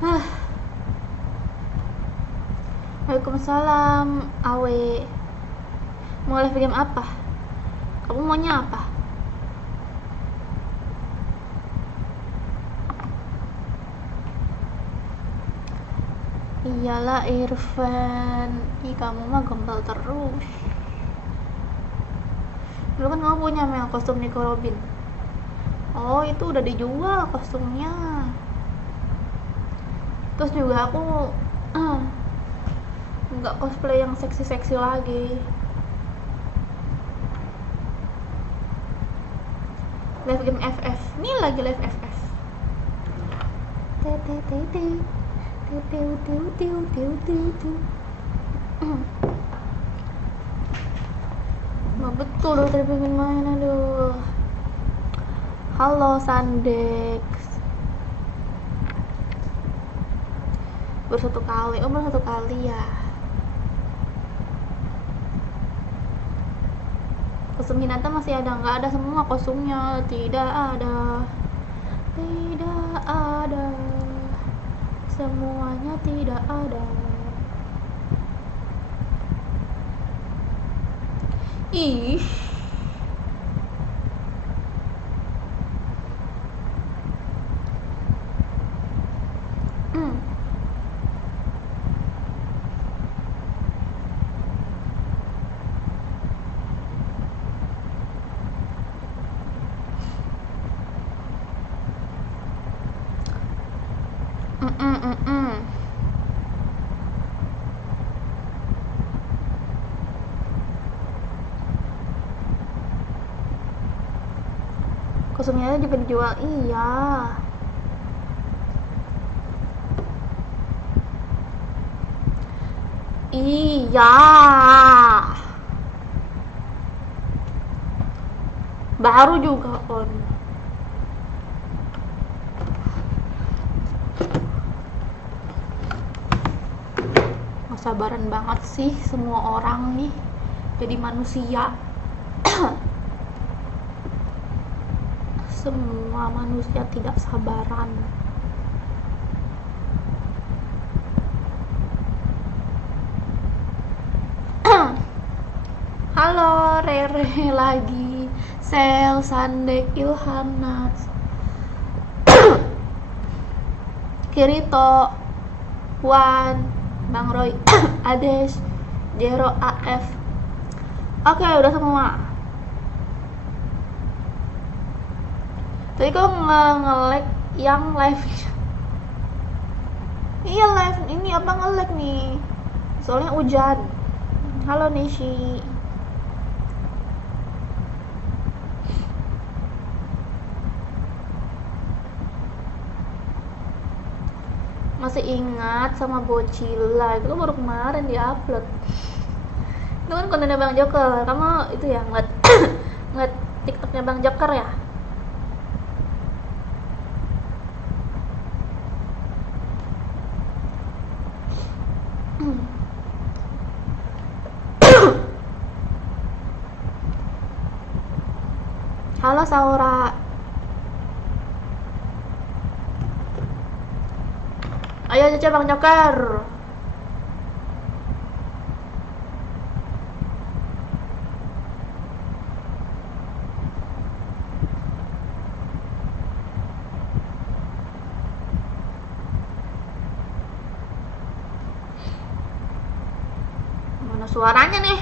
Hah, Waalaikumsalam, Awe. Mau live game apa? Kamu maunya apa? Iyalah Irfan. Ih, kamu mah gembel terus. Dulu kan kamu punya Mel kostum Nico Robin. Oh, itu udah dijual kostumnya. Terus juga aku nggak cosplay yang seksi-seksi lagi. Live game FF. Nih lagi live FF. Nah, betul loh tadi pengen main, aduh. Halo Sandex. Baru satu kali. Oh, baru satu kali ya. Kostum Hinata masih ada? Nggak ada semua kostumnya. Tidak ada. Tidak ada. Semuanya tidak ada. Ih. Kostumnya juga dijual. Iya. Iya. Baru juga on. Nggak sabaran banget sih semua orang nih jadi manusia. Semua manusia tidak sabaran. Halo Rere lagi, Sel, Sandek, Ilham, Nats, Kirito, Wan, Bang Roy, Ades, Jero, AF. Oke, udah semua. Tadi kok nge-lag yang live. Iya live ini apa nge-lag nih? Soalnya hujan. Halo Nishi. Masih ingat sama Bocila, itu baru kemarin diupload. Itu kan kontennya Bang Joker. Kamu itu ya ngeliat ngeliat TikToknya Bang Joker ya? Halo Saura. Ayo Caca Bang Joker. Mana suaranya nih?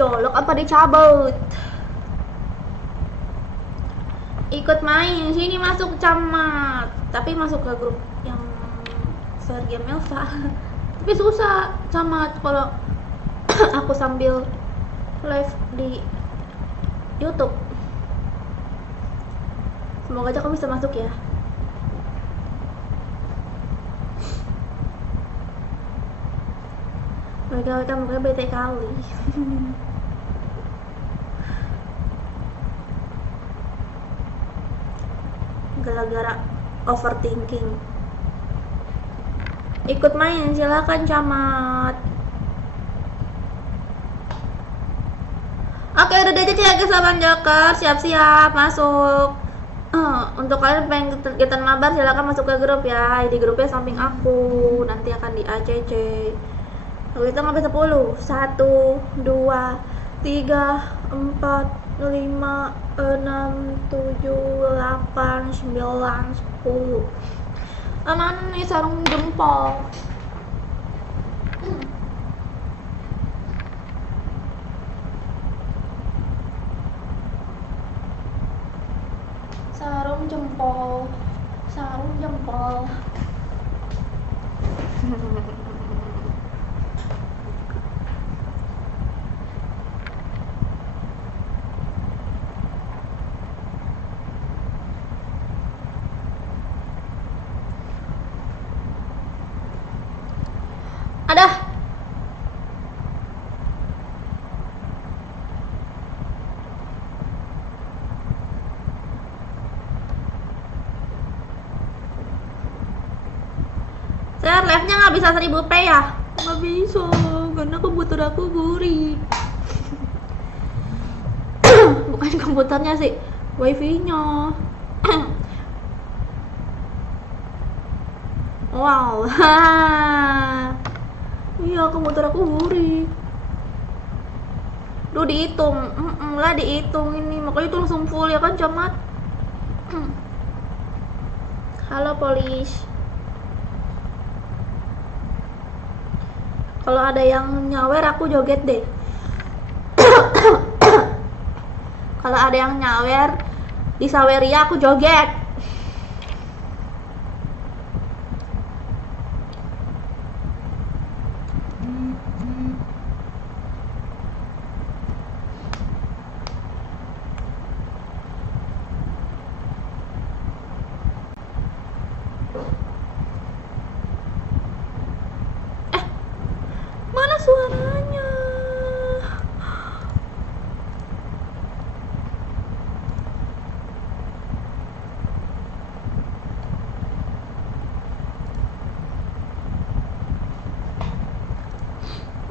Colok apa dicabut? Ikut main sini, masuk camat, tapi masuk ke grup yang Sergio Melva. Tapi susah camat kalau aku sambil live di YouTube. Semoga aja kamu bisa masuk ya. Mereka mukanya bete kali. Gara-gara overthinking. Ikut main, silakan Camat. Oke, udah deh ya guys, Bang Joker, siap-siap masuk. Untuk kalian pengen kegiatan mabar, silakan masuk ke grup ya. ID grupnya samping aku, nanti akan di ACC. Lalu itu sampai 10. 1, 2, 3, 4, 5, 6, 7, 8, 9, 10. Mana nih sarung jempol? Sarung jempol, sarung jempol. Ada. Saya live-nya nggak bisa 1000 p ya? Nggak bisa, karena komputer aku gurih. Bukan komputernya sih, wifi-nya. Wow. Iya, komputer aku gurih. Duh, dihitung. Lah dihitung ini, makanya itu langsung full ya kan, Camat. Halo Polis. Kalau ada yang nyawer aku joget deh. Kalau ada yang nyawer di Saweria aku joget. Mana suaranya?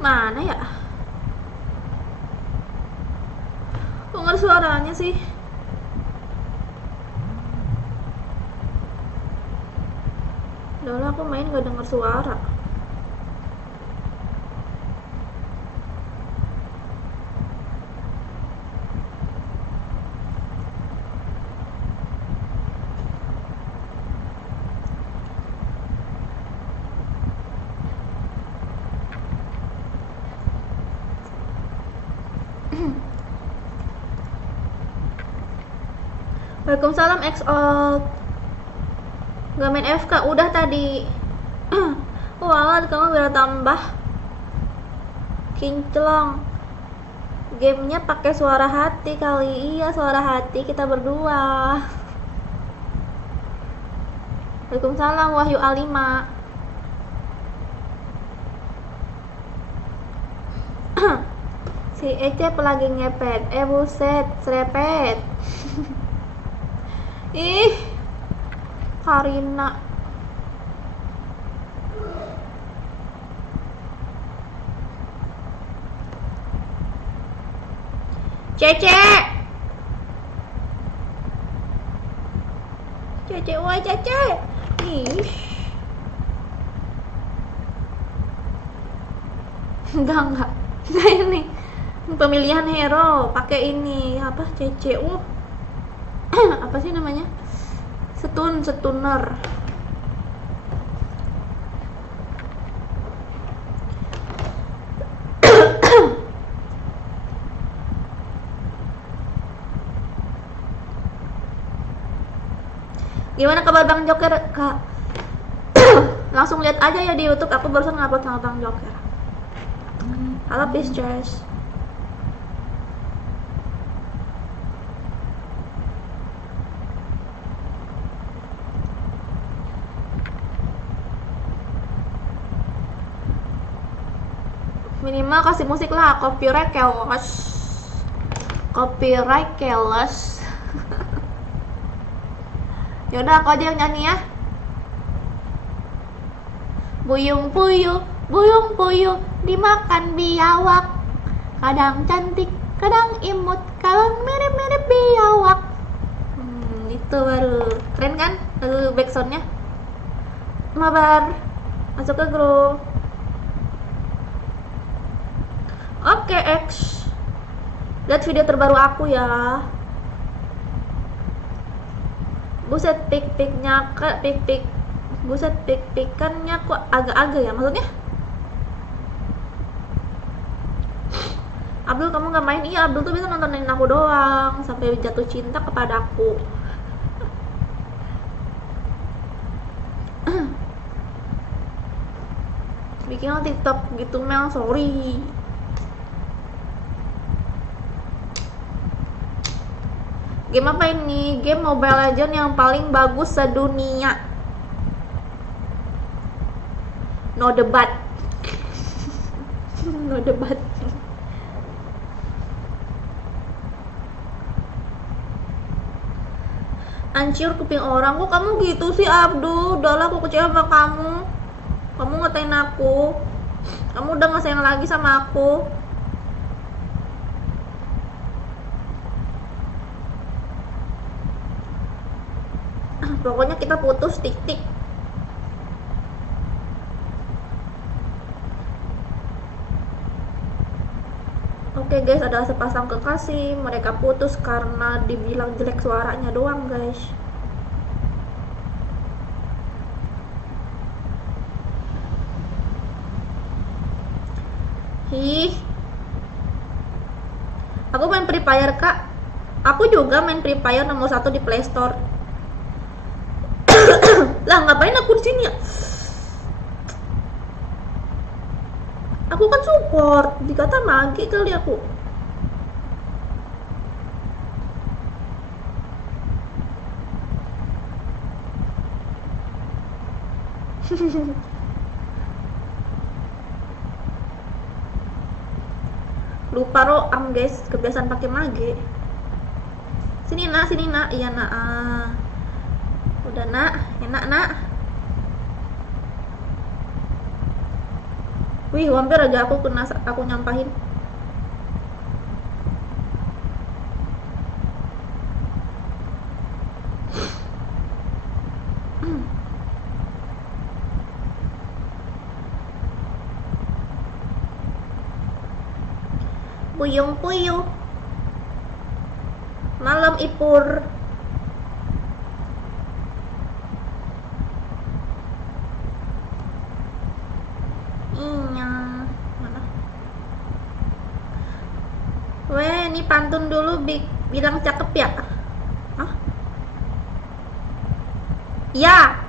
Mana ya? Kok nggak ada suaranya sih? Udah aku main gak denger suara. Waalaikumsalam XO. Gak main FK, udah tadi. Walah, kamu biar tambah kinclong. Gamenya pakai suara hati kali. Iya, suara hati kita berdua. Waalaikumsalam Wahyu Alima. Si Ece lagi ngepet. Buset, serepet. Ih, Karina. Cece. Cece, woi Cece. Ih. Enggak. Saya ini pemilihan hero pakai ini apa Cece. Apa sih namanya? Stunner. Gimana kabar Bang Joker, Kak? Langsung lihat aja ya di YouTube, aku barusan ngupload sama Bang Joker. Halo Pisces. Minimal kasih musik lah, copyright keles. Yaudah, aku aja yang nyanyi ya. Buyung puyuh, buyung puyuh, dimakan biawak. Kadang cantik, kadang imut, kadang mirip-mirip biawak. Itu baru keren kan lagu backsoundnya. Mabar, masuk ke grup. Oke, X. Lihat video terbaru aku ya. Buset, pik-piknya ke pik-pik. Buset, pik-pikannya kok agak-agak ya, maksudnya? Abdul, kamu gak main? Iya, Abdul tuh bisa nontonin aku doang sampai jatuh cinta kepada aku. Bikin TikTok gitu, Mel, sorry. Game apa ini? Game Mobile Legends yang paling bagus sedunia. No debat. No debat. Ancur kuping orang. Kok kamu gitu sih, Abdul? Udahlah, aku kecewa sama kamu. Kamu ngatain aku. Kamu udah gak sayang lagi sama aku. Pokoknya kita putus, tik-tik. Oke guys, ada sepasang kekasih, mereka putus karena dibilang jelek suaranya doang guys. Hih, aku main Free Fire kak. Aku juga main Free Fire nomor 1 di Play Store. Lah ngapain aku di sini ya? Aku kan support, dikata mage kali aku. Lupa roam guys, kebiasaan pakai mage. Sini nak, iya nak. Udah nak, enak nak. Wih, hampir aja aku nyampahin. Puyung puyuh. Malam ipur. Weh, ini pantun dulu bilang cakep ya? Hah? Ya.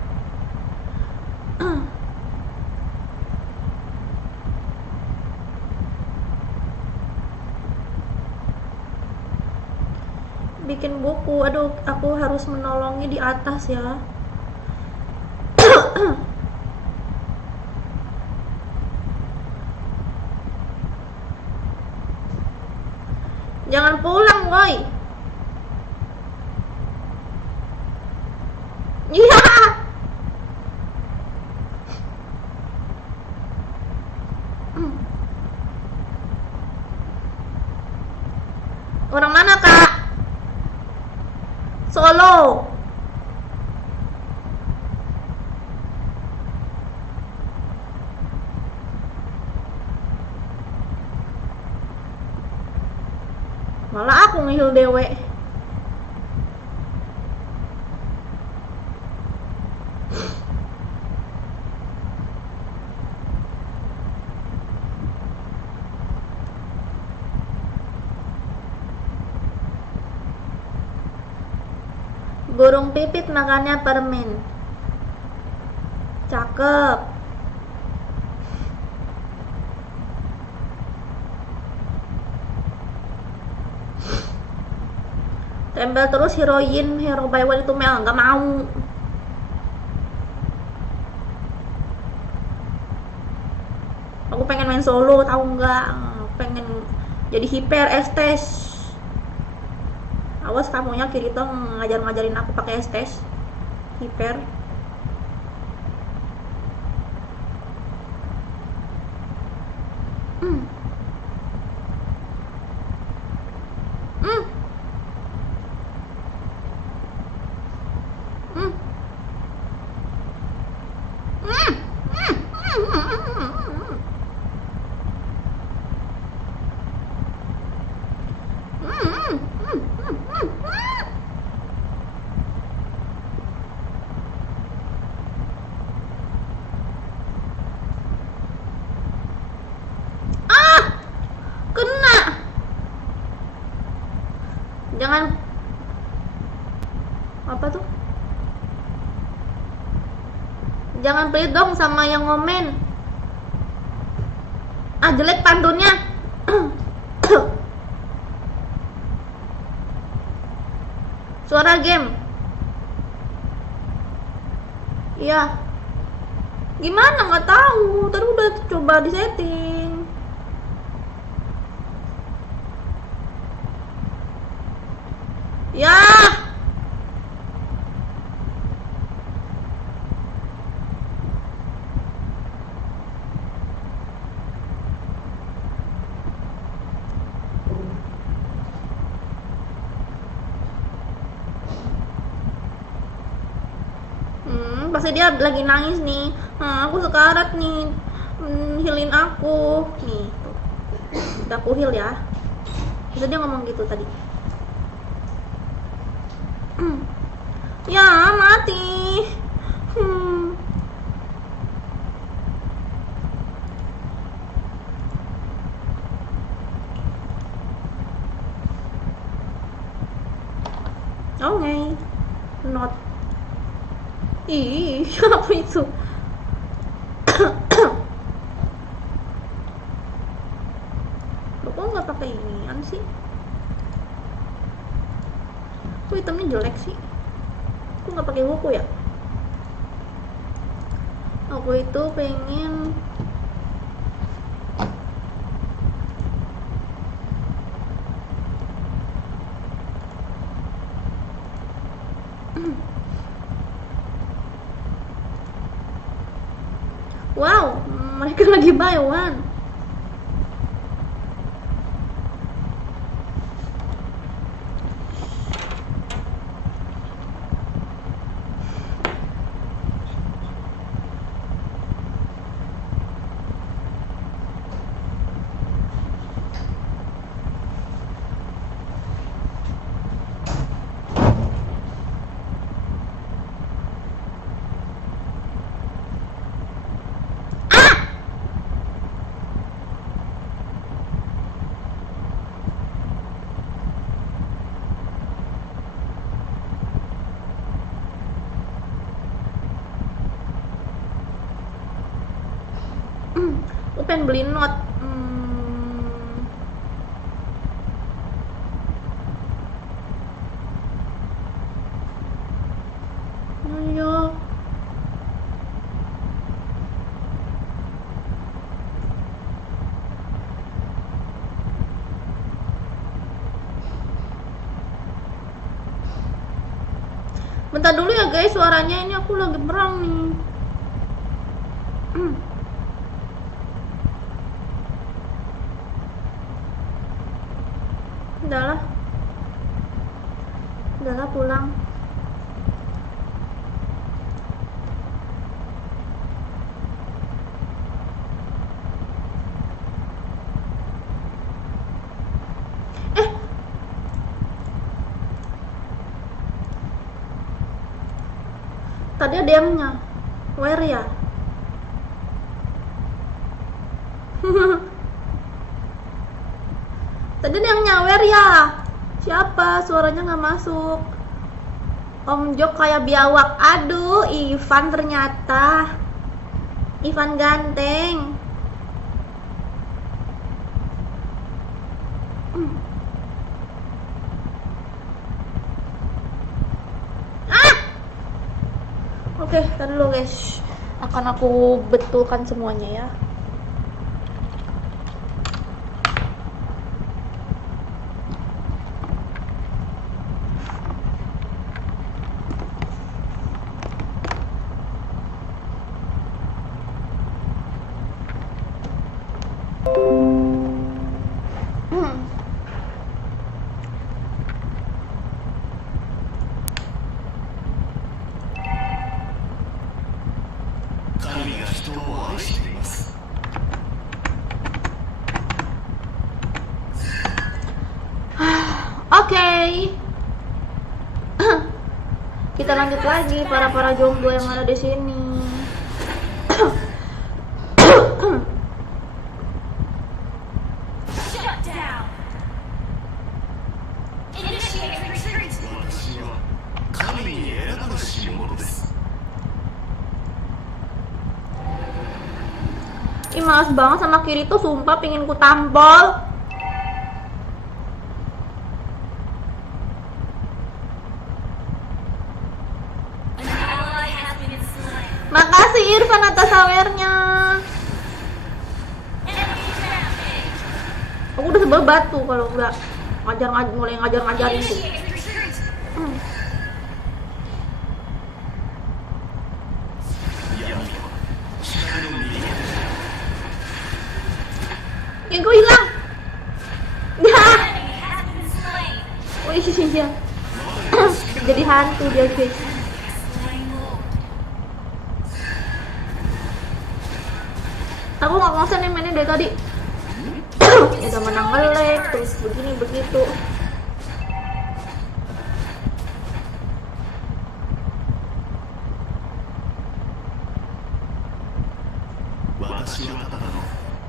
Bikin buku. Aduh, aku harus menolongnya di atas ya. Jangan pulang, woi. Iya. Orang mana, Kak? Solo. Malah aku ngihil dewe. Burung pipit makannya permen. Cakep. Tempel terus heroin, hero by one itu Mel, nggak mau. Aku pengen main solo, tahu nggak? Pengen jadi hiper estes. Awas kamunya Kirito ngajarin aku pakai estes. hiper. Hmm. Hmm. Hmm. Hmm. Ah, kena. Jangan. Apa tuh? Jangan pelit dong sama yang ngomen. Ah, jelek pantunnya. Suara game. Iya. Gimana, nggak tahu. Tadi udah coba disetting. Ya. Pasti dia lagi nangis nih. Aku sekarat nih. Healin aku nih tuh. Udah aku heal ya. Terus dia ngomong gitu tadi. Ya mati. Oke. Not. Ih, apa itu? Kok nggak pakai inian sih? Kok hitamnya jelek sih? Kok nggak pakai buku ya? Aku itu pengen wow, mereka lagi buy one. Aku pengen beli not. Ayo. Bentar dulu ya guys, suaranya ini aku lagi perang nih. Udahlah pulang. Tadi ada yang where ya? Tadi ada yang nyawer ya? Siapa? Suaranya nggak masuk. Om Jok kayak biawak. Aduh, Ivan ternyata. Ivan ganteng. Oke, tadi dulu guys. Akan aku betulkan semuanya ya. しています。 Oke. Kita lanjut lagi para jomblo yang ada di sini. Shut down. Initiate retreat. 私は神に選ばれし者です。 Ih, males banget sama Kirito, sumpah pingin ku tampol. An ally has been slain. Makasih Irfan atas awernya. Enemy rampage. Aku udah sebel batu kalau udah mulai ngajar-ngajarin tuh. Initiate retreat. 闇は光の右手。 Ya gue hilang. Ya. Enemy has been slain. Wih, iya. Jadi hantu dia guys. Slain Lord. Aku nggak konsen nih mainnya dari tadi. Udah menang nge-lag, terus begini begitu.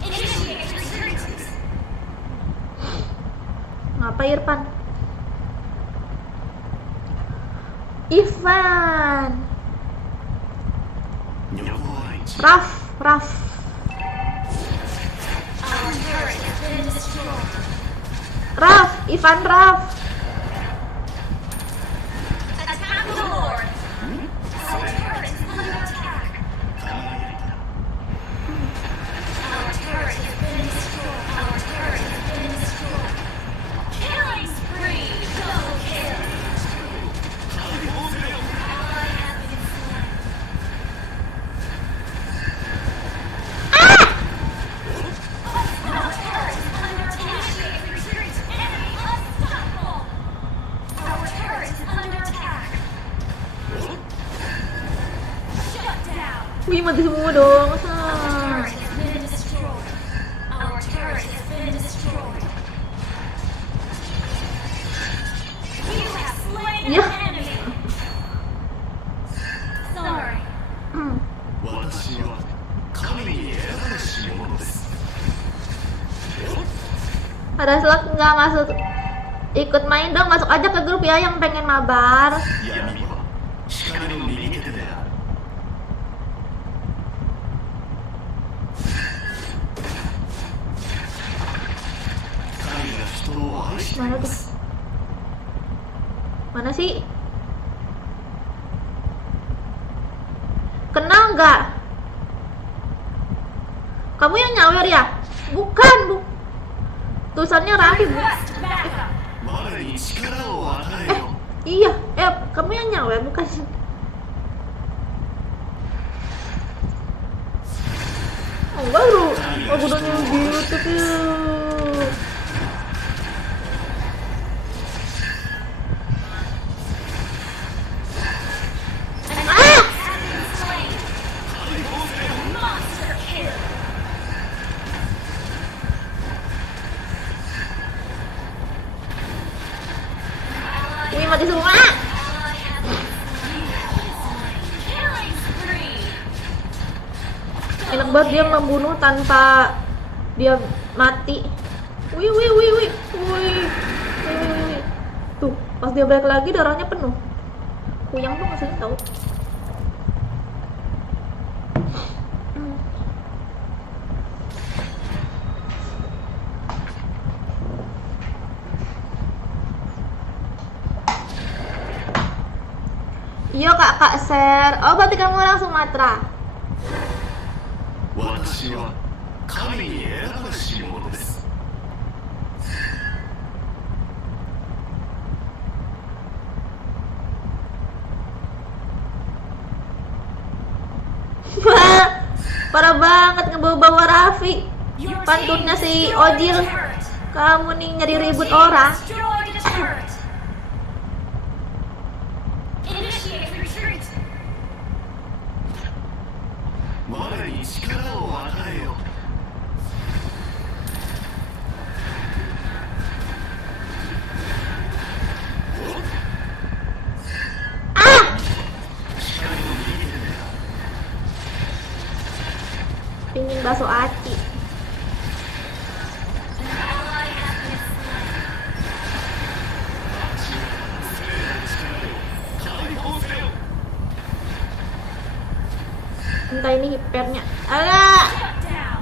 Initiate retreat. Ngapa Irfan? Ivan, Raf. Our turret has been destroyed. Raf, Ivan Raf. Attack the Lord. Our turret is under attack. Our turret has been destroyed. Our turret has been destroyed. Killing spree. Double kill. Ally has been slain. Our turret is under attack. Initiate retreat. Enemy unstoppable. Our turret is under attack. Shut down. Wih, mati semua dong. Our turret has been destroyed. Our turret has been destroyed. You have slain Yeah. an enemy. Sorry. Hmm. 私は神に選ばれし者です。 Ada slot nggak masuk? Ikut main dong, masuk aja ke grup ya yang pengen mabar. 闇は光の右手である。 神が人を愛してい Mana ま tuh? す。 Mana sih? Kenal nggak? Kamu yang nyawer ya? Bukan, bu. Tulisannya Raffi, bu. Request backup. 我に力を与えよ。 Iya, kamu yang nyawer bukan? Oh, baru. Oh, udah gitu tuh. An enemy has been slain. Monster kill. Wih, mati semua. Ally has been slain. Killing spree. Enak banget dia membunuh tanpa dia mati. Wih, wih, wih, wih, wih, wih. Tuh, pas dia balik lagi darahnya penuh. Kuyang tuh masih tahu. Iya kakak share. Oh berarti kamu orang Sumatera. 私は神に選ばれし者です。 Wah, parah banget ngebawa-bawa Raffi. Your Pantunnya team si destroyed Ojil. the turret. Kamu nih nyari Your ribut team orang. destroyed the turret. Initiate retreat. 我に力を与えよ。 Pingin bakso aci. An ally has been slain. Entah ini hipernya. Alah. Shut down.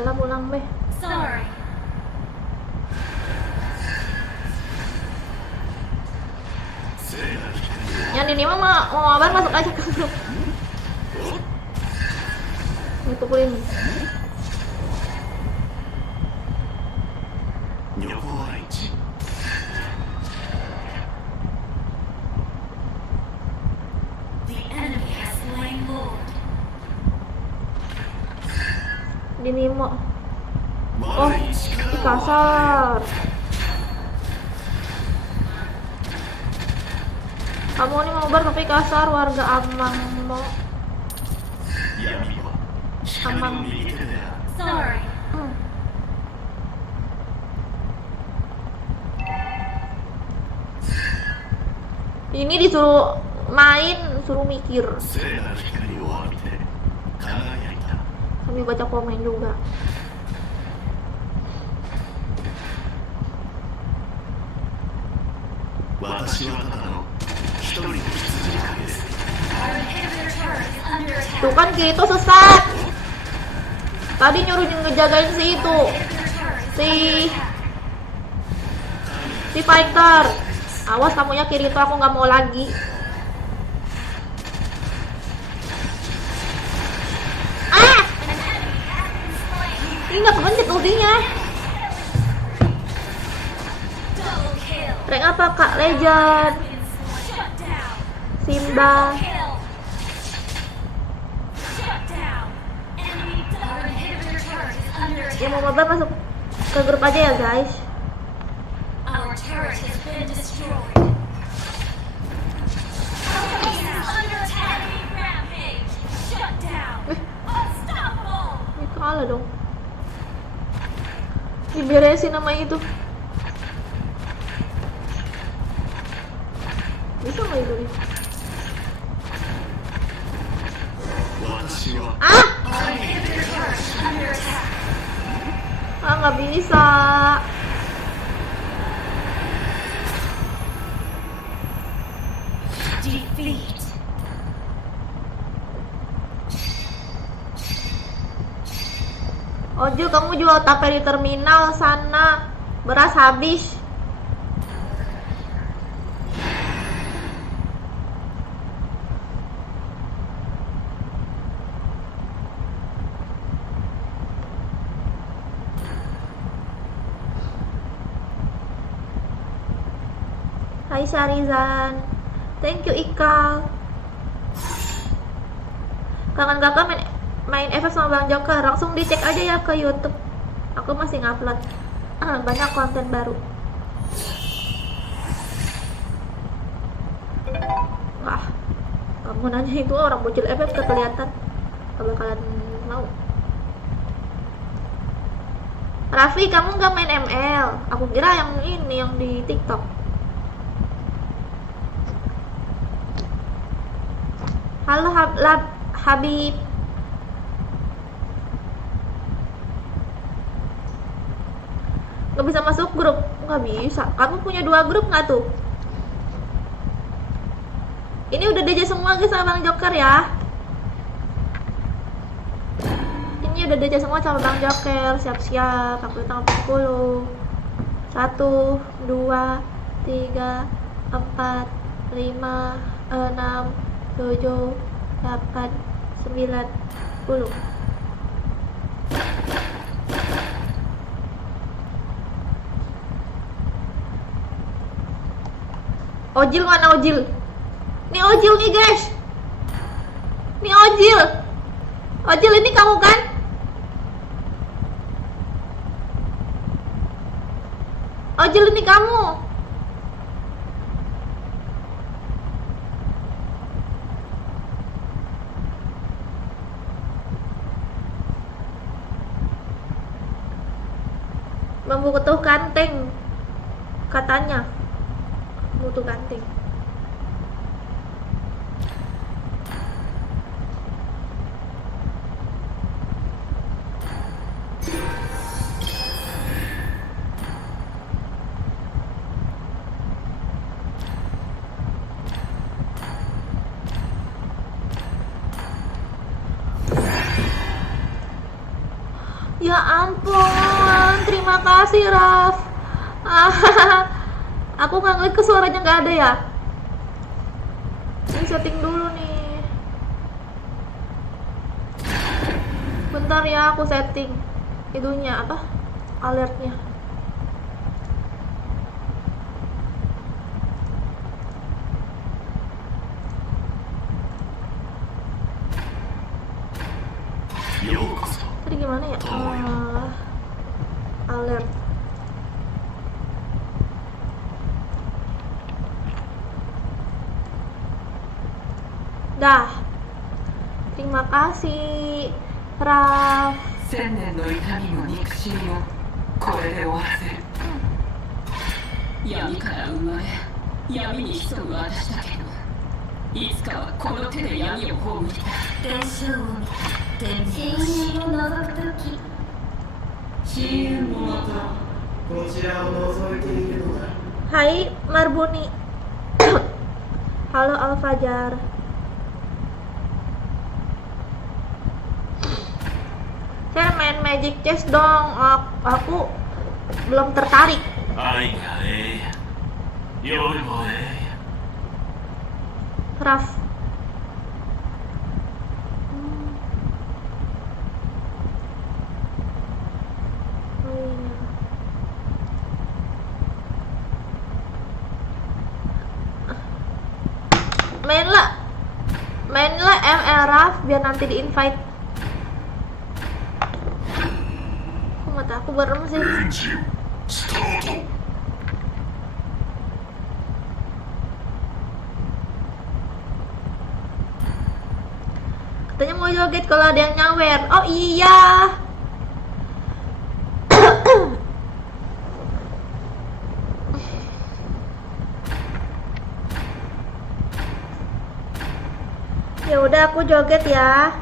Udah pulang deh. Sorry. Yang ini mah mau abang masuk aja ke grup. Ini pukulin. 女房は一 The enemy has slain Lord. Di Nemo. 我 Oh, に力 ih, を kasar. Kamu ini mau bar tapi kasar, warga Amang mau. 闇は力の右手である。 Sorry. Ini disuruh main, suruh mikir. 聖なる光を浴びて輝いた。 Sambil baca komen juga. Watashi wa tada no hitori no hitsujiri kage desu. Our inhibitor turret is under attack. Tuh kan Kirito sesat. Tadi nyuruh ngejagain si itu, Inhibitor turret is si under attack. si fighter. Awas kamunya Kirito, aku nggak mau lagi. Ah, An enemy has been slain. ini nggak kebencet ultinya. Double kill. Rank apa Kak? Legend, Shut down. Simba. Kill. Shut down. Enemy our inhibitor turret is under Ya attack. mau mabar masuk ke grup aja ya guys. Our turret has been destroyed. Our base is under attack. Enemy rampage. Shut down. Unstoppable. Ini kalah dong. Diberesin nama itu. Bisa nggak itu? 私は Ah, Our inhibitor turret is under attack. ah nggak bisa. Defeat. Ojo, kamu jual tape di terminal sana. Beras habis. Hai Sarizan. Thank you Ika. Kangen kakak main FF sama Bang Joker, langsung dicek aja ya ke YouTube. Aku masih ngupload banyak konten baru. Wah, kamu nanya itu orang bocil FF kelihatan, gak bakalan mau. Raffi, kamu nggak main ML? Aku kira yang ini yang di TikTok. Halo Habib. Nggak bisa masuk grup? Nggak bisa. Kamu punya 2 grup nggak tuh? Ini udah DJ semua guys sama Bang Joker ya. Ini udah DJ semua sama Bang Joker. Siap-siap. Aku tanggal 40. 1, 2, 3, 4, 5, 6, 7, 8, 9, 10. Ojil mana Ojil? Nih Ojil nih guys. Nih Ojil. Ojil ini kamu kan? Ojil ini kamu. membutuh kanting katanya, butuh kanting. Ya ampun, terima kasih Raf. Aku nggak ngeliat ke suaranya nggak ada ya. Ini setting dulu nih. Bentar ya, aku setting itunya apa? Alertnya. Tadi gimana ya? Alert. Dah. Terima kasih, Raf. 千年の痛みも憎しみもこれで終わらせる。闇から生まれ闇に潜む私だけど、いつかはこの手で闇を葬りたい。伝承を見た天神を覗くとき、深淵もまたこちらを覗いているのだ。 Hai Marbuni. Halo Al-Fajar. Saya main Magic Chess dong. Aku belum tertarik. 愛がええ夜もえ Raf. Oh iya. Mainlah ML Raf biar nanti di invite. Kok mata aku berem sih? えエンジンスタート Katanya mau joget kalau ada yang nyawer. Oh iya. Ya udah aku joget ya.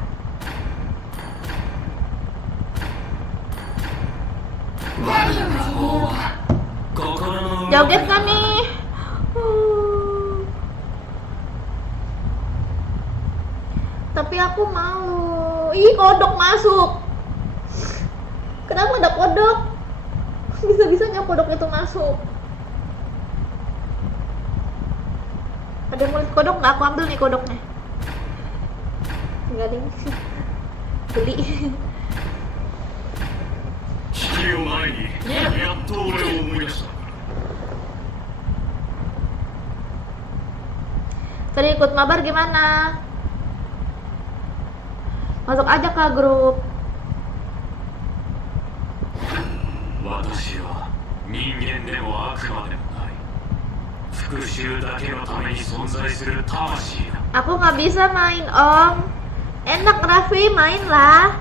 Joget kan nih? Tapi aku malu. Ih, kodok masuk. Kenapa ada kodok? Bisa-bisanya kodok itu masuk. Ada yang mau lihat kodok nggak? Aku ambil nih kodoknya. Enggak deh. Beli. 危機を前にやっと俺を思い出した。 Tadi ikut mabar gimana? Masuk aja ke grup. 私は人間でも悪魔でもない。復讐だけのために存在する魂だ。 Aku nggak bisa main Om. Enak Raffi, main lah.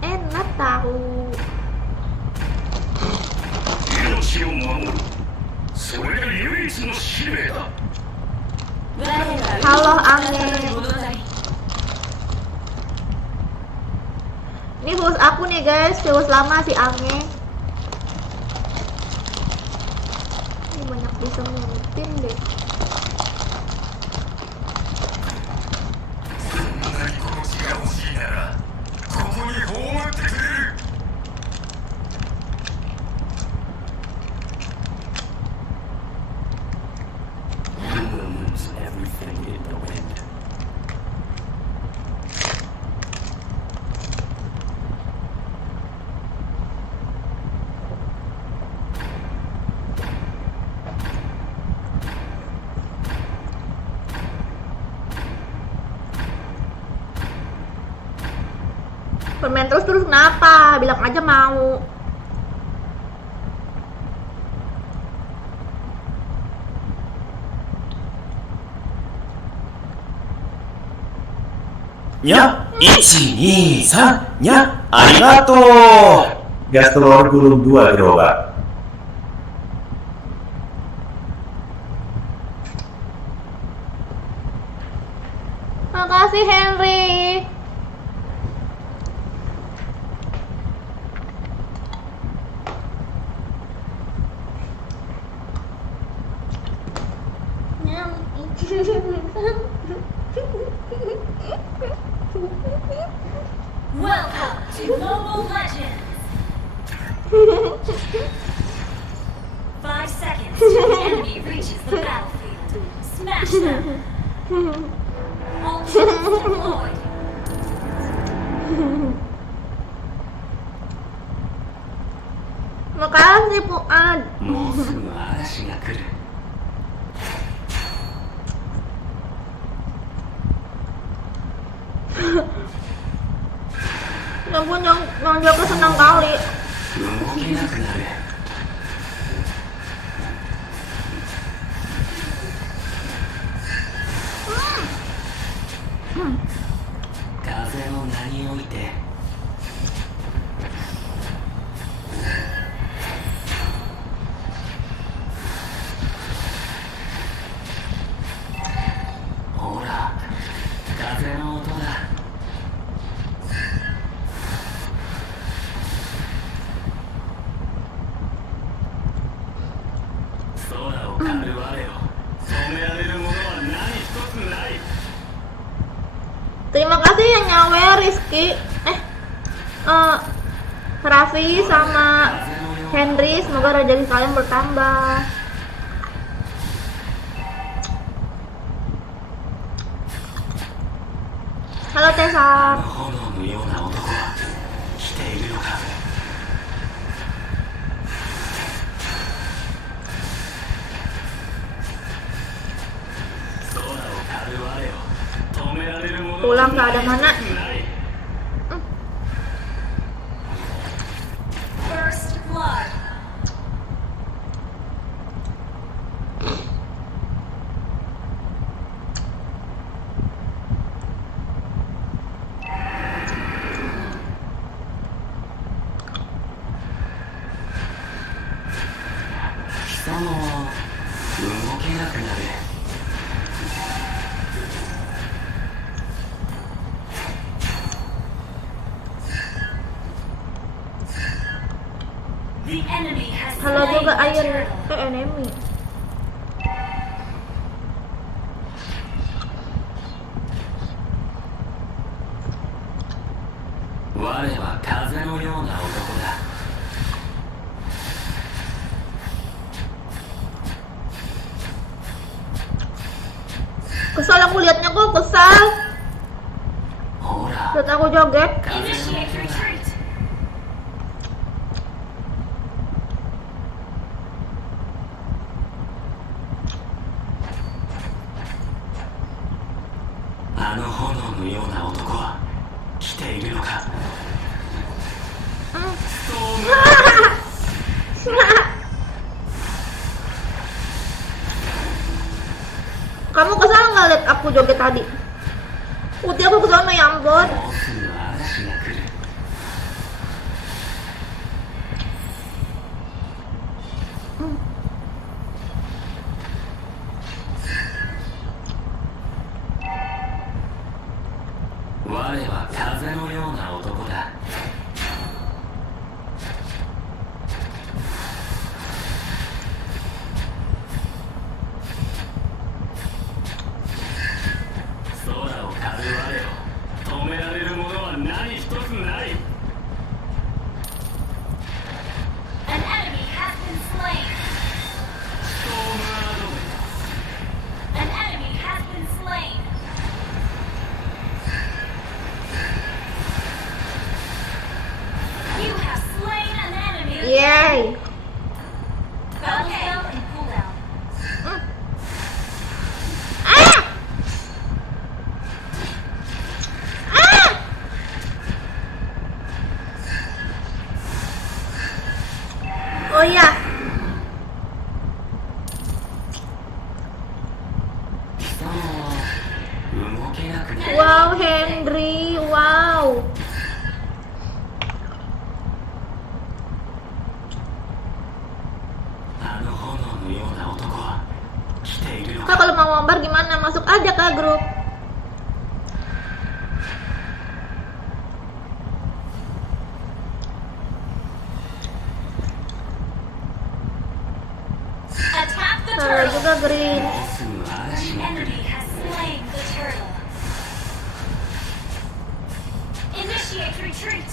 Enak tahu. 命を守る。それが唯一の使命だ。 Halo Ange. Ini host aku nih guys, host lama si Ange. Ini banyak bisa nyebutin deh. そんなにこの血が欲しいならここに葬ってくれる。 Permain terus kenapa? Bilang aja mau. Nya, 1、2、3、nya、ありがとう。Gas telur gulung 2 gerobak. Makasih Henry. Welcome to Mobile Legends! 5 seconds till the enemy reaches the battlefield. Smash them! All shields deployed! Makasih Fuad. もうすぐ嵐が来る。 Ya ampun, yang jaga senang kali. 動けなくなる。風の名においてほら風の音だ。空を狩る我を止められるものは何一つない。 Terima kasih yang nyawe Rizky. Raffi sama Henry, semoga rezeki kalian bertambah. Halo Tessa. 炎のような男は来ているのか。空を狩る我を止められるもの Pulang ke ada mana? ない。 First blood! The enemy has Halo slain juga the Ayun turtle. ke enemy. Kesal aku liatnya kok, kesal. Lihat aku joget. Initiate retreat! Kamu kesal nggak liat aku joget tadi? Uti aku kesana ya ampun. An enemy has been slain! An enemy has been slain! You have slain an enemy! Yeay. Battle spell and cooldown. Ah! Ah! Oh iya. Wow, Henry, wow. Kak, kalau mau ngombar gimana? Masuk aja ke grup. Attack the Saya turtle. juga green. もうすぐ嵐 An が来る enemy has slain the turtle. Initiate retreat.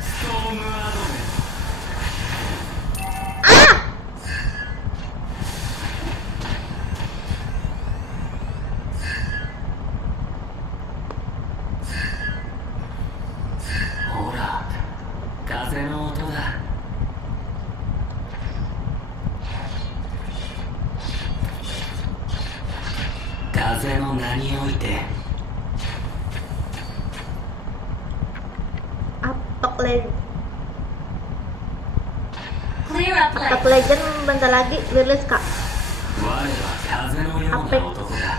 ストームアドベン ほら風の音だ風の名において Apex Legend. Clear up Apex lane. Legend bentar lagi rilis, Kak. 我は風のような男だ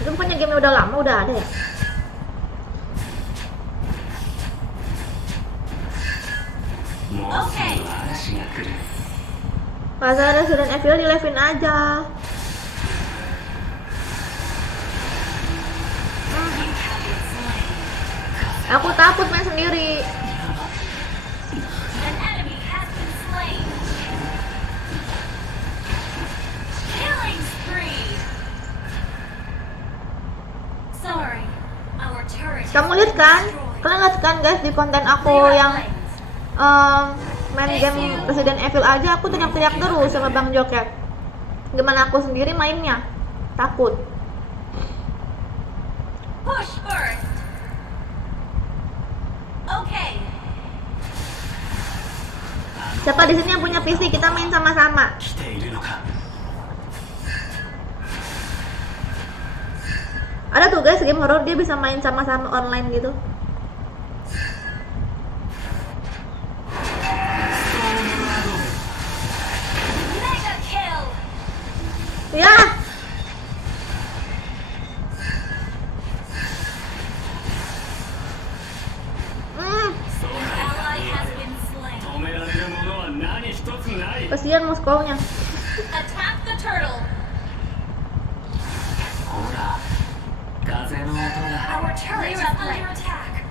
Itu bukannya game udah lama, udah ada ya? もうすぐ嵐が来る Masa Resident Evil di levelin aja. Aku takut main sendiri. An enemy has been slain. Killing spree. Sorry, our turret. has Kamu lihat been kan? destroyed. Kalian lihat kan guys di konten aku Clear up yang lanes. main game Resident Evil aja aku teriak-teriak terus sama Bang Joket. Gimana aku sendiri mainnya? Takut. Push first. Okay. Siapa di sini yang punya PC? Kita main sama-sama. 来ているのか Ada tuh guys game horror dia bisa main sama-sama online gitu. Mega kill. Ya. Ally has been slain. 止められるものは何一つない Kasihan Moskow-nya. Attack the turtle. ほら風の音だ Our turret is under attack.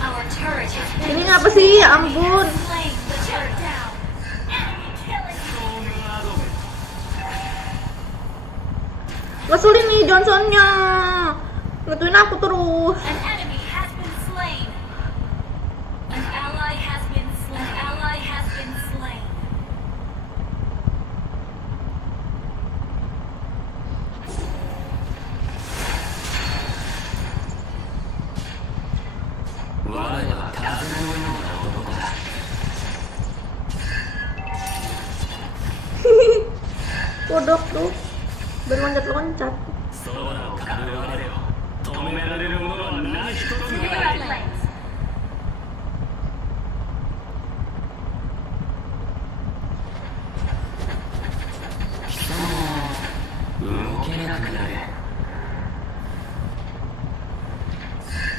Our turret has been Ini ngapa sih? Ya ampun. slain. The turret down. Enemy killing. ストームアドベン Ngeselin nih Johnson-nya. Ngetuin aku terus. An enemy has been slain. An ally has been slain. An ally has been slain. Wah, 我は風のような男だ Kodok tuh. Berloncat-loncat. 空を狩る我を止められるものは何一つ Clear な up い lanes. 動けなくなる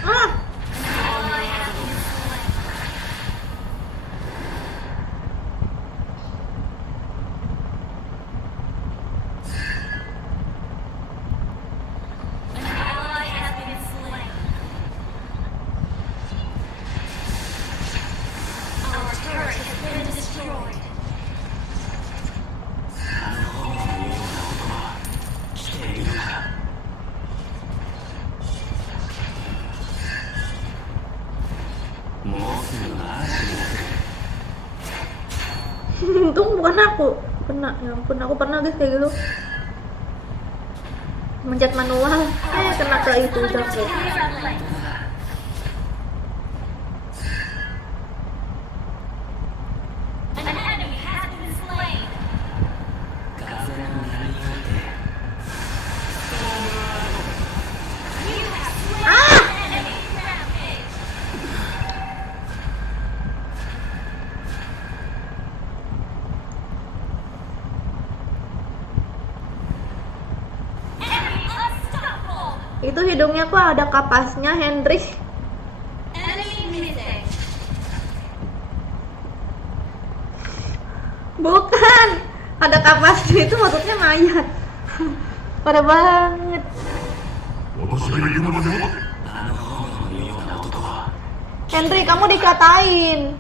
Ah, Ally has been slain. An ally has been slain. Our turret has been destroyed. あの炎のような音は来ているのかもうすぐ嵐になる untung bukan aku. Pernah, ya ampun aku pernah guys kayak gitu. Mencet manual, kena ke itu Joket. Clear up lanes. An enemy has been slain. 風の名において You have slain an enemy. Rampage. Enemy Itu hidungnya kok ada kapasnya, Henry. Enemy missing. Bukan. Ada kapasnya itu maksudnya mayat. Parah banget. 私がいるまで待て。 あの炎のような男は Henry, kamu dikatain.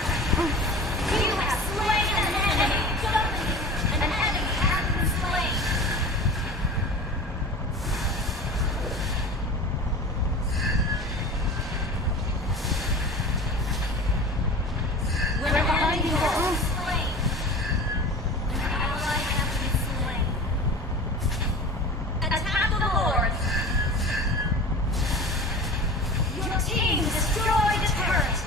You have slain an enemy. An enemy has been slain. We're behind you. Slain. An ally has been slain. Attack the Lord. Your team destroyed the turret.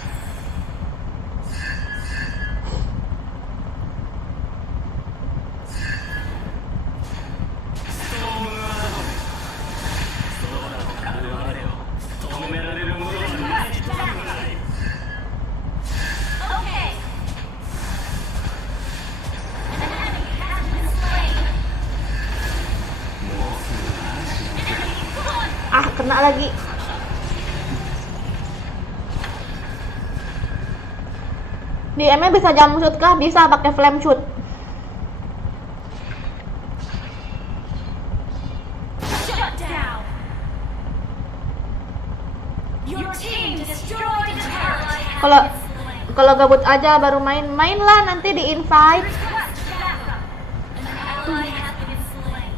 Okay. An enemy has been slain. Enemy gone. Ah, kena lagi. Di M bisa jump shoot kah? Bisa pakai flame shoot. Shut down. Your team destroyed the turret. Kalau kalau gabut aja baru main lah, nanti di invite. Request backup. An ally has been slain.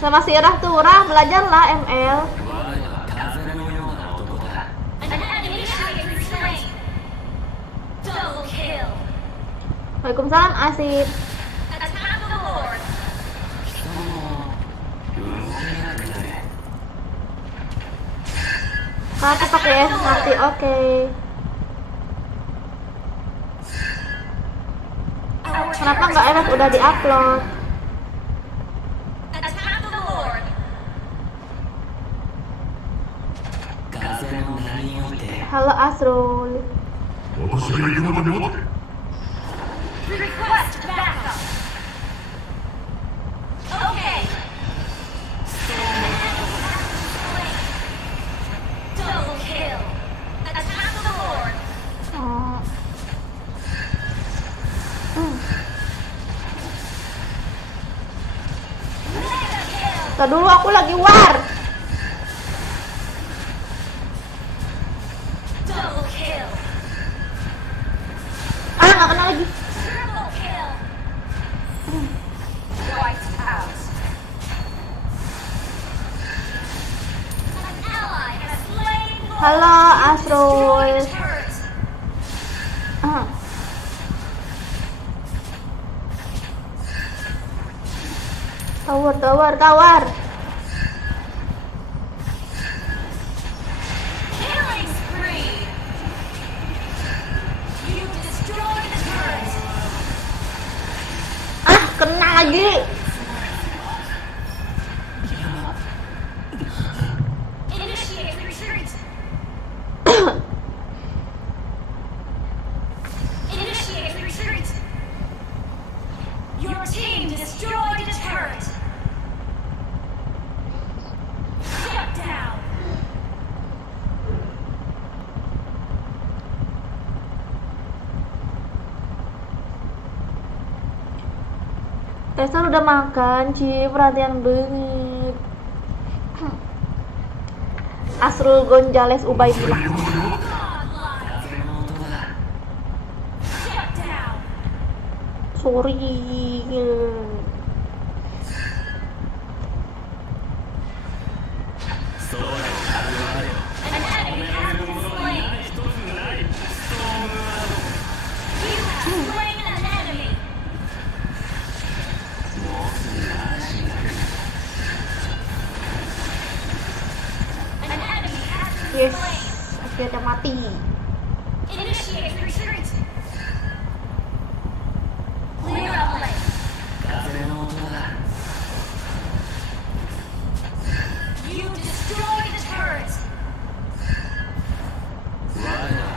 Sama si Irah tuh, Rah, belajarlah ML. 我は風のような男だ An enemy has been slain. Double kill. Waalaikumsalam Asif. Attack the Lord. 人も動けなくなる Kakak pakai S nanti, oke. Our Kenapa turret nggak enak udah diupload? Attack the Lord. 風の波において Halo Asrul. 私がいるまで待て。 Request backup. Okay. Double kill. Attack the Lord. Oh. Mega kill. Ntar dulu aku lagi war. Double kill. Ah, nggak kena lagi. Triple kill. Wiped out. An ally has slain the Lord. Halo Asrul. Destroyed the turret. Ah. Tawar. Killing spree. You destroyed the turret. Ah, kena lagi. Initiate retreat. Initiate retreat. Your team destroyed the turret. Shut down. Esther udah makan, Ci, perhatian banget. Asrul Gonzales Ubaidillah. Godlike. 風の音だ Shut down. Sorry. An enemy has been slain. You have slain an enemy. An enemy has been Yes, slain. akhirnya mati. Initiate retreat. Clear out lane. 風の音だ You destroyed the turret. 我が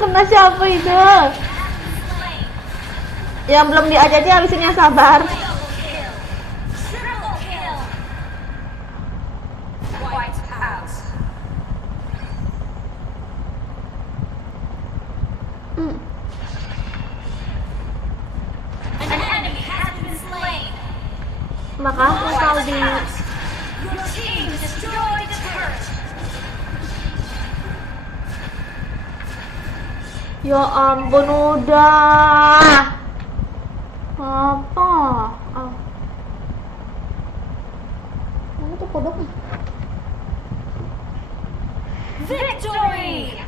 kena siapa itu? Yang belum diajakin habisin yang sabar. Double kill. Triple kill. Wiped out. An enemy has been slain. Makasih Saldi. Your team destroyed the turret. Ya ampun udah. Apa? Ah. Mana tuh kodoknya? Victory.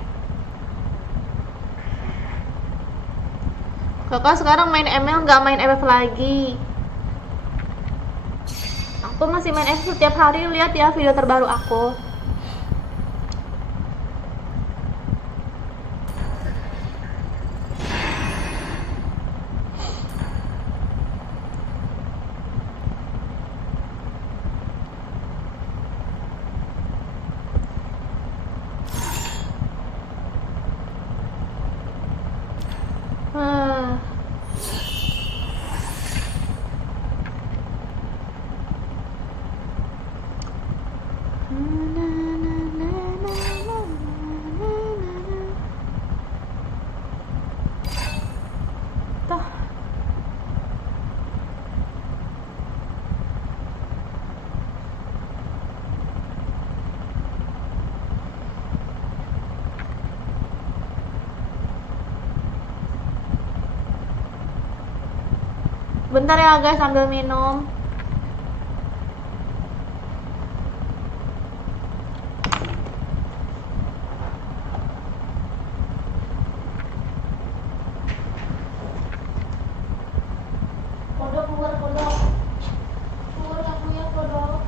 Kakak sekarang main ML nggak main FF lagi. Aku masih main FF setiap hari, lihat ya video terbaru aku. Ah. Tah. Bentar ya guys, sambil minum. Kodok keluar, kodok. Keluar aku ya, kodok.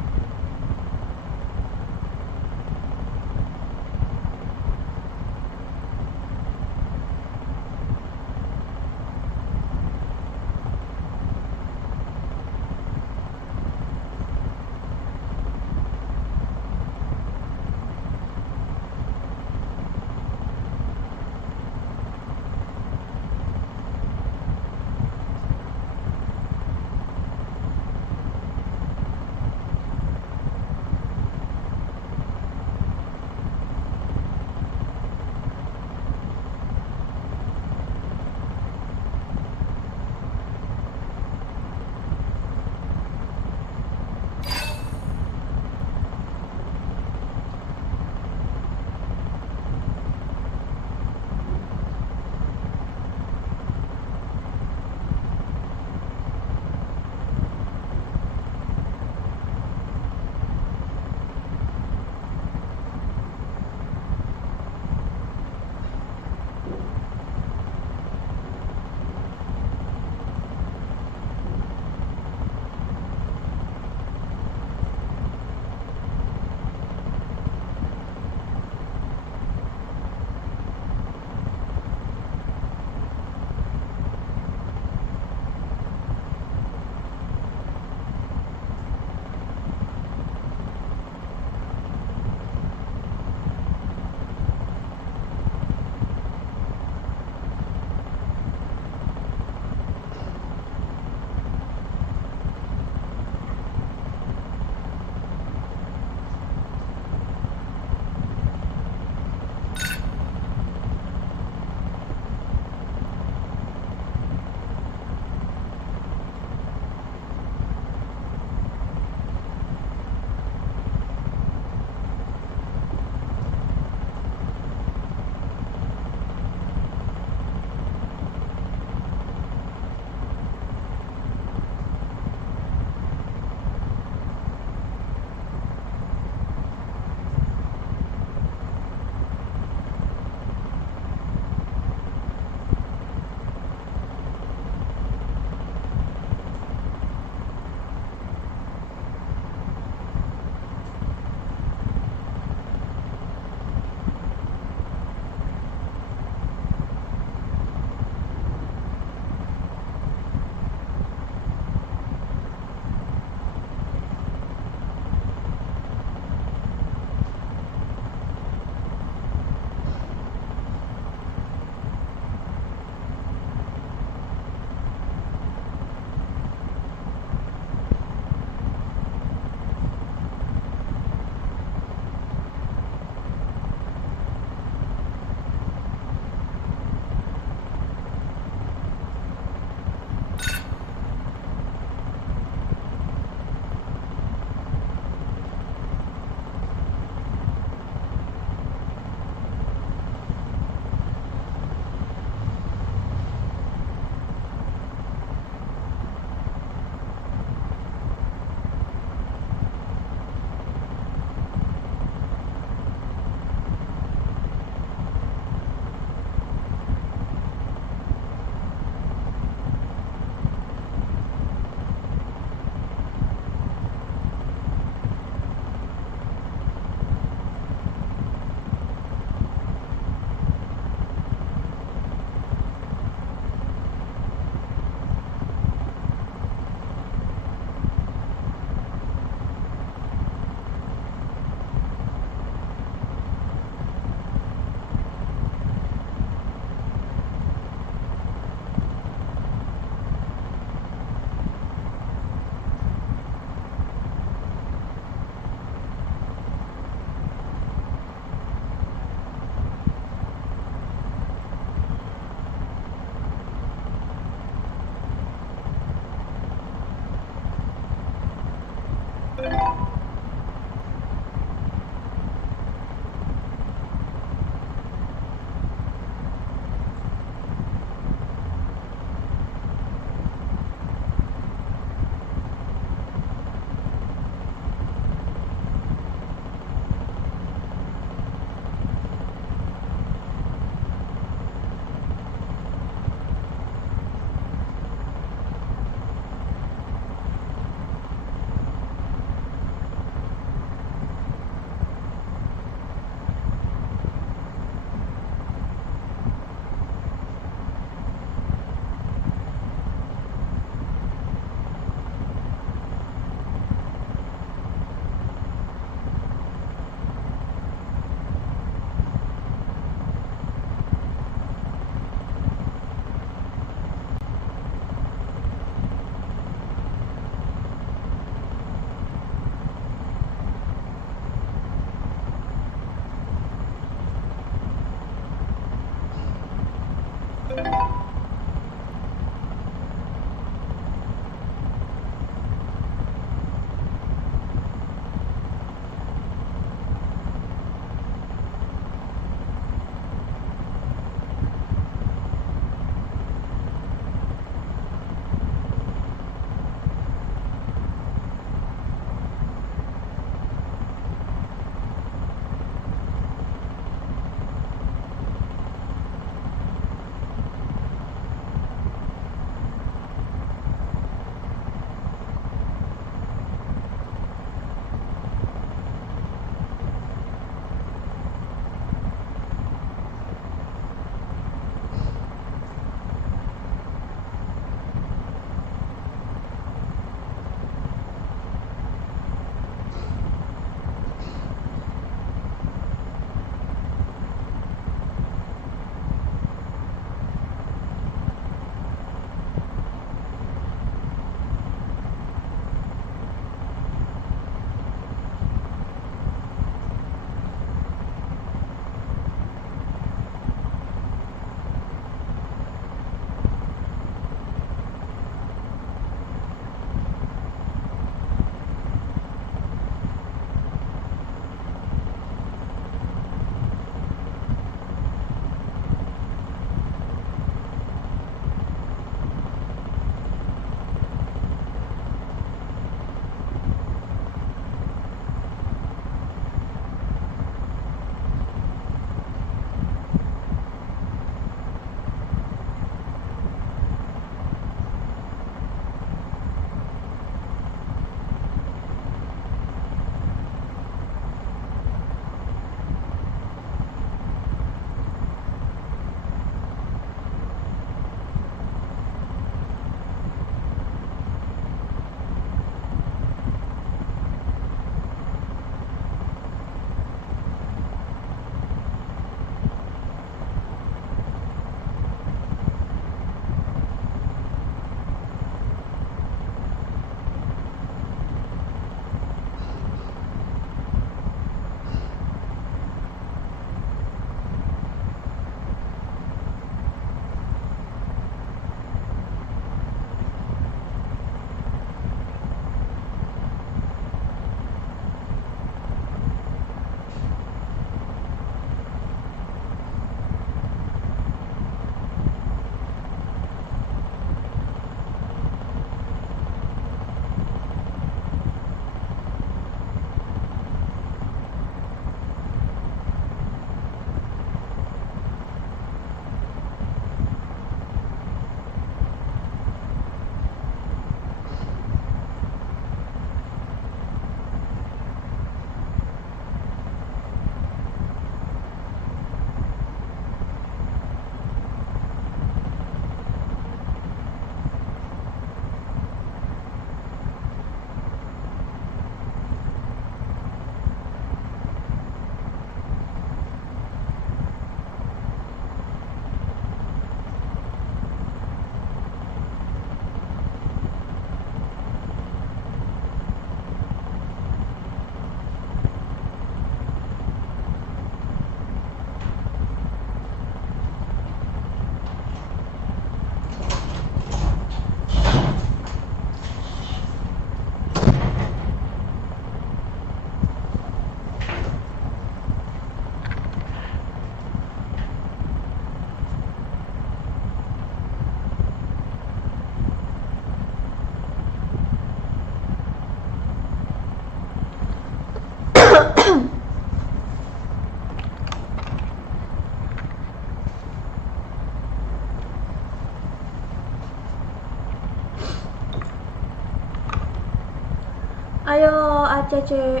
Ayo ACC.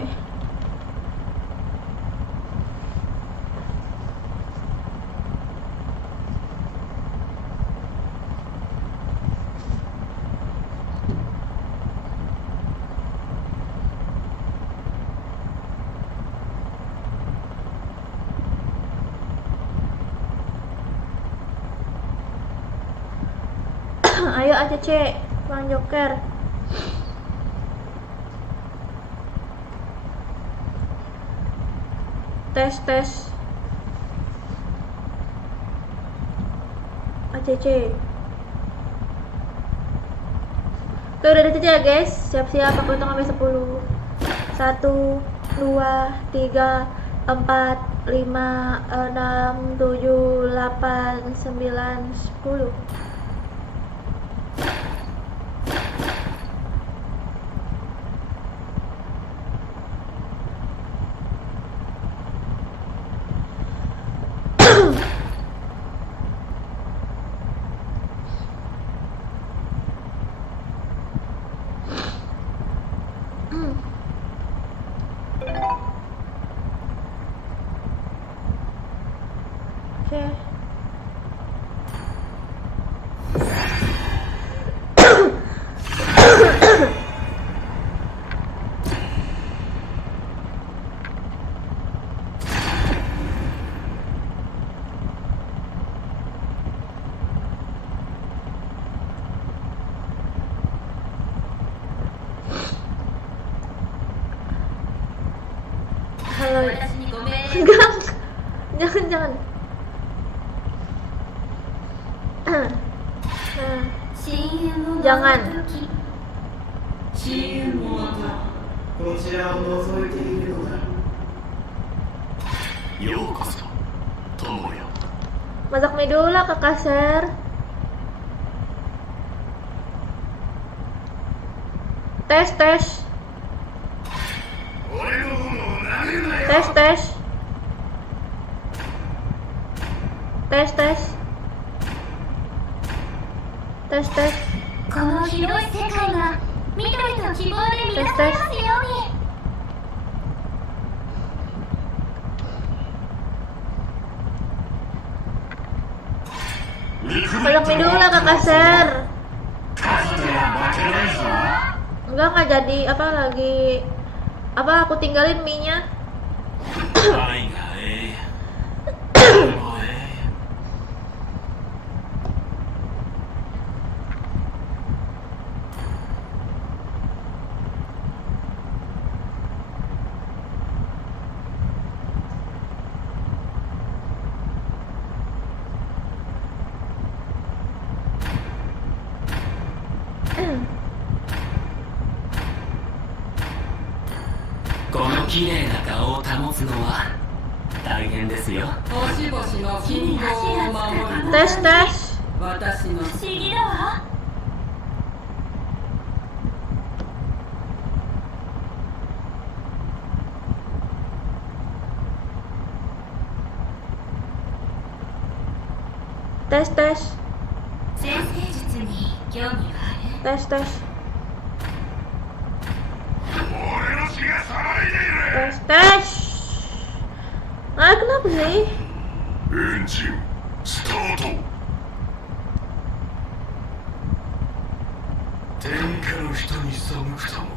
Ayo ACC, Bang Joker. Tes. ACC. Oke, udah ACC ya guys. Siap-siap aku hitung sampai 10. 1 2 3 4 5 6 7 8 9 10. Oke. Halo. 私にご命令 Enggak. Jangan. Nah, 深淵の Jangan. 時深淵もまたこちらを覗いているのだ。ようこそ友よ。 masak mie dulu lah Kakak Ser. Tes. 俺の炎を投げるなよ。 Tes. この広い世界が緑と希望で満たされますように。 Masak mie dulu lah Kakak Ser. 数では負けないぞ。 Enggak jadi apa lagi. Apa aku tinggalin mie-nya? 愛がええ。もうええ。 この綺麗な顔を保つのは大変ですよ。星々の金剛を守る Tes. 私の不思議だわ。 Tes. 先生術に興味はある？ Tes. 俺の血が騒いでいる。 Tes. Ah, kenapa sih? エンジンスタート。天下の人に背くとも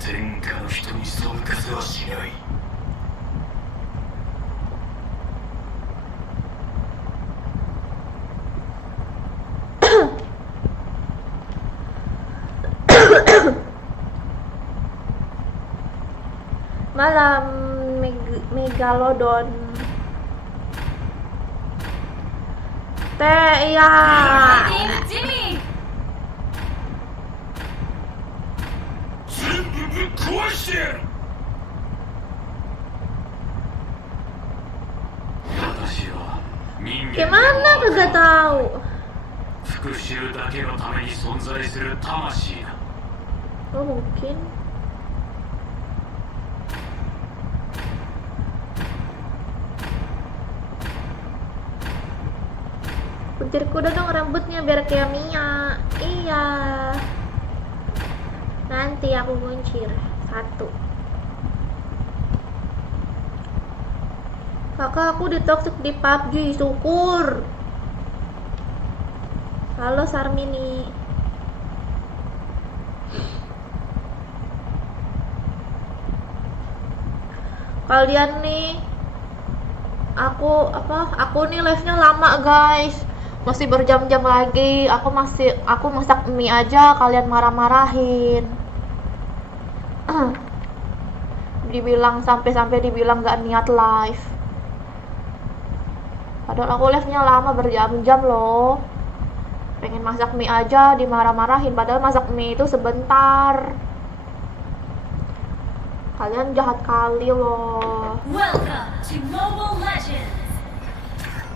天下の人に背かせはしない。 Malam Megalodon. Iya. ジミー。全部ぶっ壊してやる。私は人間 Gimana kagak tahu? 復讐だけのために存在する魂だ。 Oh mungkin. Kuncir kuda dong rambutnya biar kayak Mia. Iya. Nanti aku kuncir. 1. Kakak, aku ditoxic di PUBG, syukur. Halo Sarmini. Kalian nih, aku nih live-nya lama guys, masih berjam-jam lagi. Aku masak mie aja kalian marah-marahin. Dibilang sampai dibilang gak niat live, padahal aku live-nya lama berjam-jam loh. Pengen masak mie aja dimarah-marahin, padahal masak mie itu sebentar. Kalian jahat kali loh. Welcome to Mobile Legends.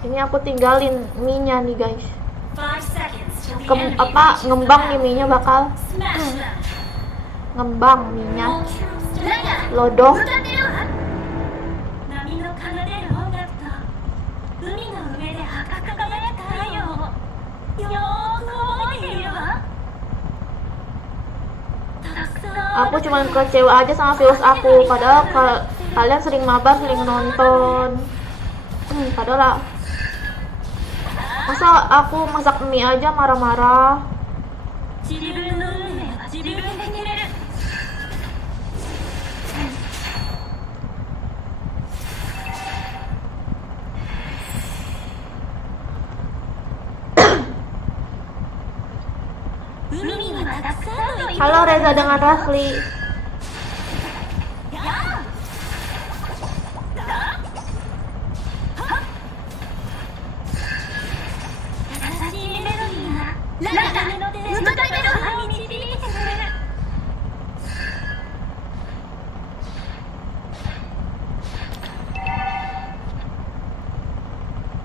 Ini aku tinggalin mie-nya nih guys. 5 seconds till the enemy Ngembang nih mie-nya, bakal Smash them. ngembang mie-nya. All troops to Lodoh. 波の奏でる音楽と海の上で赤く輝く太陽をよーく覚えているわ。たくさん Aku cuman kecewa aja sama viewers aku, padahal kalian sering mabar, sering nonton. Padahal masa aku masak mie aja marah-marah. 自分の運命は自分で決める。 海にはたくさんの Halo Reza dengan Rasli. 優しいメロディーがララに乗って歌ってる導いてくれる。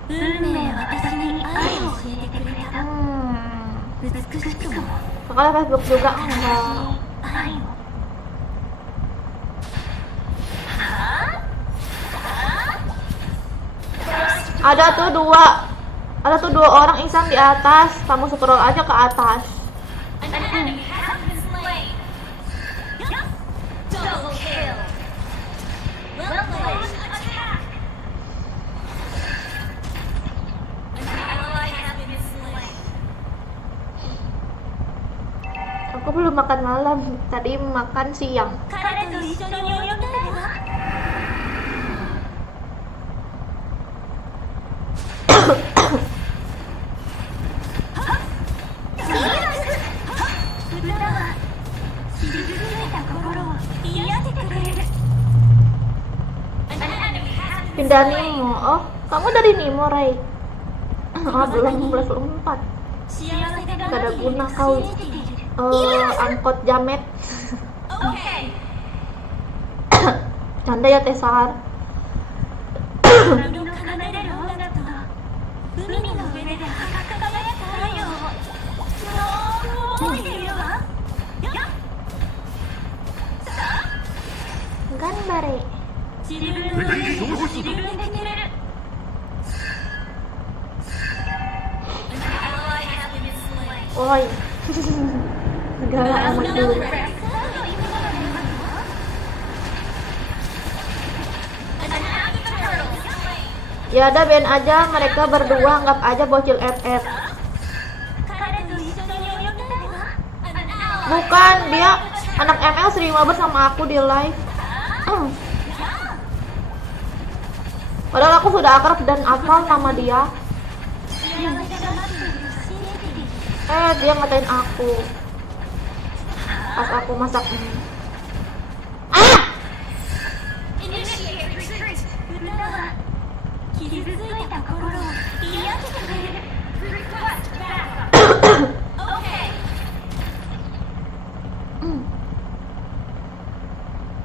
運命は私に愛を教えてくれた。美しくも Kakak Facebook juga enggak. 愛を。 Ada tuh dua orang insan di atas. Kamu scroll aja ke atas. An enemy has been slain. Double kill. Well played. Attack. An ally has been slain. Aku belum makan malam. Tadi makan siang. 彼と一緒に泳ぎたいわ。歌は傷ついた心を癒してくれる。An enemy has been Pindah slain. Nemo. Oh, kamu dari Nemo, Ray. Oh, belum level 4. 幸せが Gak ada 何より guna も kau. 信じている。 Angkot jamet. Okay. Canda ya Tesar. 波の奏でる音楽と海の上で赤く輝く太陽をよーく覚えているわ。Gambare. 自分の運命を自分で決める。An ally has been slain. Oi. Segala amat dulu. Ya ada band aja mereka berdua, anggap aja bocil FF. Bukan, dia anak ML sering mabar sama aku di live. Padahal aku sudah akrab dan hafal nama dia. Dia ngatain aku pas aku masak mie. Initiate retreat. 傷ついた心を癒してくれる。Request backup. Okay.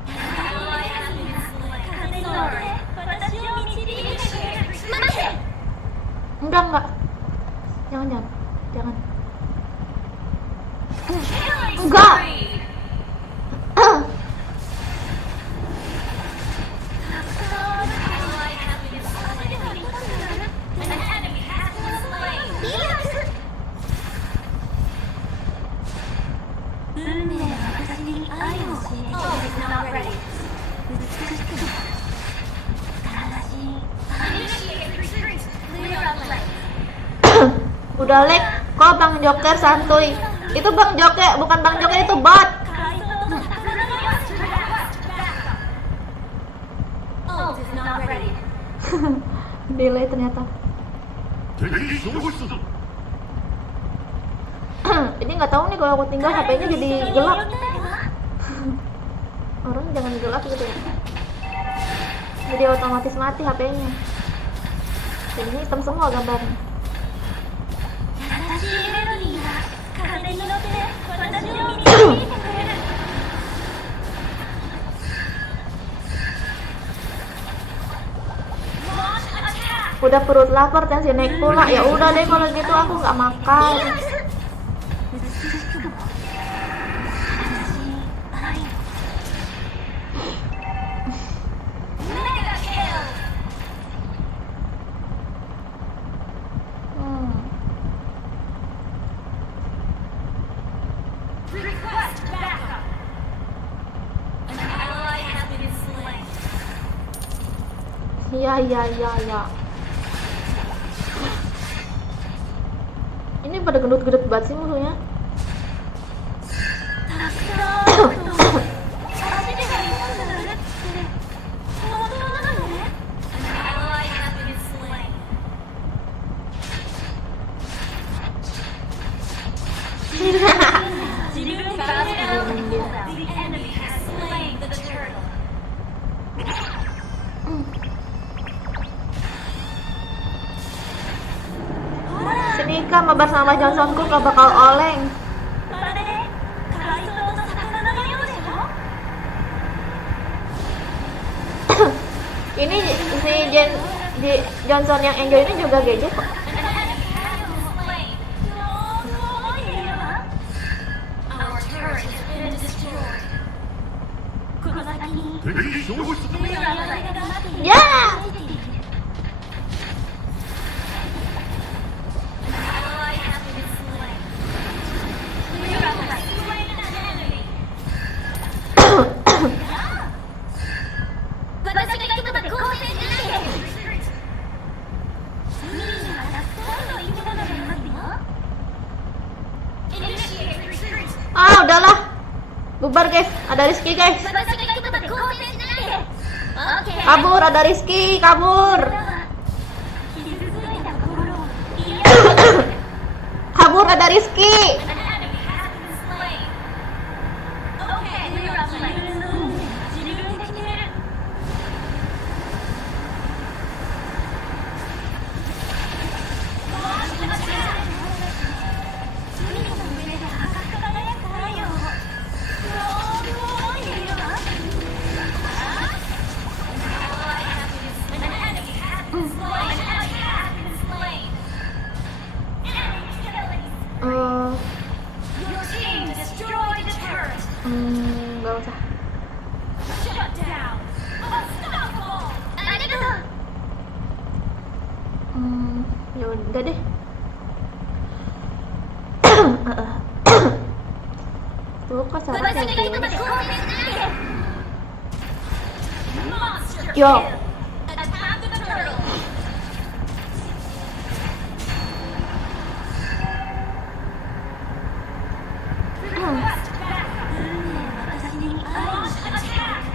Ally has been slain. 風に乗って私を導いてくれる。待て。 Enggak. Jangan. Enggak. Ally has been slain. An enemy has been slain. is not ready. Initiate retreat. Clear up lane. Udah lag, kok Bang Joker santuy. Itu Bang Joker, bukan Bang Joker, itu bot. Ult is not ready. Delay ternyata. 敵消失だ Ini nggak tahu nih kalau aku tinggal HP-nya jadi gelap. Orang jangan gelap gitu ya. Jadi otomatis mati HP-nya. Jadinya hitam semua gambarnya. 優しいメロディーが風に乗って私を導いてくれる。Launch attack. Udah perut lapar tensi naik pula. Ya udah deh kalau gitu aku nggak makan. Mega kill. Request backup. An ally has been slain. Ya. Ini pada gendut-gendut banget sih musuhnya. Sini Kak, mabar sama Johnsonku gak bakal oleng. Ini si Johnson yang enjoy ini juga GG kok. Our turret has been destroyed. 敵消失だ Ya. Ally has been slain. You have slain an enemy. Initiate retreat. Ah, udahlah. Bubar guys, ada Rizky guys. Okay. Kabur, ada Rizky, kabur. Kabur, ada Rizky. An enemy has been slain. Okay, clear up lane. Launch attack. An enemy has been slain. An enemy has been slain. Enemy killing. Your team destroyed a turret. Nggak usah. Shut down. Unstoppable. Ya udah deh. Tuh kok salah ya guys. Monster Yo. kill. Attack the turtle. Request backup. Launch attack.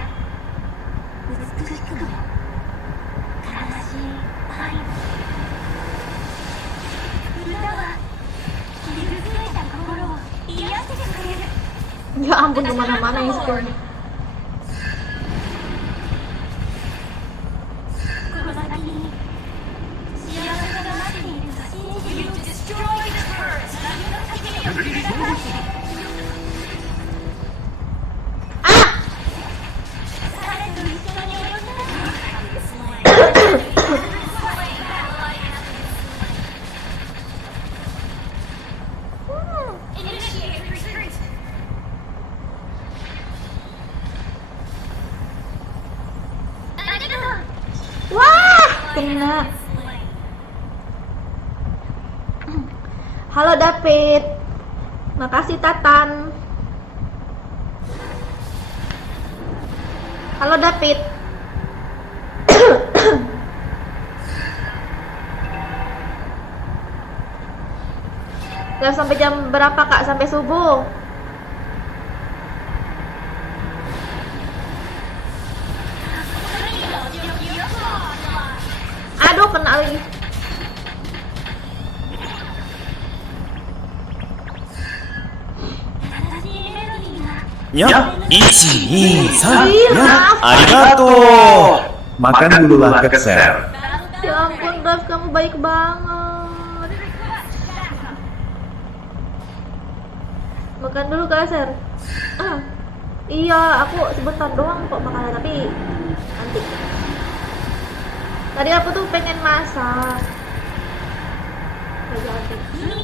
Ya ampun, kemana-mana yang skill. You destroyed the turret. Initiate retreat. Wah, kena. Halo David. Makasih Tatan. Halo David. Live sampai jam berapa kak? Sampai subuh. Aduh, kena lagi. Ya, 1, 2, 3, ya, arigato. Makan dulu lah Keser. Ya ampun, Raf, kamu baik banget. Makan dulu Keser. Iya, aku sebentar doang kok makan, tapi nanti. Tadi aku tuh pengen masak. Gak jadi.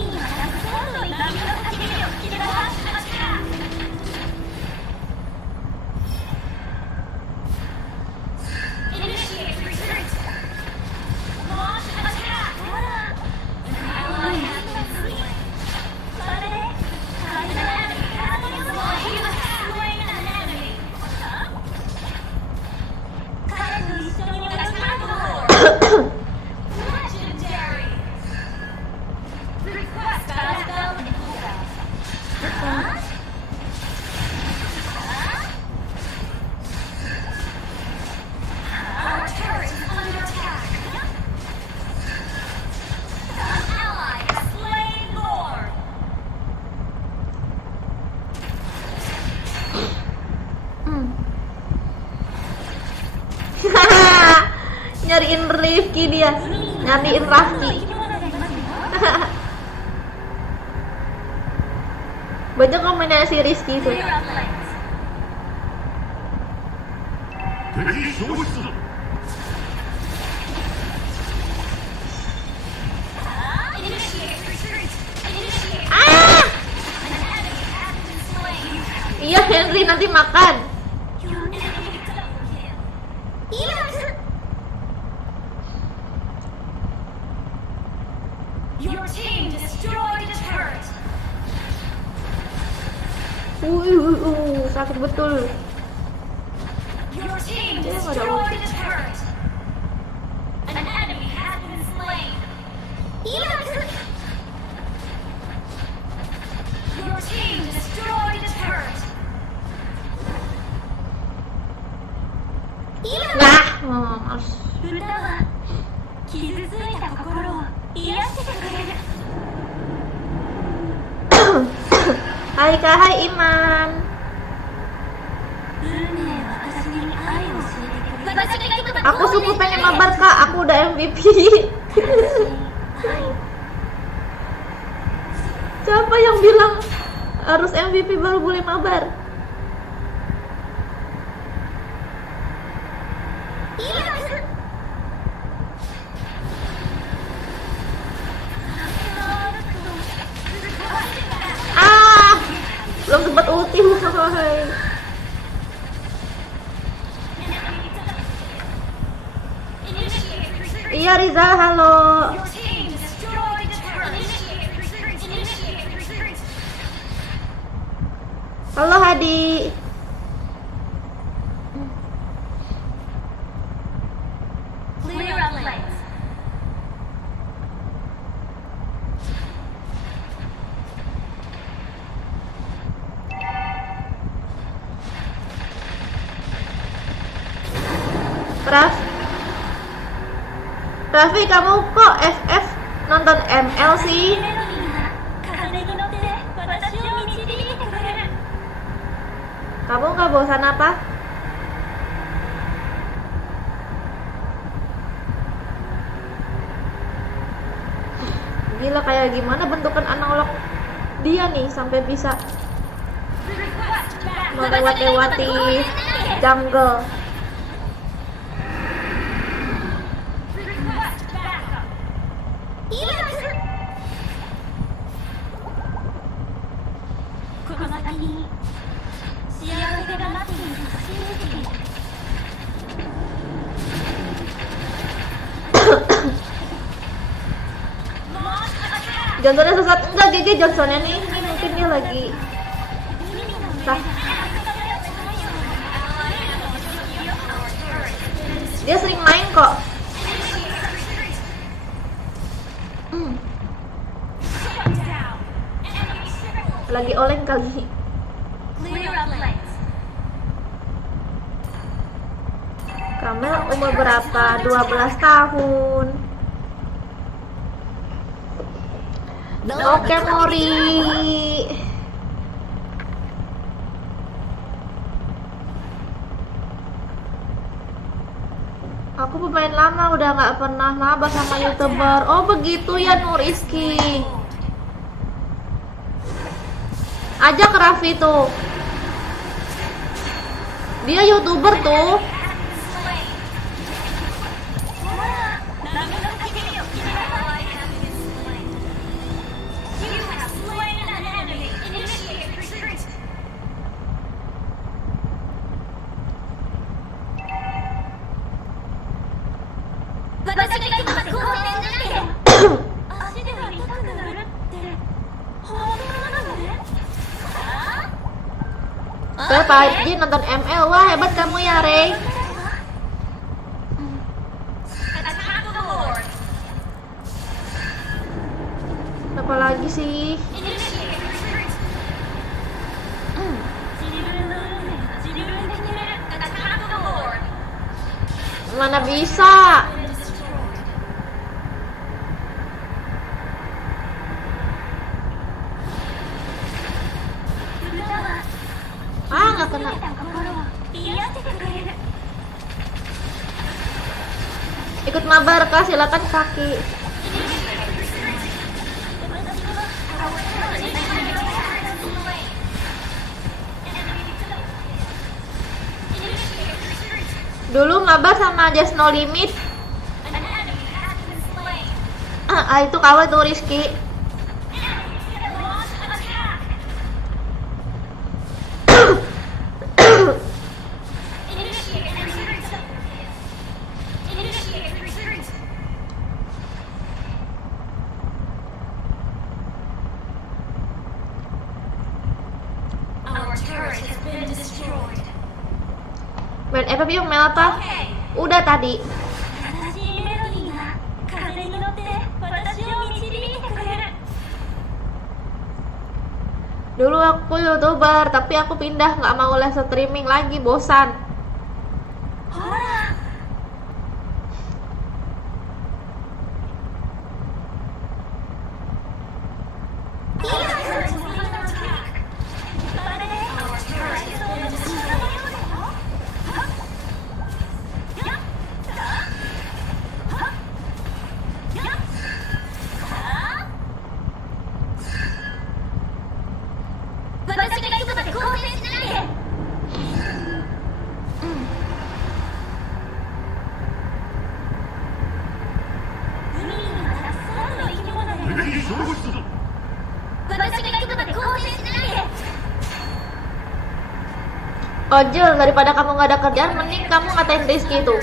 Nyariin Rifki dia, nyariin Rafki. Baca komennya si Rizky itu. Iya Henry, nanti makan. Your team destroyed a turret. Sakit betul. Your team Dia nggak ada destroyed ulti. a turret. An enemy has been slain. Your team destroyed a turret. Lah, Mas. 歌は傷ついた心を癒してくれる。 Hai Kak, hai Iman. 運命は私に愛を教えてくれる。私が行くと Aku suku pengen mabar Kak, aku udah MVP. Siapa yang bilang harus MVP baru boleh mabar? Belum sempat ulti, woy. Iya Rizal, halo. Your team destroyed a turret. Initiate retreat. Halo Hadi. Clear up lanes. Raffi, kamu kok FF nonton ML sih? 風に乗って私を導いてくれる。 Kamu nggak bosan apa? Gila, kayak gimana bentukan analog dia nih sampai bisa melewati jungle. Request backup. この先に幸せが待っていると信じている。 Johnsonnya sesat enggak, GG Johnsonnya nih, ini mungkin dia lagi sah. lagi oleng kali. Clear up lanes. Kamel umur berapa? 12 tahun. Oke Mori. Aku pemain lama, udah nggak pernah maba sama youtuber. Oh begitu ya Nuriski. Ajak Raffi tuh. Dia youtuber tuh. Pak Haji nonton ML, wah hebat kamu ya Rey. Apa lagi sih? Mana bisa? Nggak kena. Ikut mabar kah? Silakan kaki. Dulu mabar sama Just No Limit. Itu kawan tuh Rizky. Main FF yuk, main apa? Udah tadi. Dulu aku youtuber, tapi aku pindah, nggak mau live streaming lagi, bosan. Ojol, daripada kamu nggak ada kerjaan, mending kamu ngatain Rizky itu.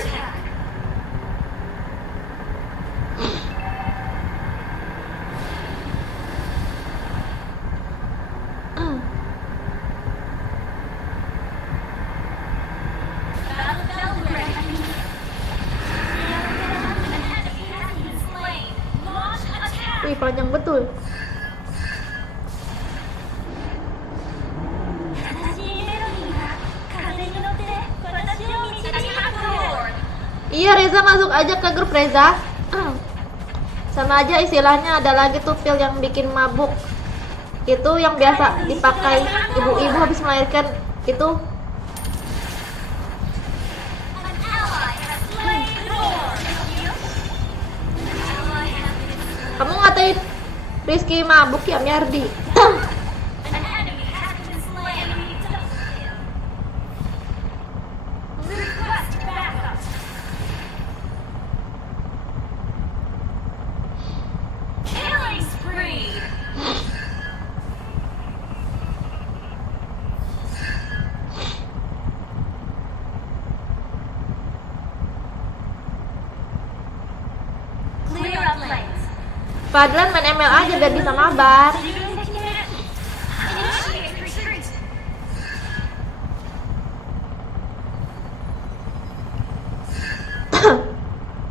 Wih, panjang betul. Iya Reza, masuk aja ke grup Reza. Sama aja istilahnya, ada lagi tuh pil yang bikin mabuk. Itu yang biasa dipakai ibu-ibu habis melahirkan itu. Kamu ngatain Rizky mabuk ya, Miardi? Fadlan main ML aja biar bisa mabar.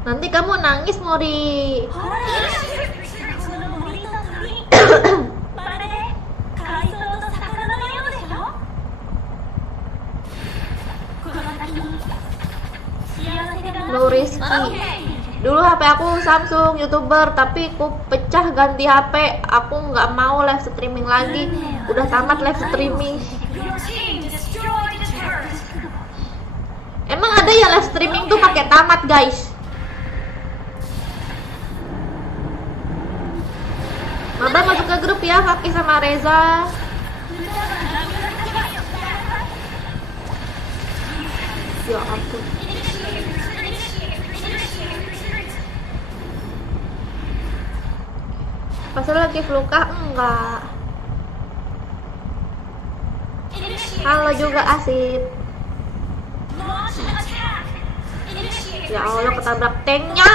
Nanti kamu nangis, Mori. No Rizky. Dulu HP aku Samsung YouTuber, tapi aku pecah ganti HP. Aku nggak mau live streaming lagi. Udah tamat live streaming. Emang ada ya live streaming tuh pakai tamat, guys? Maba masuk ke grup ya, Fakih sama Reza. Ya ampun. Pas lagi Fluka enggak. Halo juga Asip. Ya Allah, ketabrak tanknya.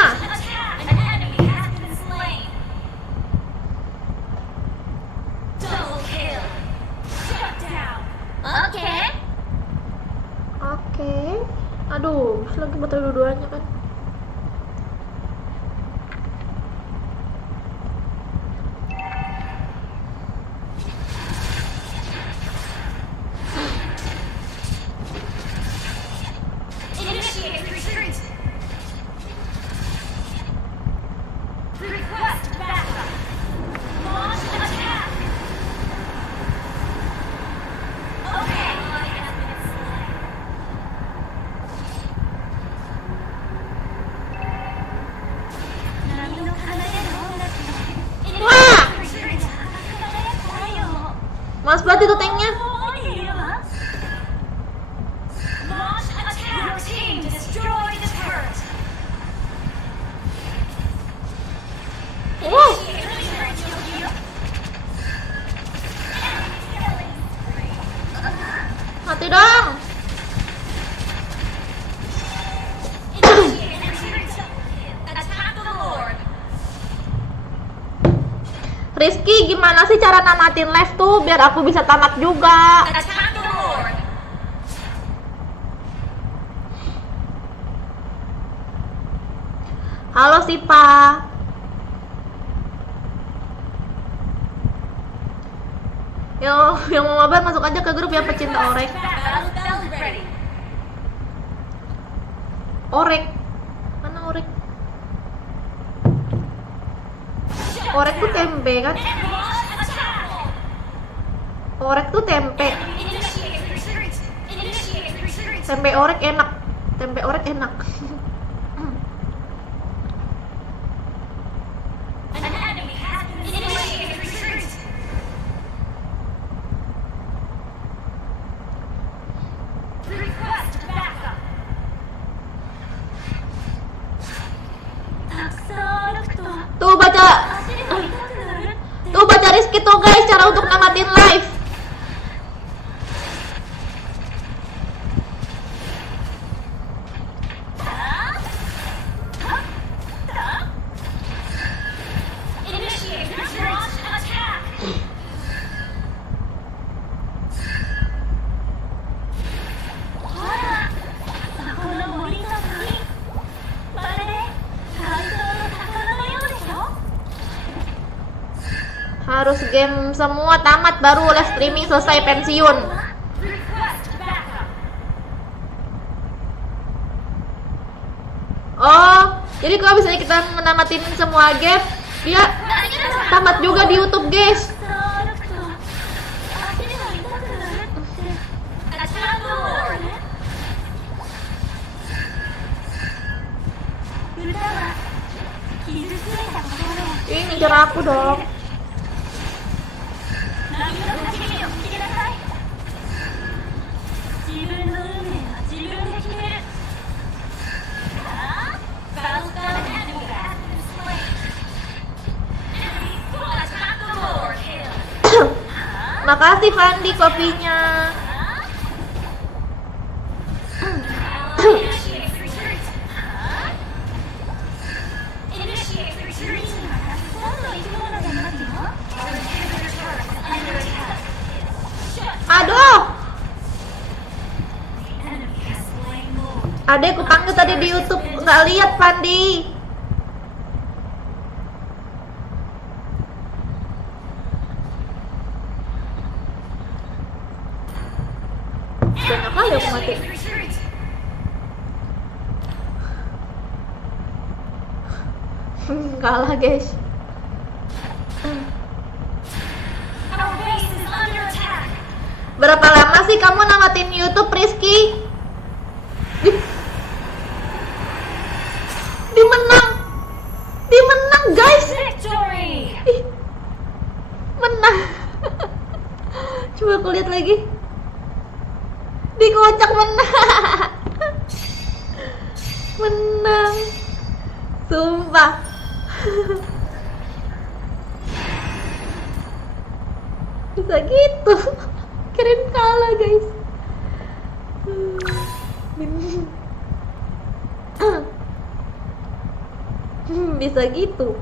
Oke. Aduh, lagi mati dua-duanya kan. Mas banget itu tanknya. Mati dong. Rizky, gimana sih cara namatin live tuh biar aku bisa tamat juga? Halo Sipa. Yang mau mabar masuk aja ke grup ya, pecinta orek. Orek. Mana orek? Orek tuh tempe kan? Orek tuh tempe. Tempe orek enak. Tempe orek enak. Tuh baca Rizky tuh guys, cara untuk namatin live. Harus game semua tamat baru live streaming selesai pensiun. Oh, jadi kalau misalnya kita menamatin semua game, dia tamat juga di YouTube, guys. Ini ngejar aku dong. Makasih Fandi kopinya. Aduh. Adekku panggil tadi di YouTube, nggak lihat Fandi. Banyak kali aku mati. Kalah guys. Our base is under attack. Berapa lama sih kamu namatin YouTube, Rizky? Dimenang guys. Victory! Ih, menang. Coba aku lihat lagi. Dikocak menang. Menang. Sumpah. Bisa gitu. Keren kalah guys. Bisa gitu.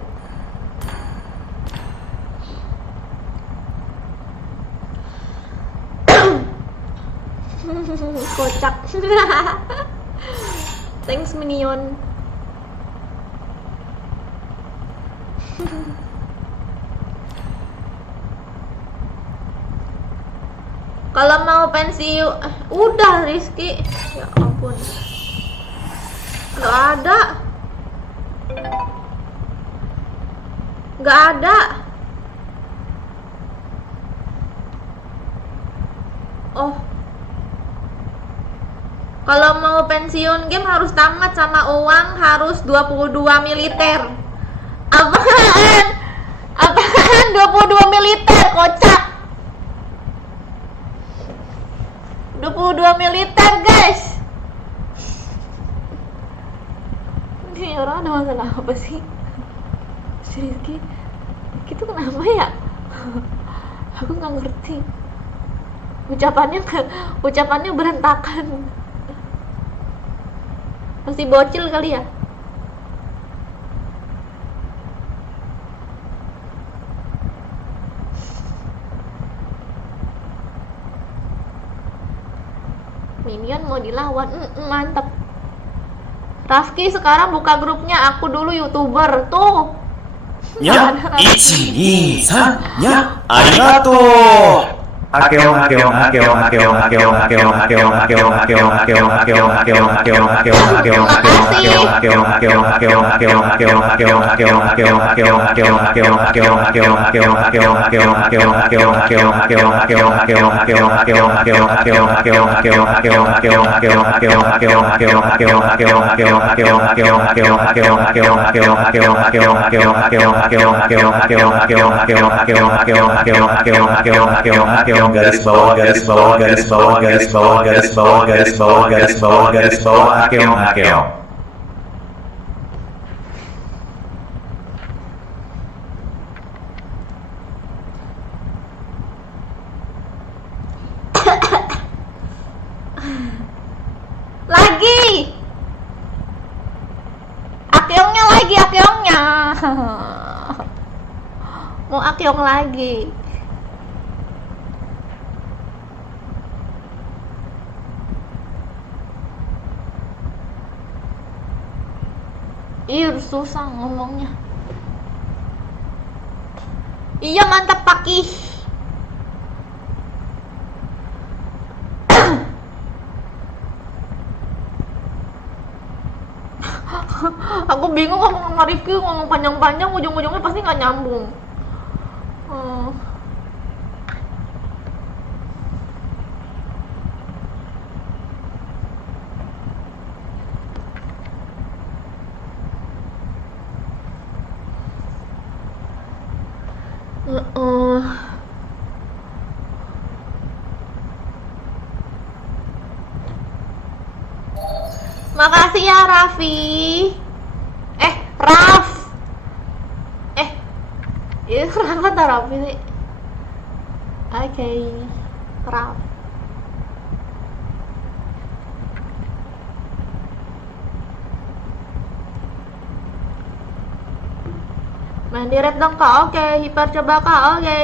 Kocak. Thanks Minion. Kalau mau pensiun, udah Rizky. Ya ampun. Gak ada. Gak ada. Oh. Kalau mau pensiun game harus tamat sama uang harus 22 militer. Apaan? Apaan 22 militer, kocak. 22 militer, guys. Ini orang ada masalah apa sih? Si Rizky itu kenapa ya? Aku nggak ngerti. Ucapannya berantakan. Masih bocil kali ya? Minion mau dilawan, mantap. Rafki sekarang buka grupnya, aku dulu YouTuber tuh. Ya, 1, 2, 3, ya, arigato. Akeong. Garis bawah akeong. Lagi akeongnya mau akeong lagi. Ih, susah ngomongnya. Iya, mantap Paki. Aku bingung ngomong sama Rifki, ngomong panjang-panjang, ujung-ujungnya pasti nggak nyambung. Makasih ya Raffi. Raf. Ini kenapa tak Raffi sih? Oke, Raf. Main direct dong kak, oke. Hiper coba kak, oke.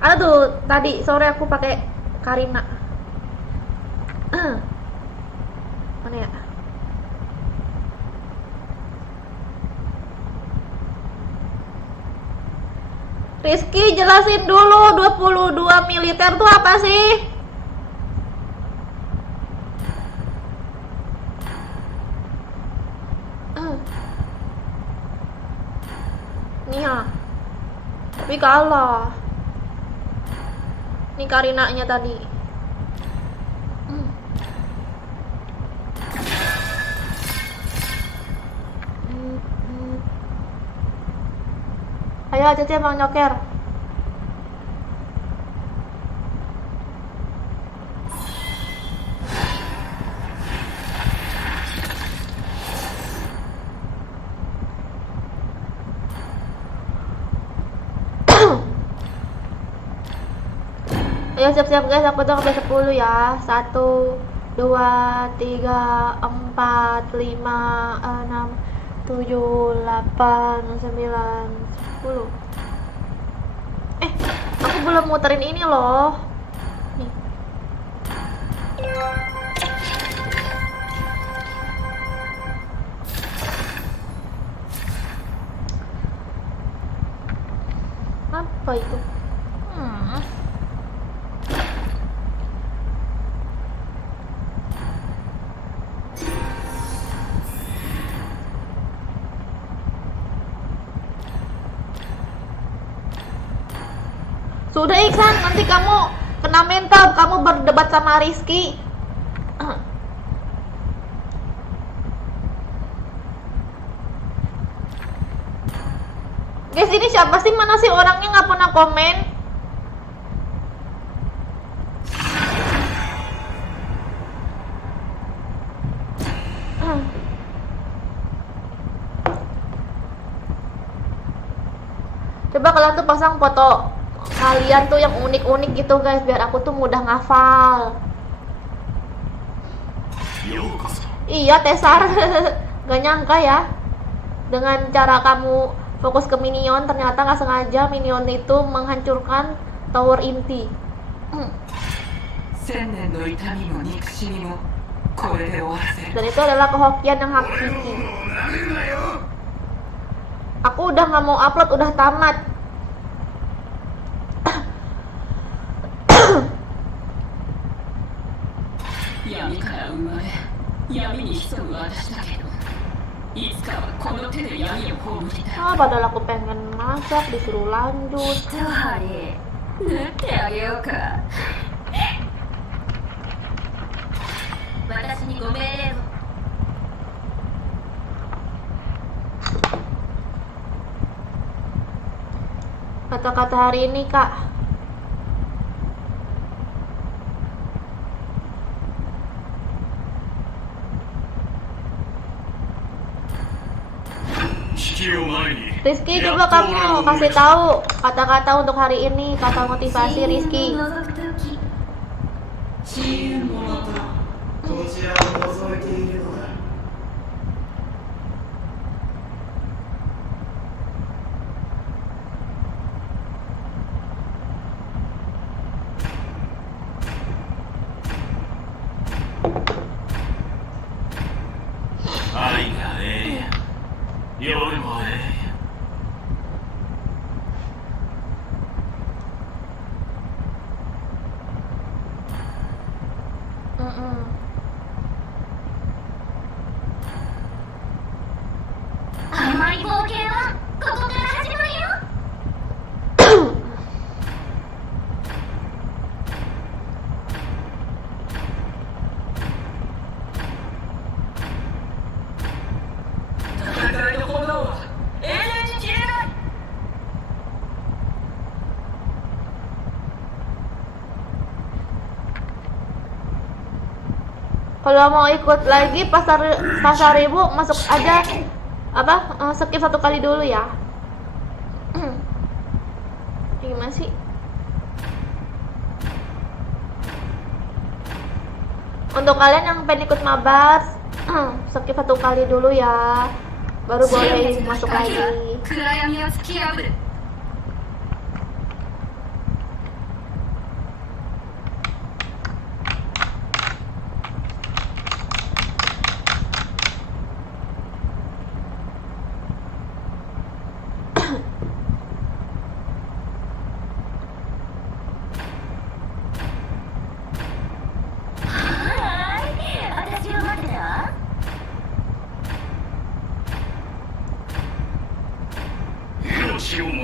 Aduh, tadi sore aku pakai Karina. Mana ya? Rizky jelasin dulu 22 militer tuh apa sih? tapi kalah. Ini Karinanya tadi. Ayo Cece Bang Joker. Ayo siap-siap guys, aku udah sampai 10 ya. 1 2 3 4 5 6 7 8 9 10. Aku belum muterin ini loh. Nih. Apa itu? Sudah Iksan, nanti kamu kena mental, kamu berdebat sama Rizky. Guys, ini siapa sih? Mana sih orangnya nggak pernah komen? Coba kalian tuh pasang foto kalian tuh yang unik-unik gitu guys, biar aku tuh mudah ngafal. Iya Tesar. Gak nyangka ya, dengan cara kamu fokus ke minion, ternyata gak sengaja minion itu menghancurkan tower inti. Dan itu adalah kehokian yang hakiki. Aku udah gak mau upload, udah tamat. Padahal aku pengen masak, disuruh lanjut. Kata-kata hari ini, Kak. Rizky, coba kamu kasih tahu kata-kata untuk hari ini, kata motivasi Rizky. こちらを覗いているのだ。愛がねえ、夜もねえ。甘い冒険はここから始まるよ。戦いの炎は永遠に消えない。 Kalau mau ikut lagi pasar ribu, masuk aja skip 1 kali dulu ya. Gimana sih? Untuk kalian yang pengen ikut mabar, skip 1 kali dulu ya, baru boleh masuk lagi. 暗闇を突き破る。 私を待ってたわ。命をも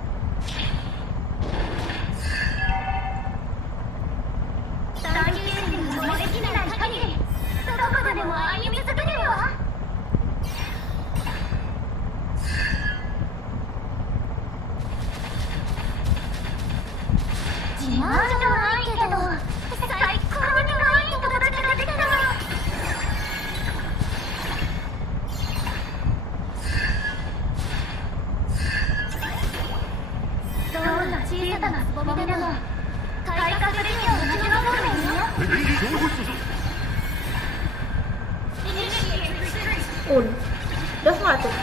Udah nggak tuh?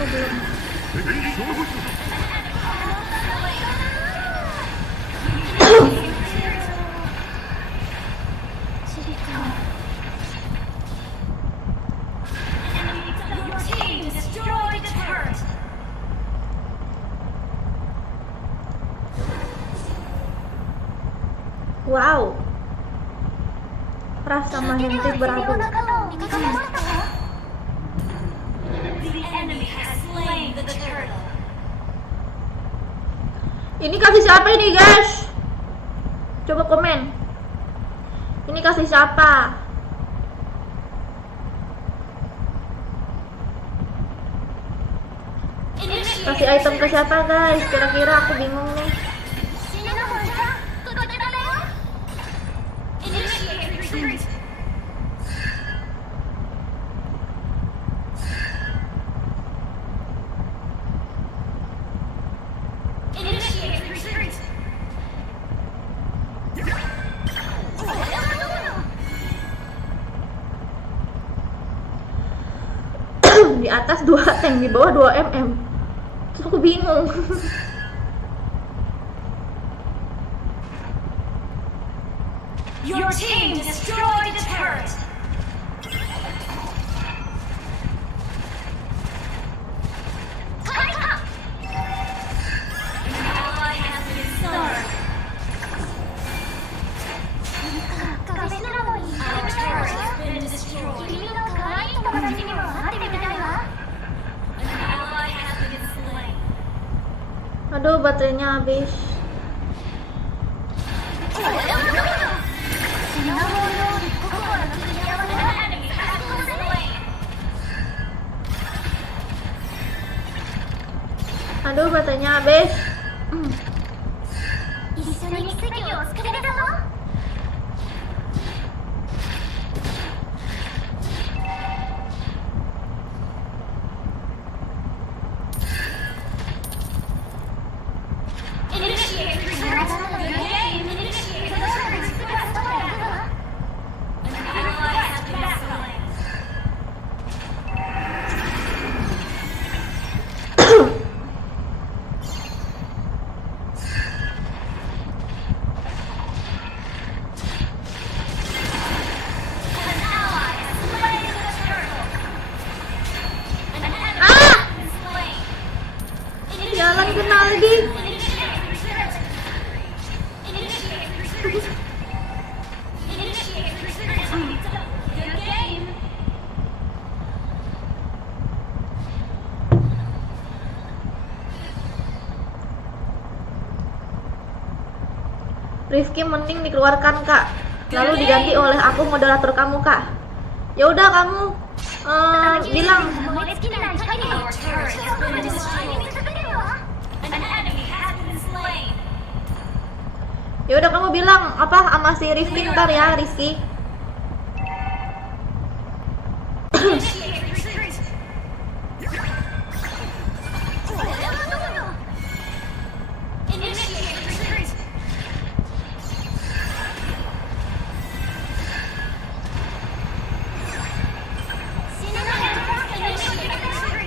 Oh, belum. Your team destroyed the turret. Wow. Ras sama Henry beradu. The enemy has slain the turtle. Ini kasih siapa ini, guys? Coba komen. Ini kasih siapa? Kasih item ke siapa, guys? Kira-kira aku bingung nih. Initiate retreat. Initiate retreat. Di atas 2 tank, di bawah 2 mm. Terus aku bingung. Your team destroyed the turret. An ally has been slain. Our turret has been destroyed. An ally has been slain. Aduh, baterainya habis. Aduh, baterainya habis. Initiate retreat. The game initiates retreat. An ally has been slain. An ally has slain the turtle. An enemy has been slain. Jalan kena lagi. Initiate retreat. Initiate retreat. Initiate retreat. Good game. Rifki mending dikeluarkan, Kak. Lalu diganti oleh aku, moderator kamu, Kak. Ya udah, kamu bilang. Our turret has been destroyed. An enemy has been slain. Ya udah, kamu bilang apa sama si Rifki ntar ya, Rizky. Initiate retreat. Initiate retreat. Initiate retreat.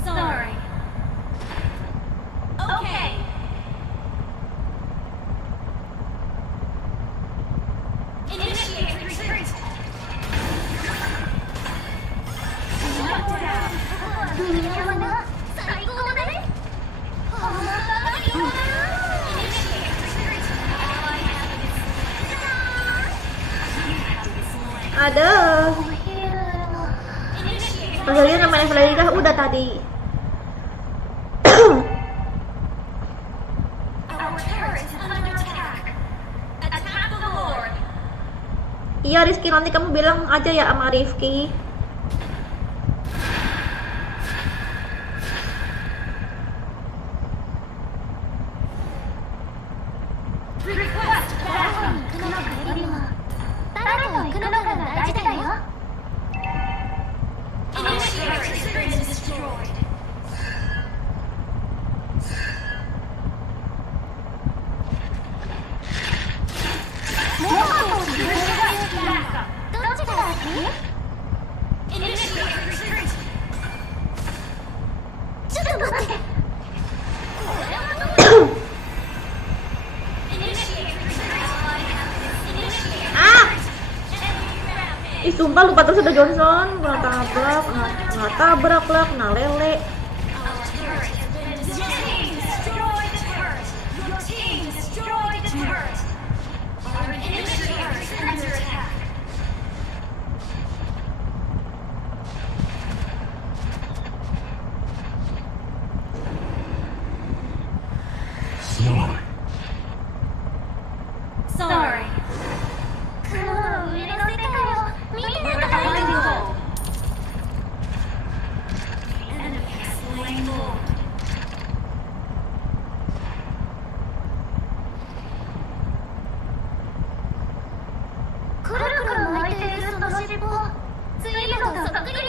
Sorry. Okay. Initiate retreat. Shut down. Initiate retreat. Ally has been slain. Ada. Initiate Pasalnya namanya Flairika udah tadi. Our turret is under attack. Attack the Lord. Iya, Rizky, nanti kamu bilang aja ya sama Rifki. Sumpah lupa terus ada Johnson, kena tabrak, nggak tabrak lah, kena lele. Our turret has been destroyed. Destroy the turret. Your team destroyed the turret. Our initiator is under attack. Sorry. Enemy has slain Lord.くるくる巻いているその尻尾、次のとそっくりね。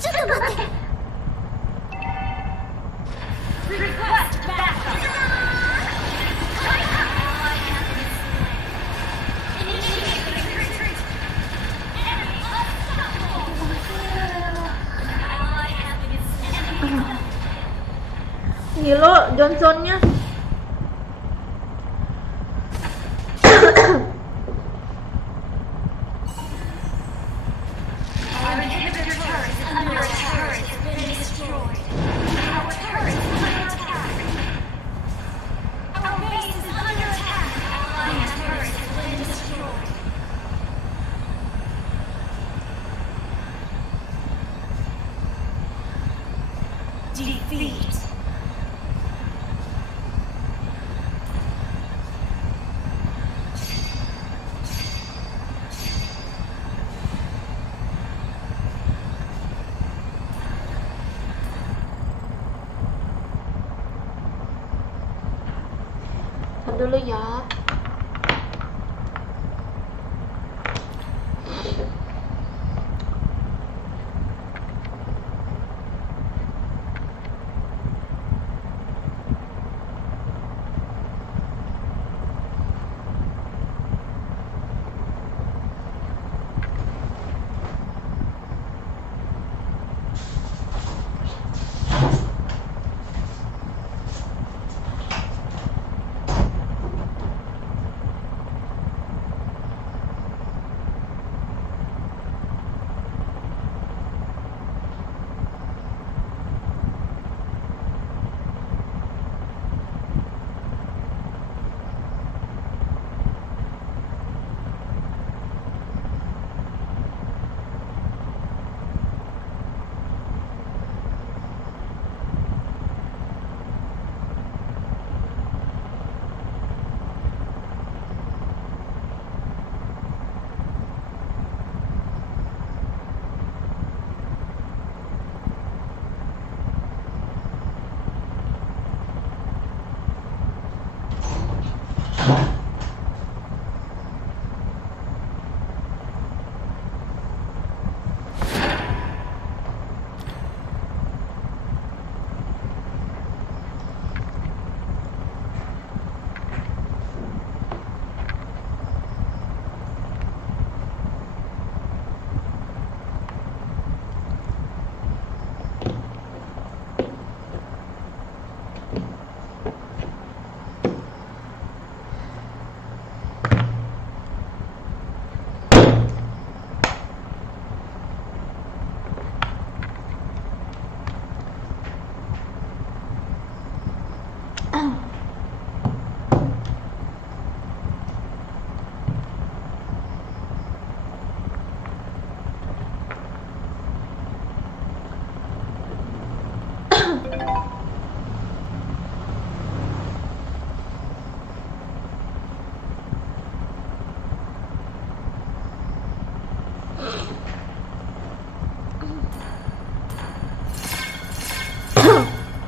ちょっと待って。Request backup. Initiate retreat. Enemy unstoppable. Ally has been slain. Gila Johnsonnya. Our inhibitor turret is under attack. Our turret has been destroyed. Our turret is under attack. Our base is under attack. Our turret has been destroyed. Defeat. Dulu ya.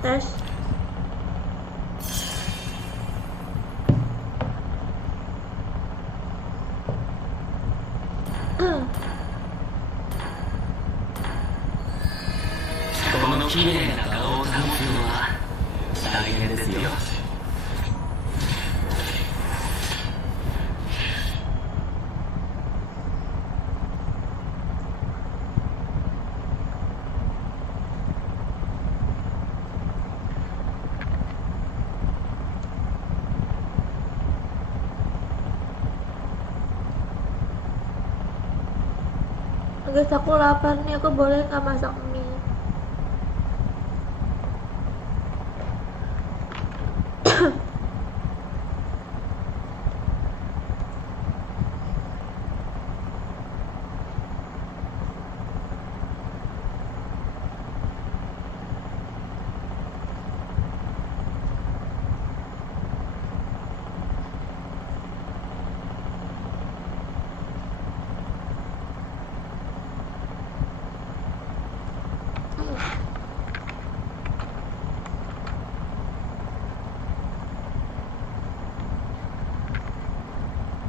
Tes. Guys, aku lapar nih, aku boleh nggak masak mie?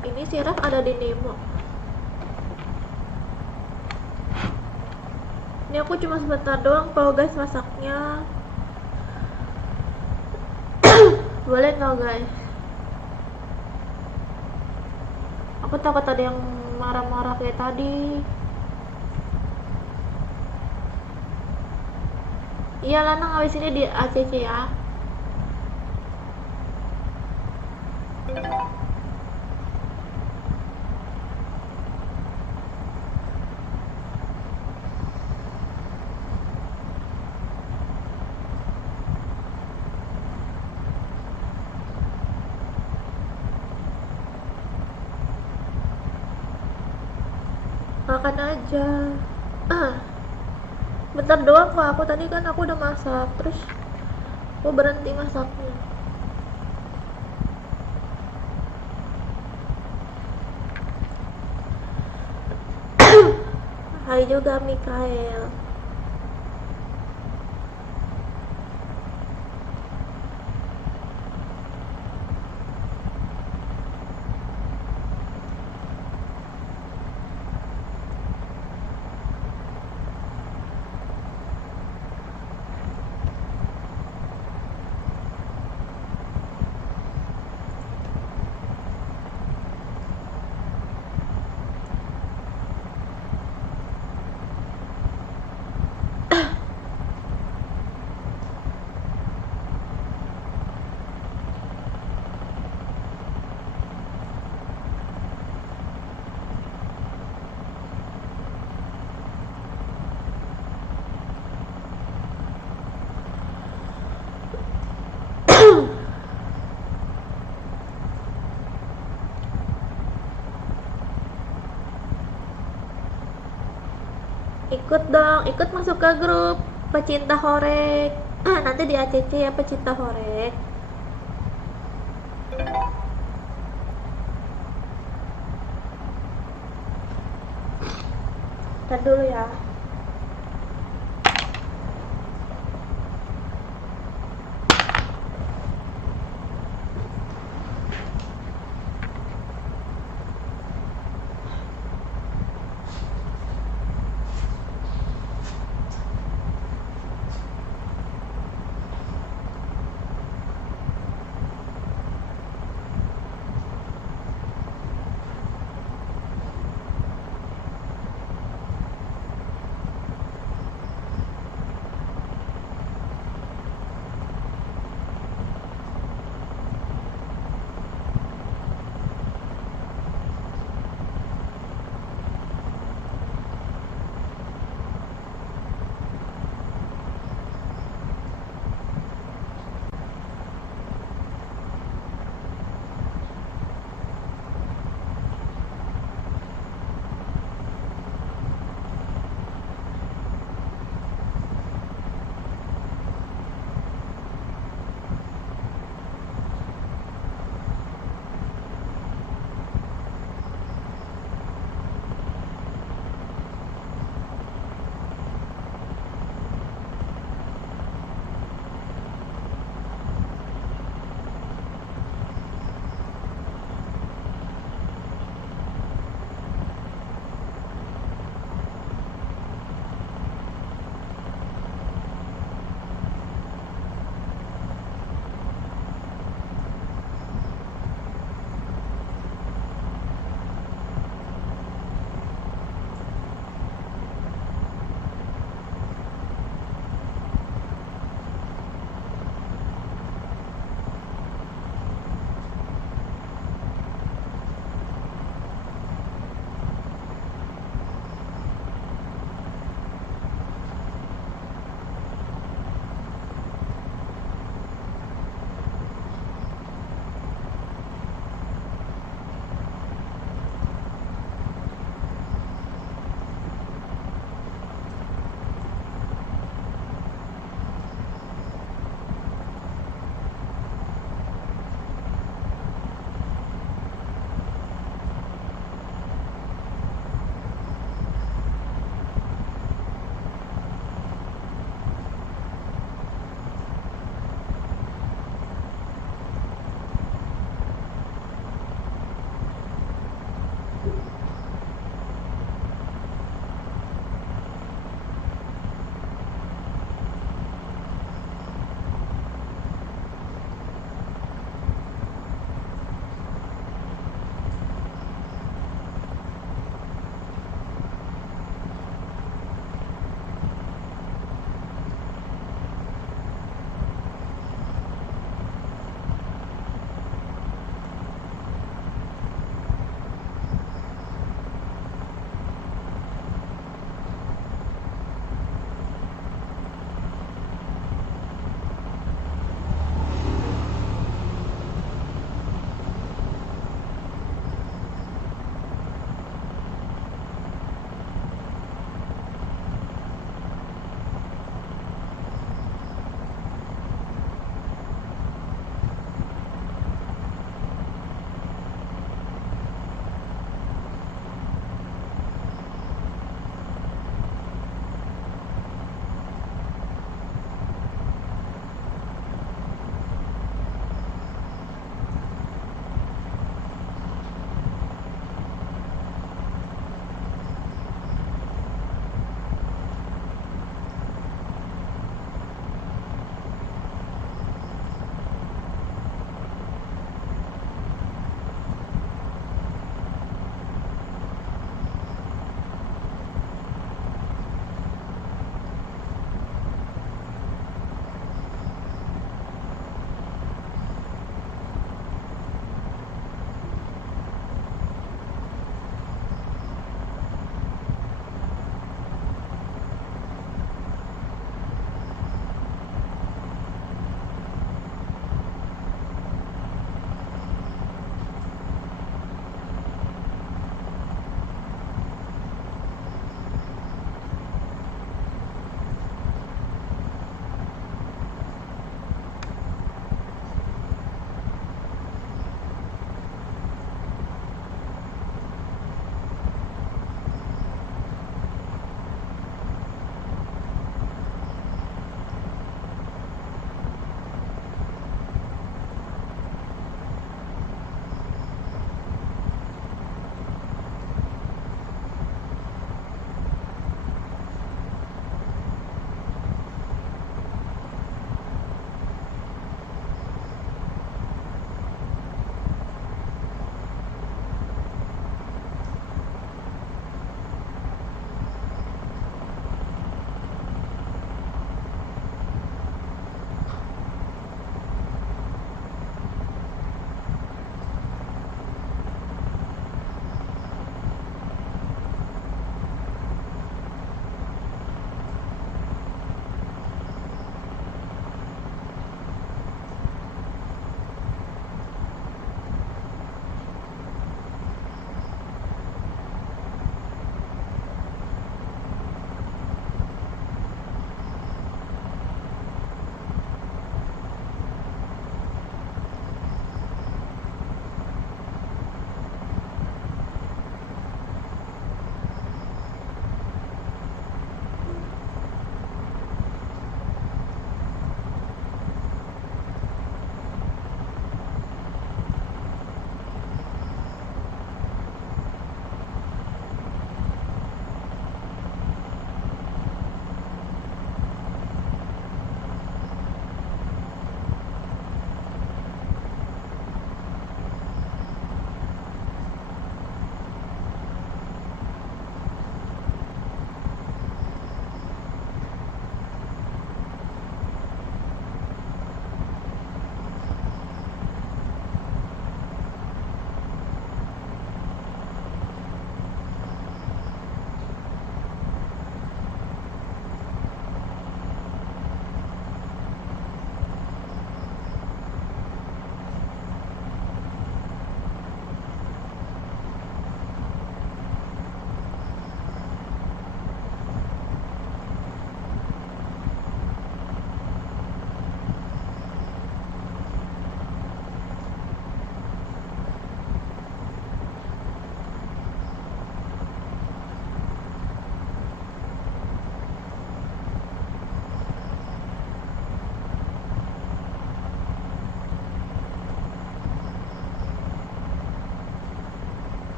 Ini si Raf ada di Nemo. Ini aku cuma sebentar doang kok guys masaknya. Boleh nggak guys? Aku takut ada yang marah-marah kayak tadi. Iya Lana, abis ini di ACC ya. Makan aja. Bentar doang kok, aku tadi kan aku udah masak, terus aku berhenti masaknya. Hai juga Mikael. Ikut dong, ikut masuk ke grup pecinta horek. Nanti di ACC ya pecinta horek. Ntar dulu ya.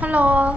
Halo.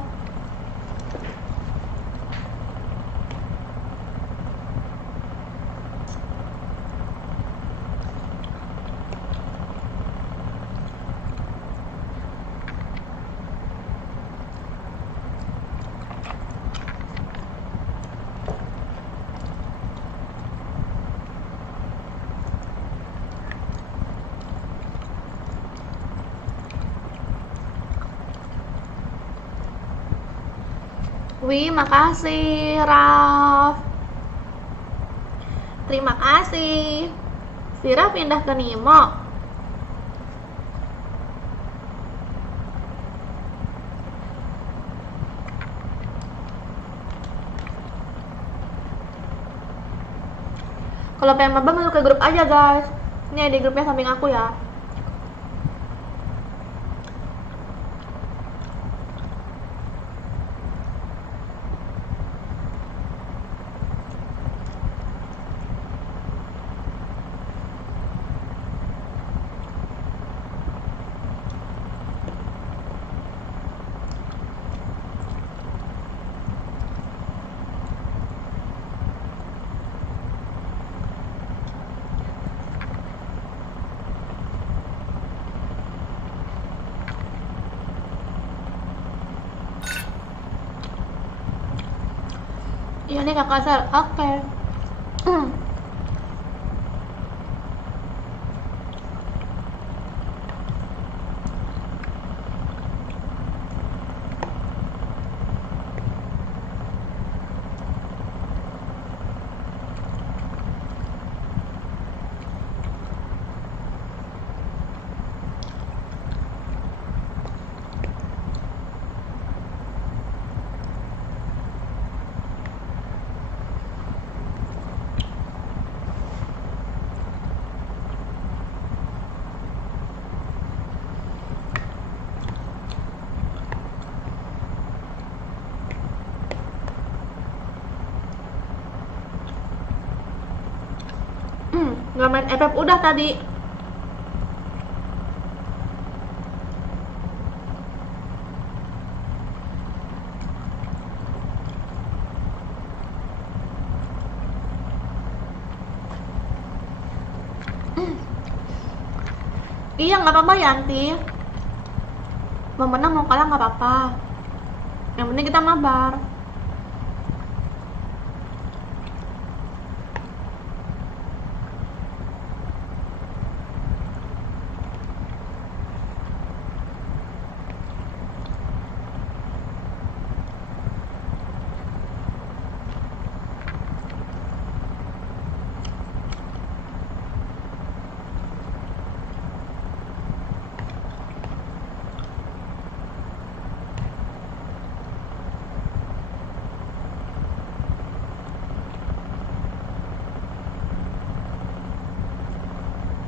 Wih, makasih Raf. Terima kasih. Vira pindah ke Nimo. Kalau pengen maba masuk ke grup aja guys. Ini di grupnya samping aku ya. Iya nih kakak Sel, oke. Nggak main FF udah tadi. Iya nggak apa-apa Yanti. Mau menang mau kalah nggak apa-apa. Yang penting kita mabar.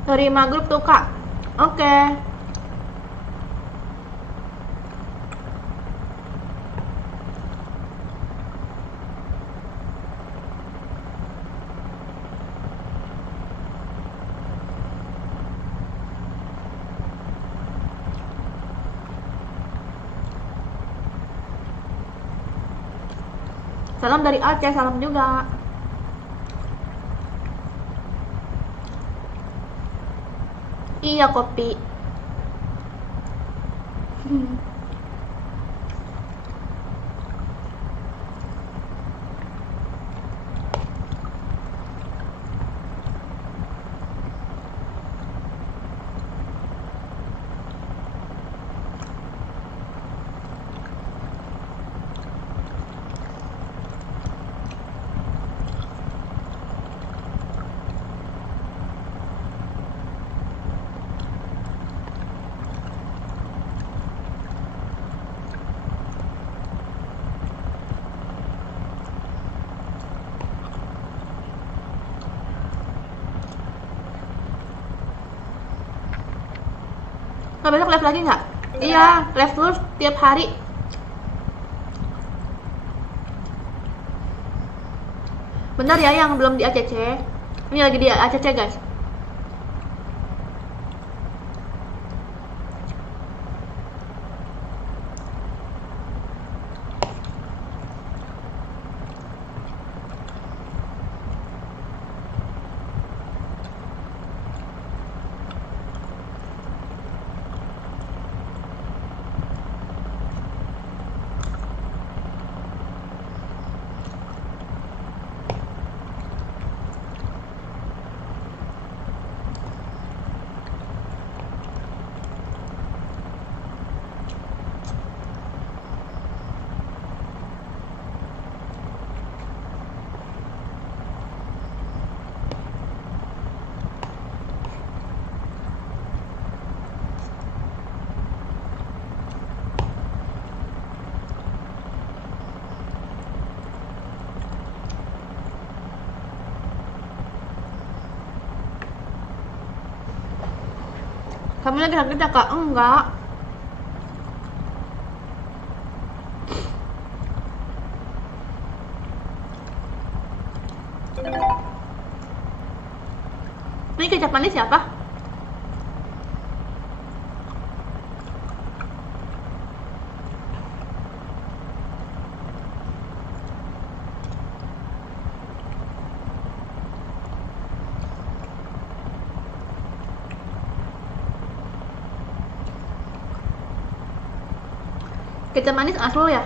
Terima grup tuh kak. Oke. Salam dari Aceh, salam juga. Iya kopi. Nah, besok live lagi nggak? Iya, live terus tiap hari. Benar ya yang belum di ACC. Ini lagi di ACC guys. Kami lagi sakit ya kak? Enggak. Ini kecap manis siapa? Kecap manis Aslo ya?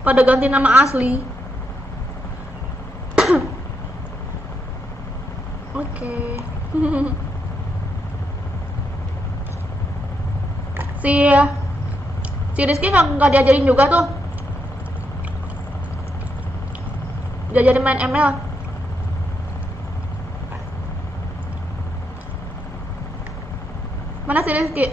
Pada ganti nama asli. Oke. Si Rizky nggak diajarin juga tuh. Diajarin main ML. Mana si Rizky?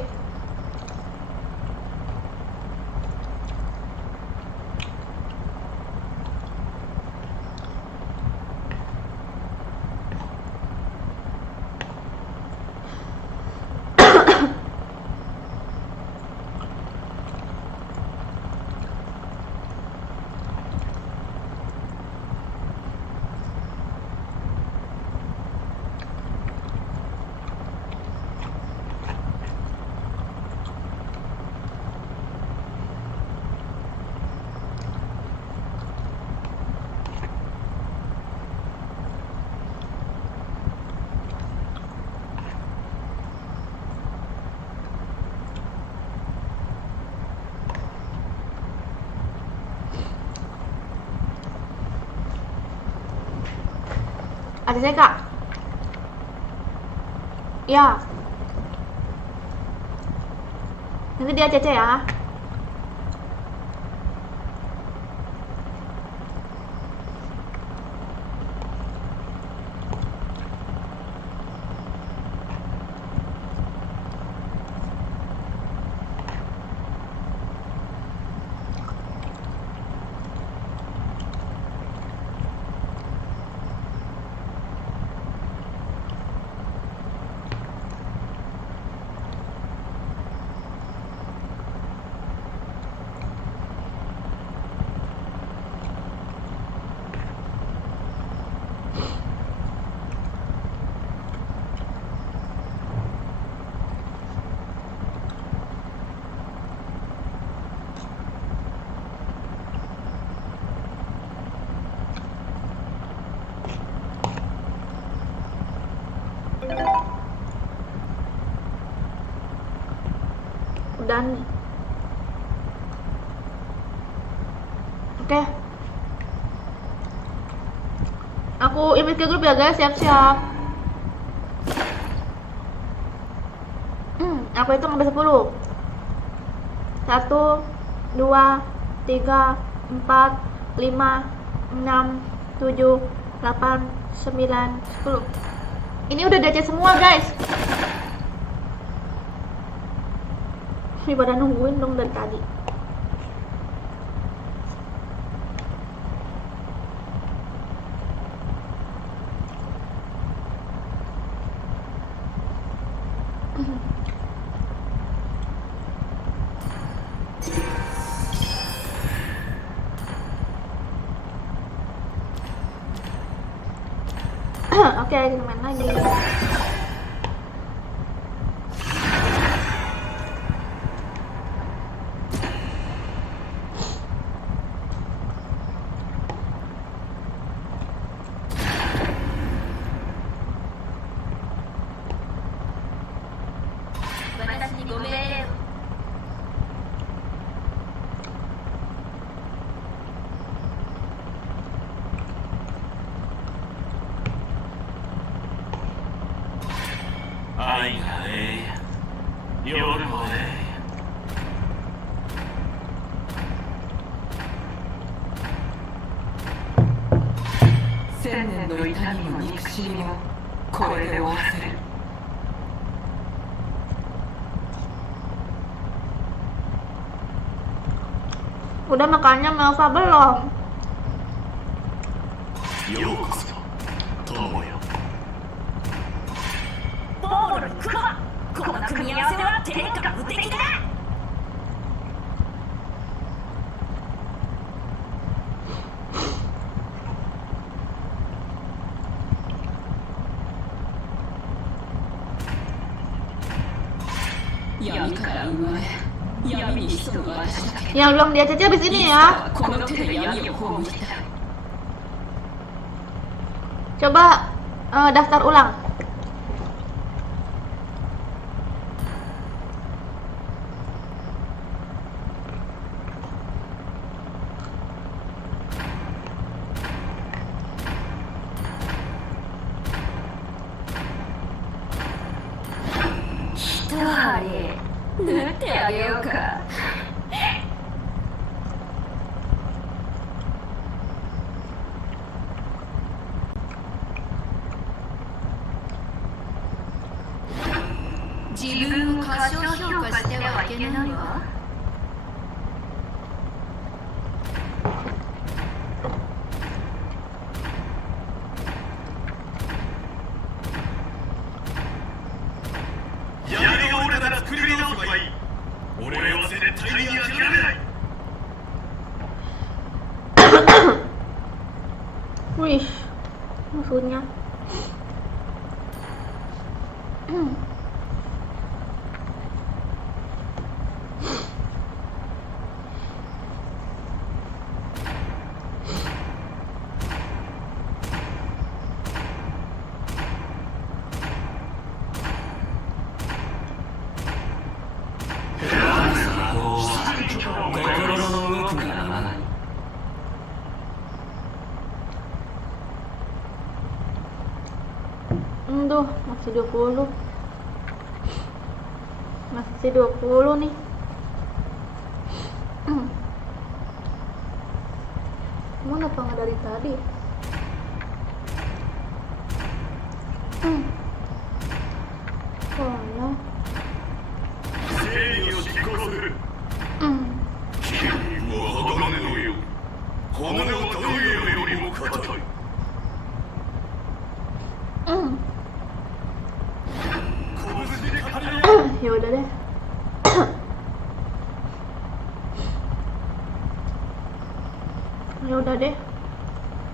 Ada saya kak? Ya. Nanti dia Cece ya. Dan oke. Aku invite ke grup ya guys, siap-siap. Aku hitung sampai 10. 1 2 3 4 5 6 7 8 9 10. Ini udah DC semua guys. Ini pada nungguin dong dari tadi. Oke, kita main lagi. Udah makannya Melva belum? ようこそ友よ。ボールクマ、この組み合わせは天下無敵だ。闇から生まれ闇に潜む私だけ Yang belum diajak habis ini ya. この手で闇を葬りたい Coba daftar ulang. Hitohari, 縫ってあげようか。自分を過小評価してはいけないわ。やりが俺なら作り直せばいい。俺は絶対に諦めない。 Wih, musuhnya. Duh, masih 20. Masih 20 nih. Mana apa nggak dari tadi? Oh no. 正義を実行する。筋肉は鋼のよう。骨は太陽よりも硬い。拳で語り合う。 Ya udah deh. Ya udah deh.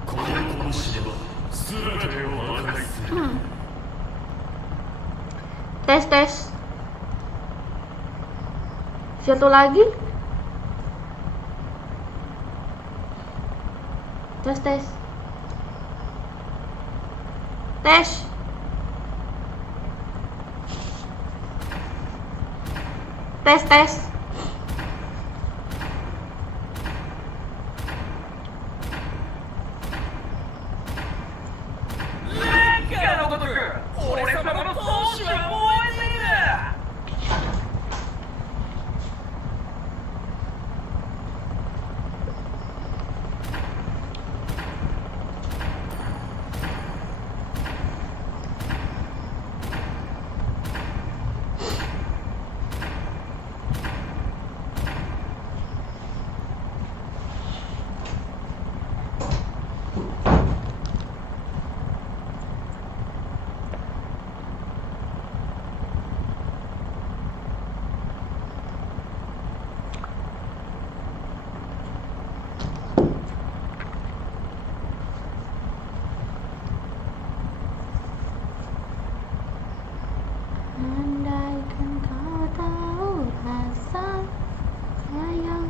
この拳は全てを破壊する。 Tes. Satu lagi. Tes. Tes. Andaikan kau tahu rasa sayang.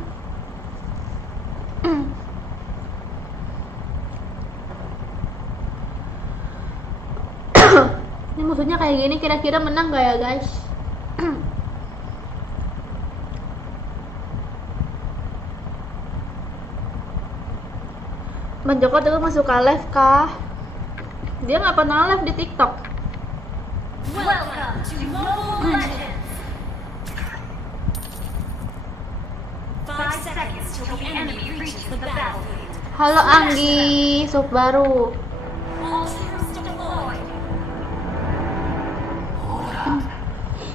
Ini musuhnya kayak gini, kira-kira menang gak ya guys? Bang Joko dulu masuk ke live kah? Dia nggak pernah live di TikTok. Welcome to Mobile Legends. 5 seconds till the enemy reaches the battlefield. Halo Anggi, sub baru. All troops deployed.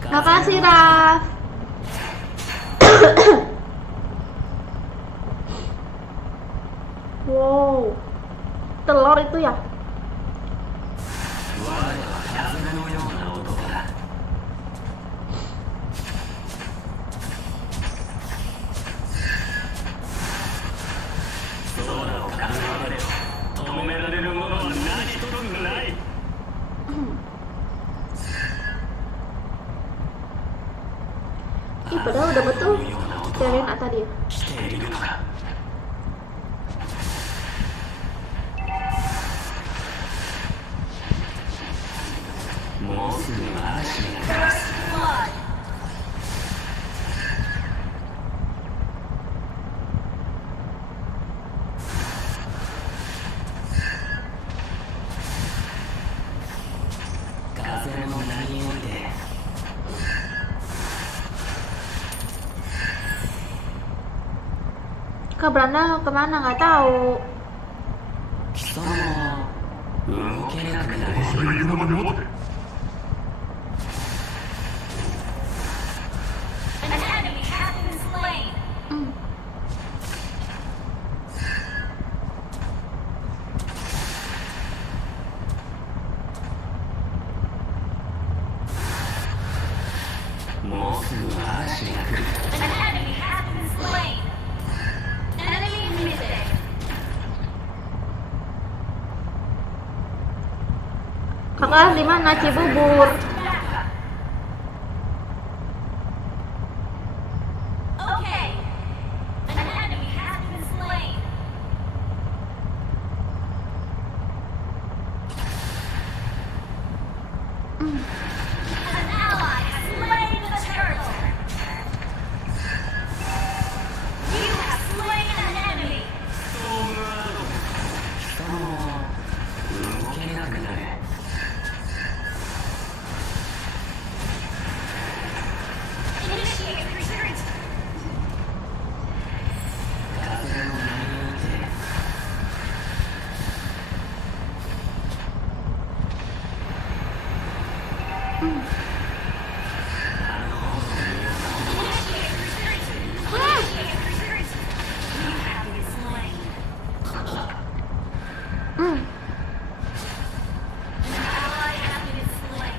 Makasih Raf. Wow. telur itu ya. Ih, padahal udah betul Serena tadi ya. Blood. Kak Branda kemana nggak tahu. それ言うまで待て An enemy has been slain. Hmm. An enemy has been slain. Enemy missing. Kakak di mana Cibubur? Okay. An enemy has been slain. An ally has slain the turtle. You have slain an enemy. Initiate retreat. Initiate retreat. Initiate retreat. You have been slain. Hmm. An ally has been slain.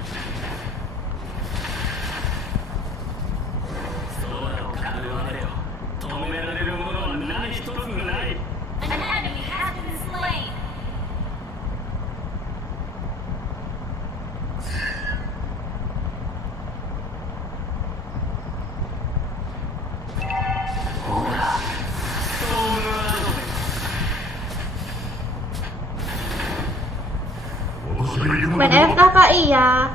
An enemy has been slain. Main FK Kak iya.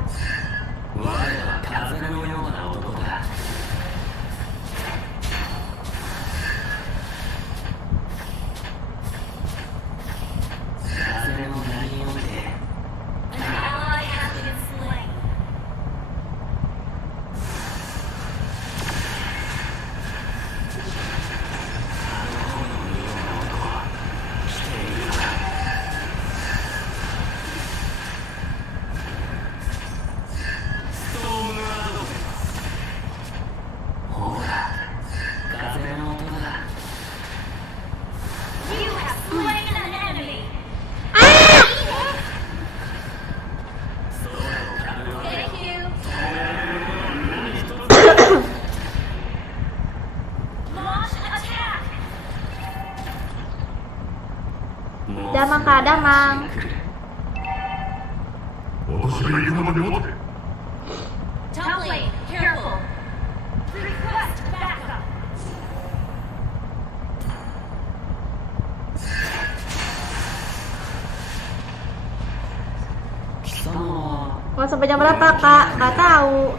An ally has been slain. You have slain an enemy. Thank you. Launch attack. Damang Kak Damang. 私が言うまで待て Top lane, careful. Request backup. Mau sampai jam berapa Kak? Nggak tahu.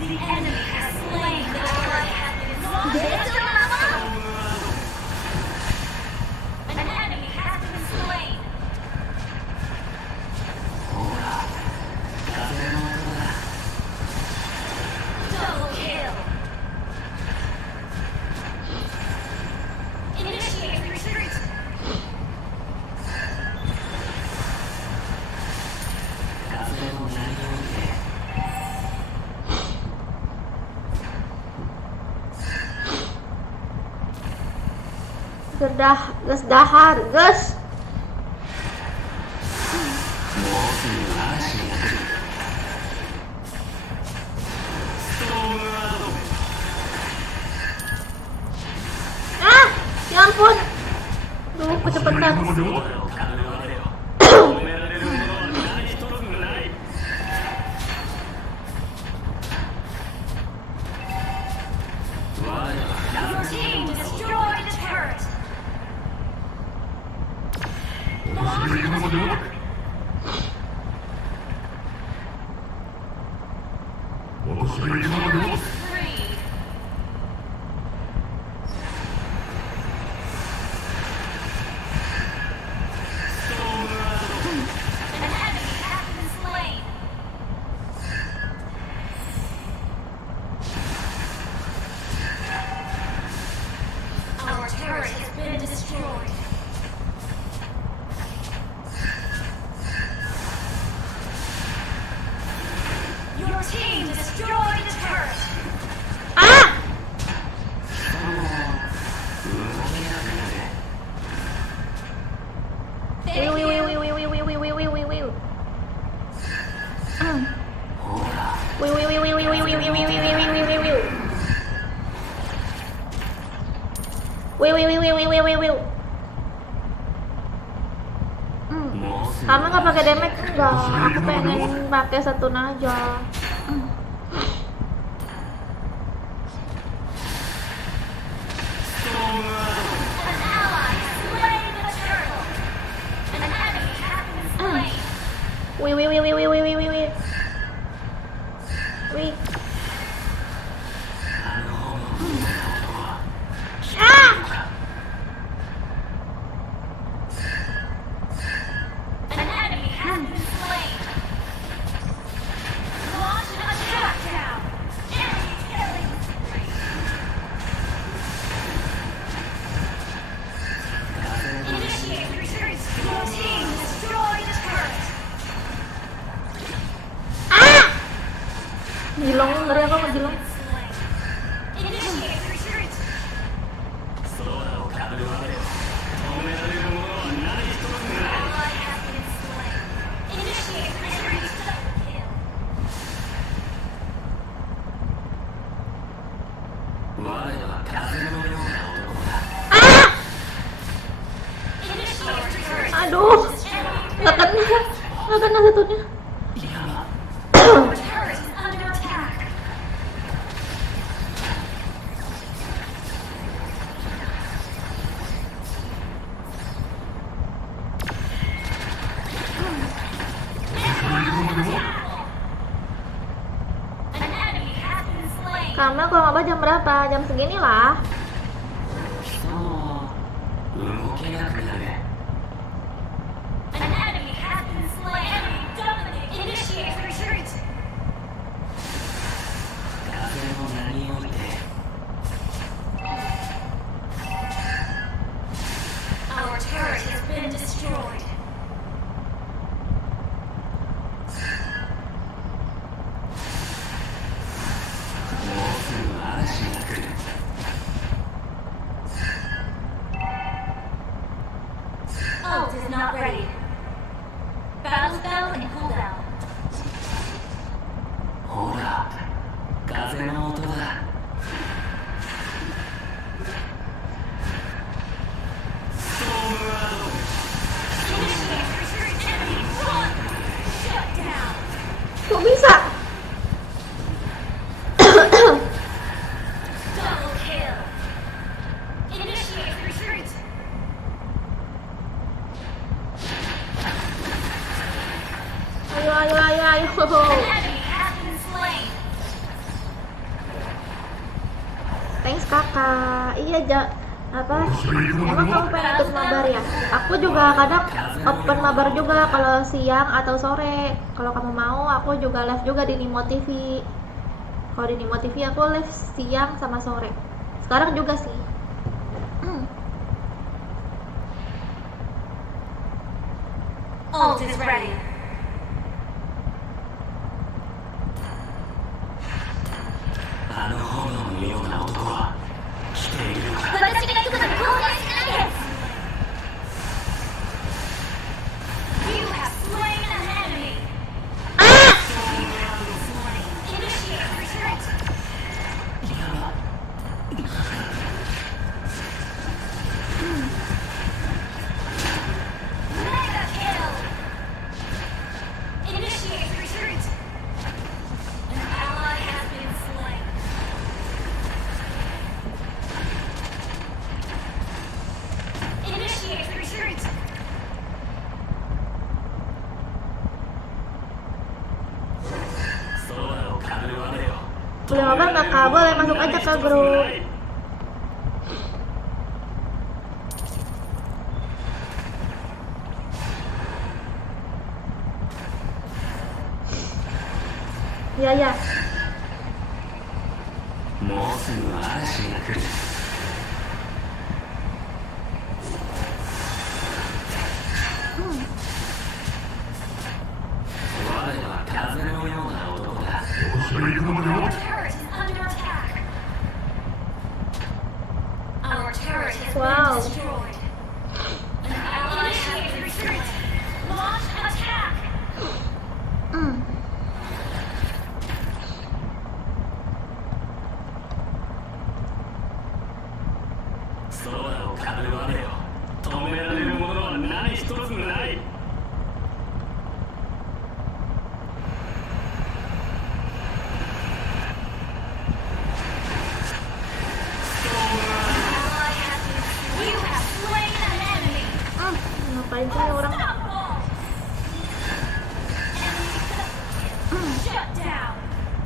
The enemy has slain. The ally has been slain. An enemy has been slain. Double kill. Initiate retreat. Gas dahar, gas. Ah, ya ampun. Duh, kecepatan. Your team destroyed a turret. Launch attack. Three. An enemy has been slain. Our turret has been destroyed. Your team destroyed a turret. Ah! Thank Wih, you. wih, wih, wih, wih, wih, wih, wih, wih, wih, wih. Wih, wih, wih, wih, wih, wih, wih, wih, wih, wih, wih, wih, wih, wih. Wih, wih, wih, wih, wih, wih, wih, wih. Kamu nggak pakai damage enggak? Aku pengen pakai stun aja. An ally has slain the turtle. An enemy has been slain. Wih, wih, wih, wih, wih, wih, wih, wih, wih. Wih. Ah! An enemy has been slain. Launch an attack down. Enemy killing spree. Initiate retreat. Your team destroyed a turret. Gilong, ngeri aku sama Gilong. Slain. Initiate retreat. Ally has been slain. Initiate retreat. Double kill. Initiate retreat. Aduh, Enemy nggak kena satunya. Our turret is under attack. An enemy has been slain. Kamu kalau nggak jam berapa? Jam segini lah. An enemy has been slain. Enemy dominate. Initiate retreat. Our turret has been destroyed. Ult is not ready. Battle spell and cooldown. ほら風の音だ Initiate retreat. Enemy run. Shut down. Kok bisa? Double kill. Initiate retreat. Ayo, ayo, ayo, ayo. An enemy has been slain. Thanks kakak. Iya, emang kamu pengen ikut mabar ya? Aku juga kadang open mabar juga kalau siang atau sore. Kalau kamu mau, aku juga live juga di Nimo TV. Kalau di Nimo TV aku live siang sama sore. Sekarang juga sih. Ult is ready. You have slain an Boleh ngobrol nggak kak? Boleh, masuk aja ke grup. Ya ya. もうすぐ嵐が来る。我は風のような男だ。 Our turret is under attack. Our turret has Wow. been destroyed. An ally has retreated. Launch attack. 空を狩る我よ。止められるものは何一つない。 You have slain an enemy. Ngapain sih ini orang? Shut down.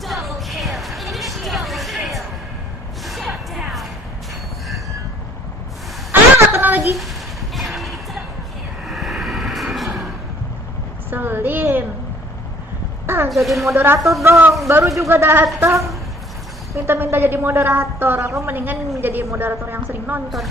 Double kill. Double kill. Shut down. Nggak kena lagi. Enemy double kill. Selin. Jadi moderator dong. Baru juga datang. Minta-minta jadi moderator. Aku mendingan menjadi moderator yang sering nonton.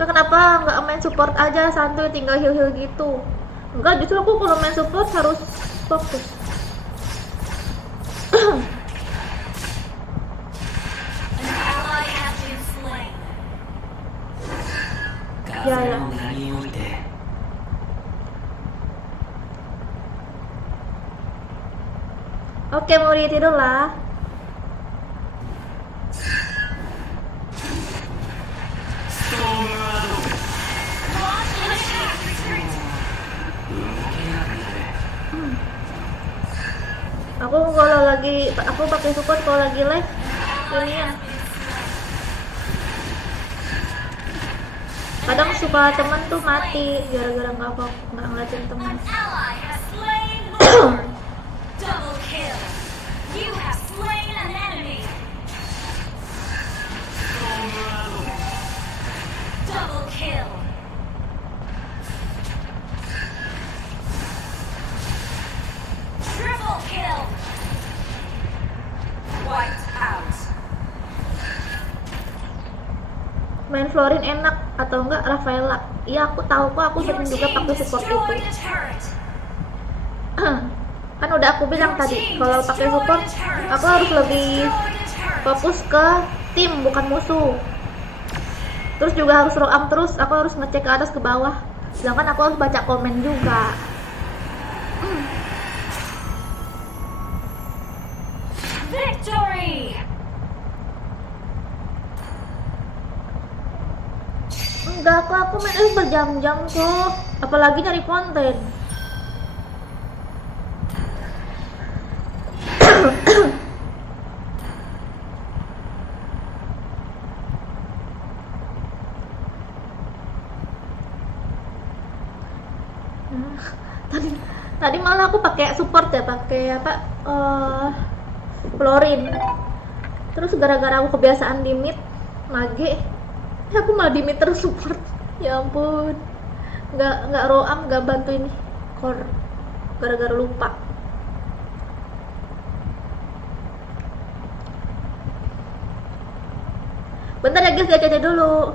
Kenapa nggak main support aja, santuy tinggal heal gitu? Enggak, justru aku kalau main support harus fokus. An ally has been slain. Ya, ya. 風の名において Oke, Muri tidur lah. Launch attack. Retreat. Aku kalau lagi, aku pakai support kalau lagi live ini ya. Kadang suka temen tuh mati gara-gara nggak ngeliatin temen. An ally has slain Lord. Double kill. You have slain an enemy. Double kill. Triple kill. Wiped out. Main Florin enak atau enggak Rafaela? Iya, aku tahu kok, aku Your sering juga team pakai support itu. destroyed a turret. Kan udah aku bilang tadi, kalau pakai support aku harus lebih fokus ke tim bukan musuh. Terus juga harus roll up terus, aku harus ngecek ke atas ke bawah. Sedangkan aku harus baca komen juga. Victory! Enggak kok, aku main itu berjam-jam kok. Apalagi nyari konten. Tadi malah aku pakai support ya, pakai apa? Florin. Terus gara-gara aku kebiasaan di mid mage, aku malah di mid terus support. Ya ampun. Nggak roll up, nggak bantu ini core. Gara-gara lupa. Bentar ya guys, lihat dulu.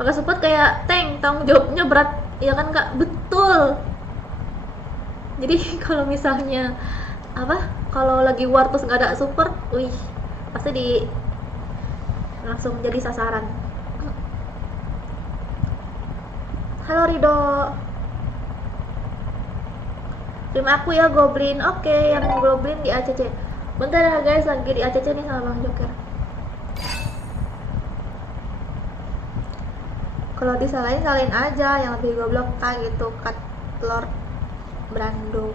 Pakai support kayak tank, tanggung jawabnya berat, ya kan Kak? Betul. Jadi kalau misalnya apa? Kalau lagi war terus nggak ada support, wih, pasti langsung jadi sasaran. Halo Rido. Terima aku ya Goblin. Oke, yang Goblin di ACC. Bentar ya guys, lagi di ACC nih sama Bang Joker. Kalau disalahin salahin aja, yang lebih goblok kayak gitu, Cut Lord Brando.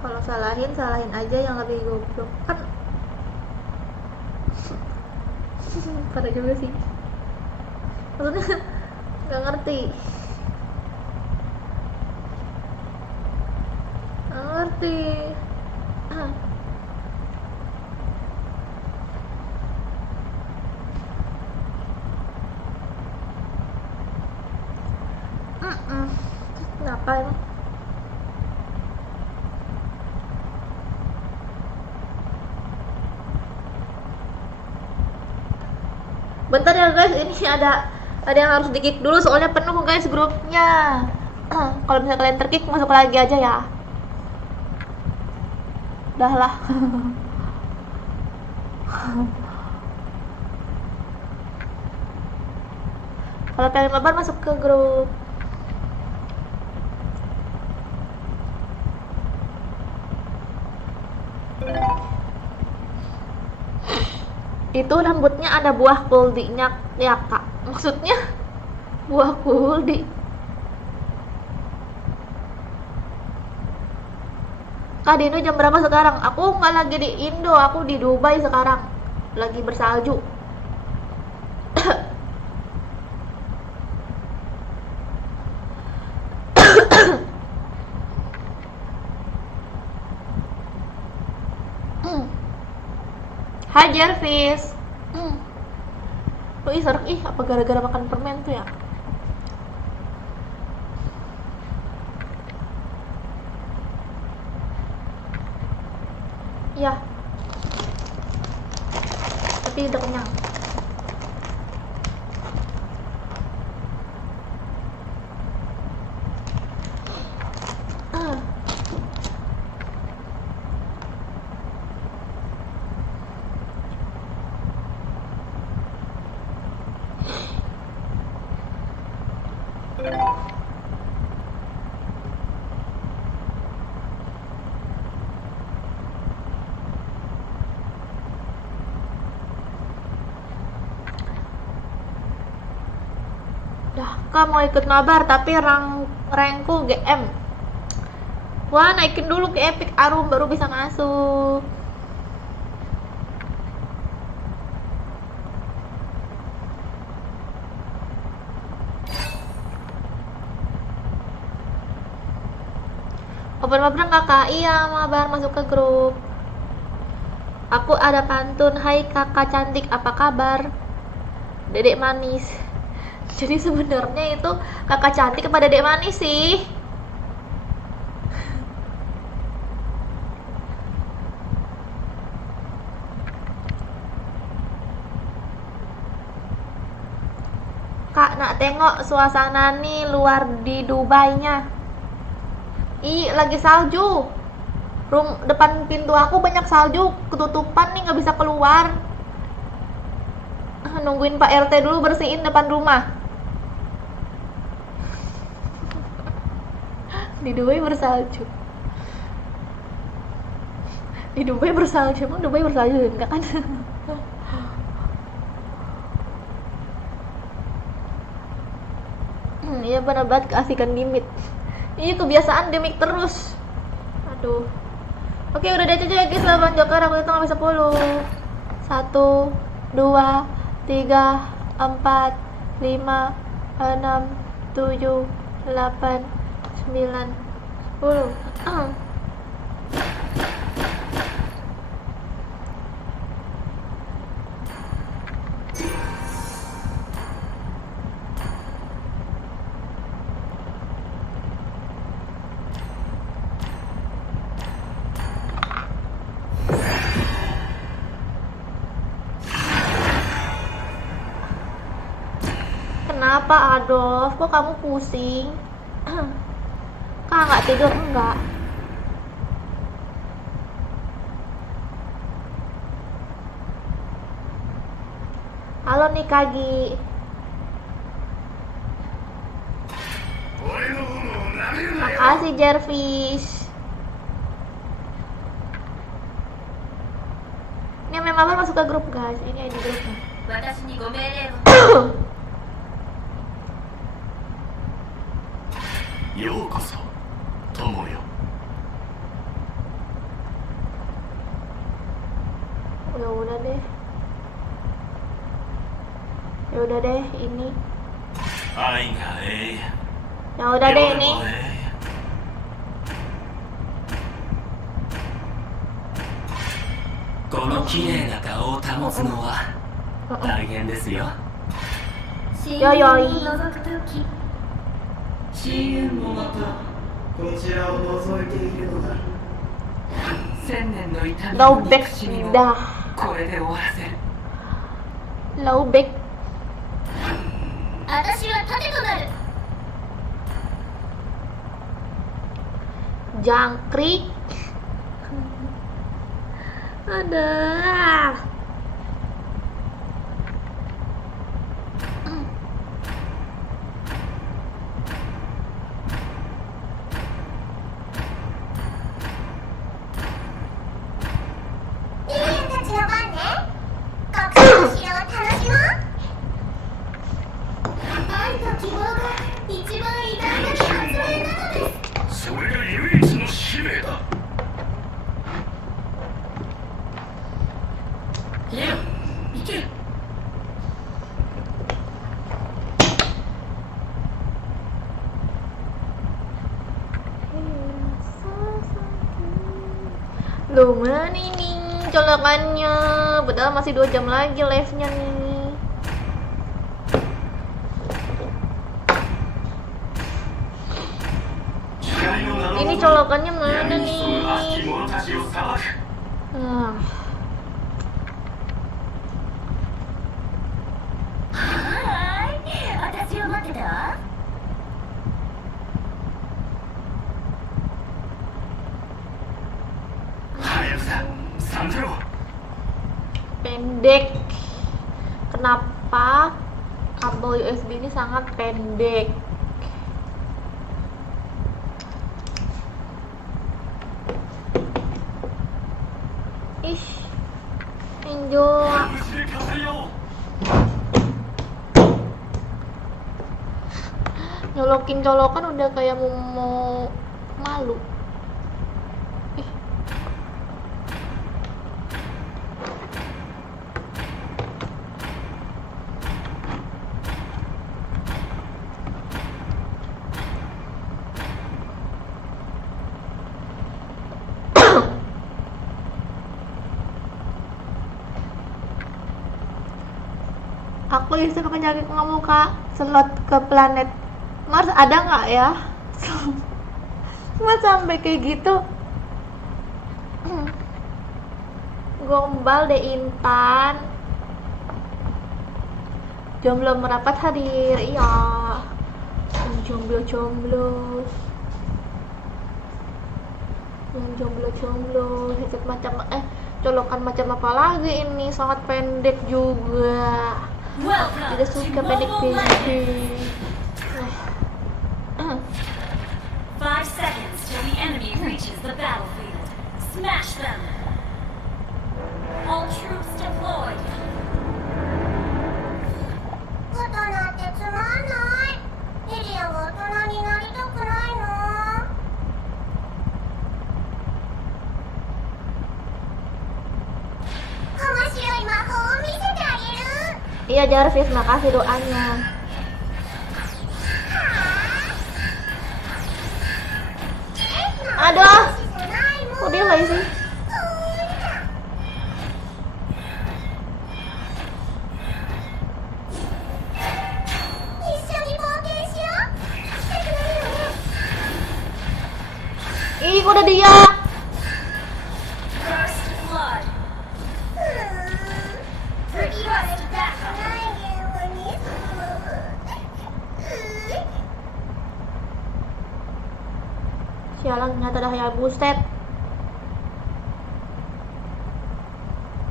Kalau salahin aja yang lebih goblok kan. Pada juga sih. Maksudnya nggak ngerti. Nggak ngerti. Kenapa emang? Bentar ya guys, ini ada yang harus di-kick dulu soalnya penuh guys grupnya. Kalau misalnya kalian terkick masuk lagi aja ya. Udah lah. Kalau pengen mabar masuk ke grup. Itu rambutnya ada buah kuldinya ya kak, maksudnya buah kuldi. Kak di Indo jam berapa sekarang? Aku nggak lagi di Indo, aku di Dubai sekarang, lagi bersalju. Hai Jervis. Ih serem, ih apa gara-gara makan permen tuh ya? Ya. Tapi udah kenyang. Kak mau ikut mabar tapi rankku GM. Wah naikin dulu ke Epic Arum baru bisa masuk. Open mabar nggak kak? Iya mabar masuk ke grup. Aku ada pantun. Hai kakak cantik apa kabar? Dedek manis. Jadi sebenarnya itu kakak cantik kepada dedek manis sih. Kak nak tengok suasana nih luar di Dubai-nya. Ih lagi salju. Depan pintu aku banyak salju, ketutupan nih nggak bisa keluar. Nungguin Pak RT dulu bersihin depan rumah. Di Dubai bersalju. Di Dubai bersalju, emang Dubai bersalju enggak kan? Iya benar banget keasikan gimmick. Iya kebiasaan gimmick terus. Aduh. Oke udah deh aja guys, 8 joker aku hitung sampai 10. 1 2 3 4 5 6 7 8 9 10. Kenapa Adolf? Kok kamu pusing? Kak nggak tidur enggak? Halo nih Kagi. Makasih Jervis. Ini memang masuk ke grup guys. Ini ada grupnya. Yokoso, Tomoyo. Ya udah deh ini 愛がええ Ya udah deh 夜 nih. もええこの綺麗な顔を保つのは大変ですよ。よよい。深淵もまたこちらを覗いているのだ。千年の痛み Low と back 憎しみを dah. これで終わらせる。 Low back. 私は盾となる。 Jangkrik. Ada. Loh, mana nih colokannya? Padahal masih 2 jam lagi live-nya nih. Ini colokannya mana nih? Ah. 私を待ってた。 Pendek. Kenapa kabel USB ini sangat pendek? Ih, Enjo. Nyolokin colokan udah kayak mau malu. Ih. Aku justru penyakit nggak Kak, slot ke planet Mars ada nggak ya? Cuma sampai kayak gitu. Gombal deh Intan. Jomblo merapat hadir, iya. Jomblo-jomblo. Yang jomblo-jomblo, headset macam colokan macam apa lagi ini, sangat pendek juga. Tidak suka pendek-pendek. 5 seconds till the enemy reaches the battlefield. Smash them! All troops deployed. 大人ってつまんない。エリアが大人になりたくないの。面白い魔法を見せてあげる。 Iya Jarvis, makasih doanya. Aduh, kok dia lagi sih? Ih, kok udah dia? First blood. Request backup. Sialan, ternyata ada hayal buset.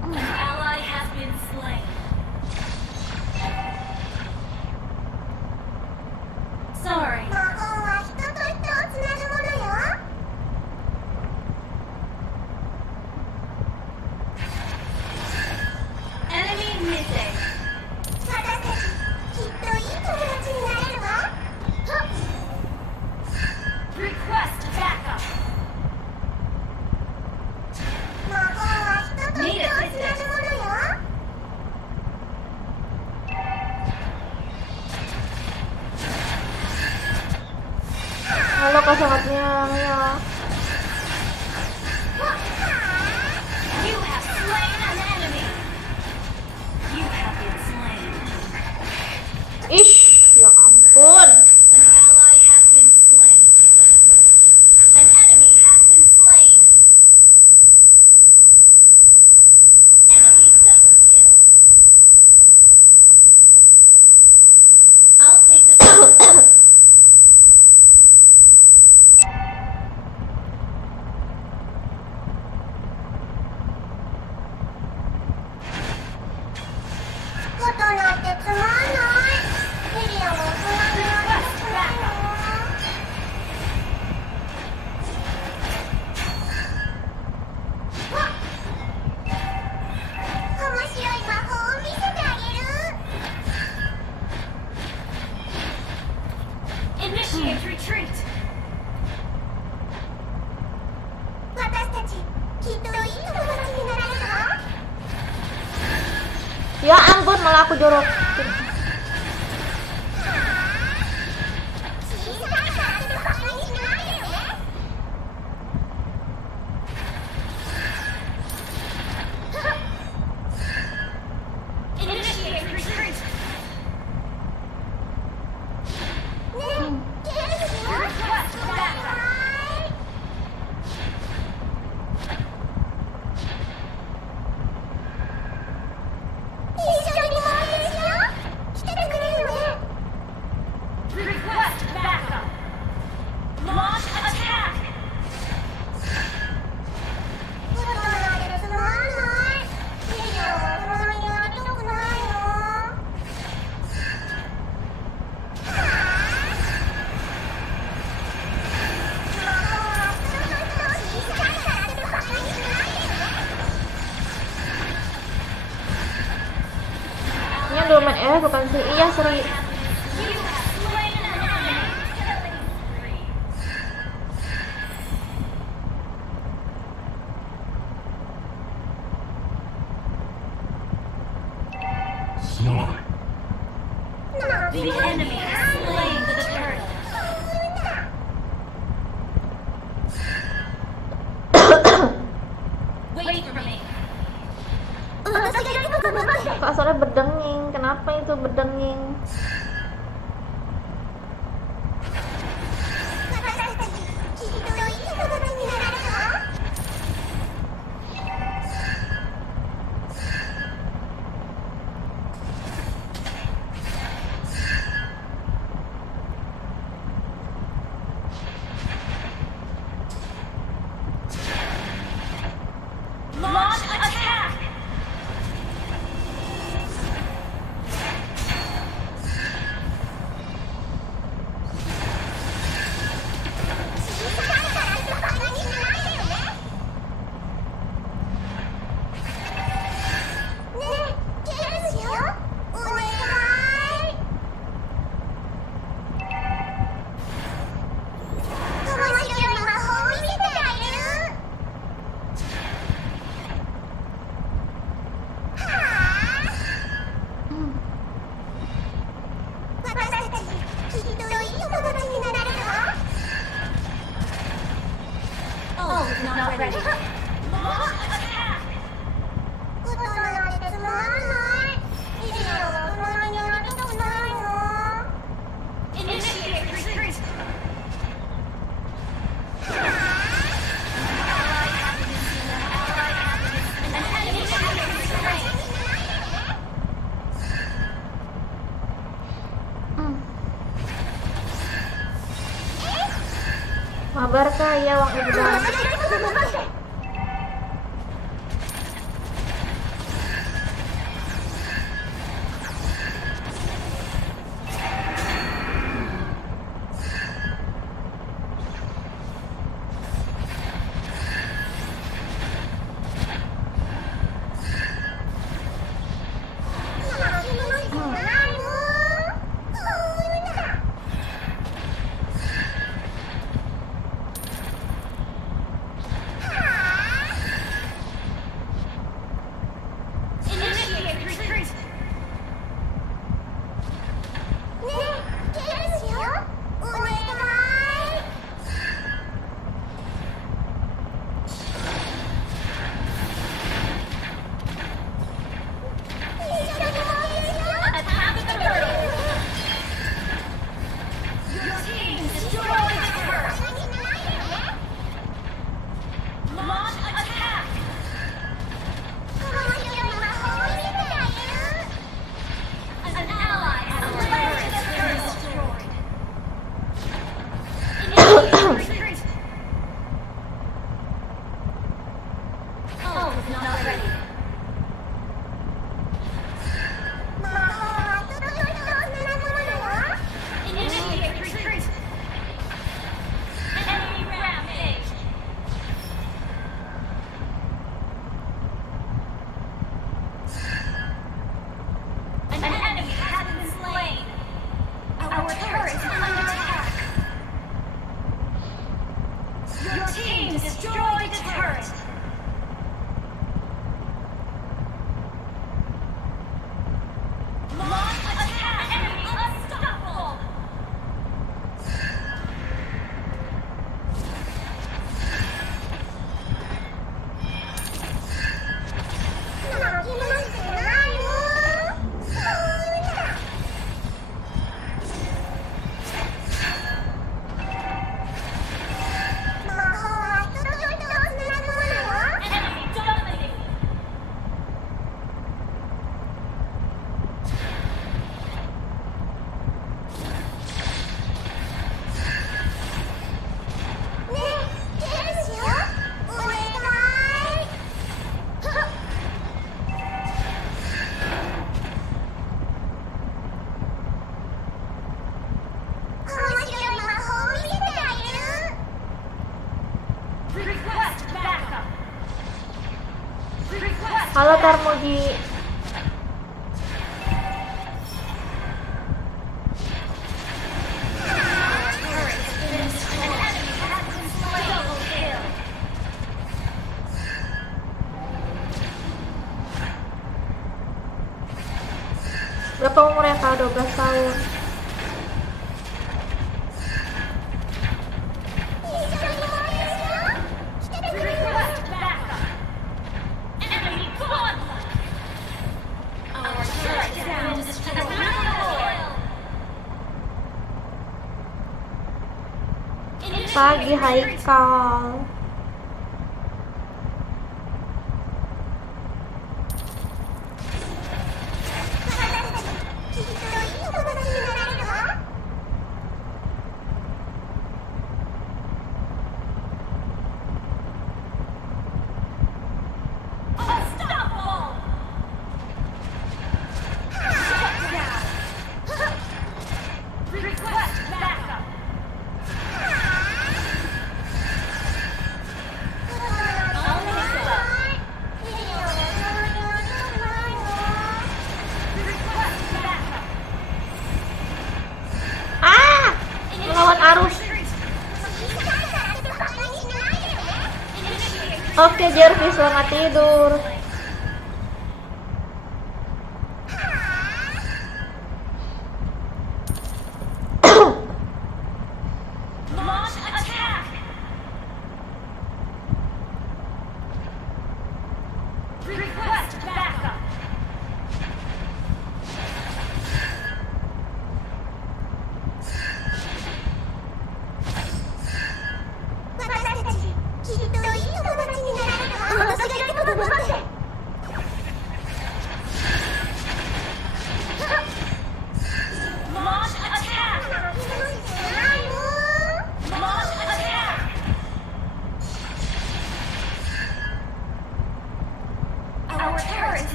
An ally has been slain. Sorry. Enemy missing. Request backup. Need assistance. Apakah sangatnya ya? You have slain an enemy. You have been slain. Ish, ya ampun. An ally has been slain. An enemy has been slain. Enemy double kill. I'll take the Initiate retreat. Ya ampun, malah aku jorok. Initiate retreat. Request backup. Request backup. Launch attack. Ini domain bukan sih? Iya, Sri. You have slain an enemy. Killing spree. The enemy has slain the turret. Wait for me. Kok suara berdenging? Kenapa itu berdenging? Launch attack. Oh, not ready. Launch attack. Initiate retreat. An enemy has been slain. Mabarkah ya wang ibu? Halo Tarmuji. Berapa umurnya Kak? 12 tahun. Pagi Haikal. Melawan arus. Oke Jervis, selamat tidur.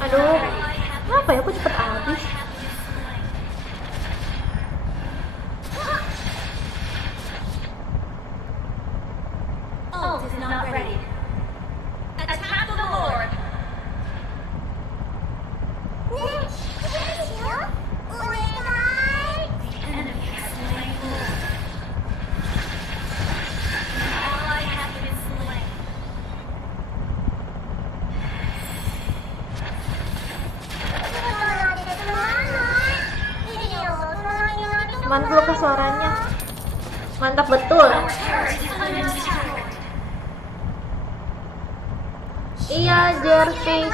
Aduh, kenapa ya aku cepet habis? Ult is not ready. Attack the Lord. The enemy has slain Lord. An ally has been slain. Mantul ke suaranya. Mantap betul. Our turret is under attack. Iya Jervis.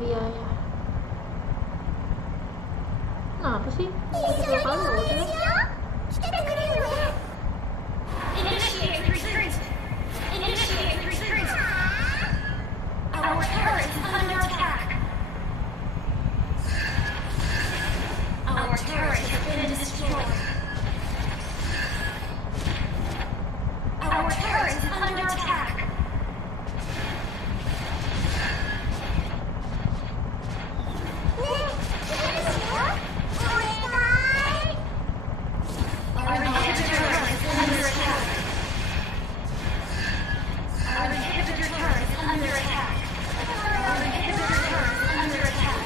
Iya ya. Kenapa sih? Udah kali udah. Initiate retreat. Initiate retreat. Our turret is under attack. Our turret has been destroyed. Our turret is under attack. Our inhibitor turret is under attack. Our inhibitor turret is under attack. Our inhibitor turret is under attack.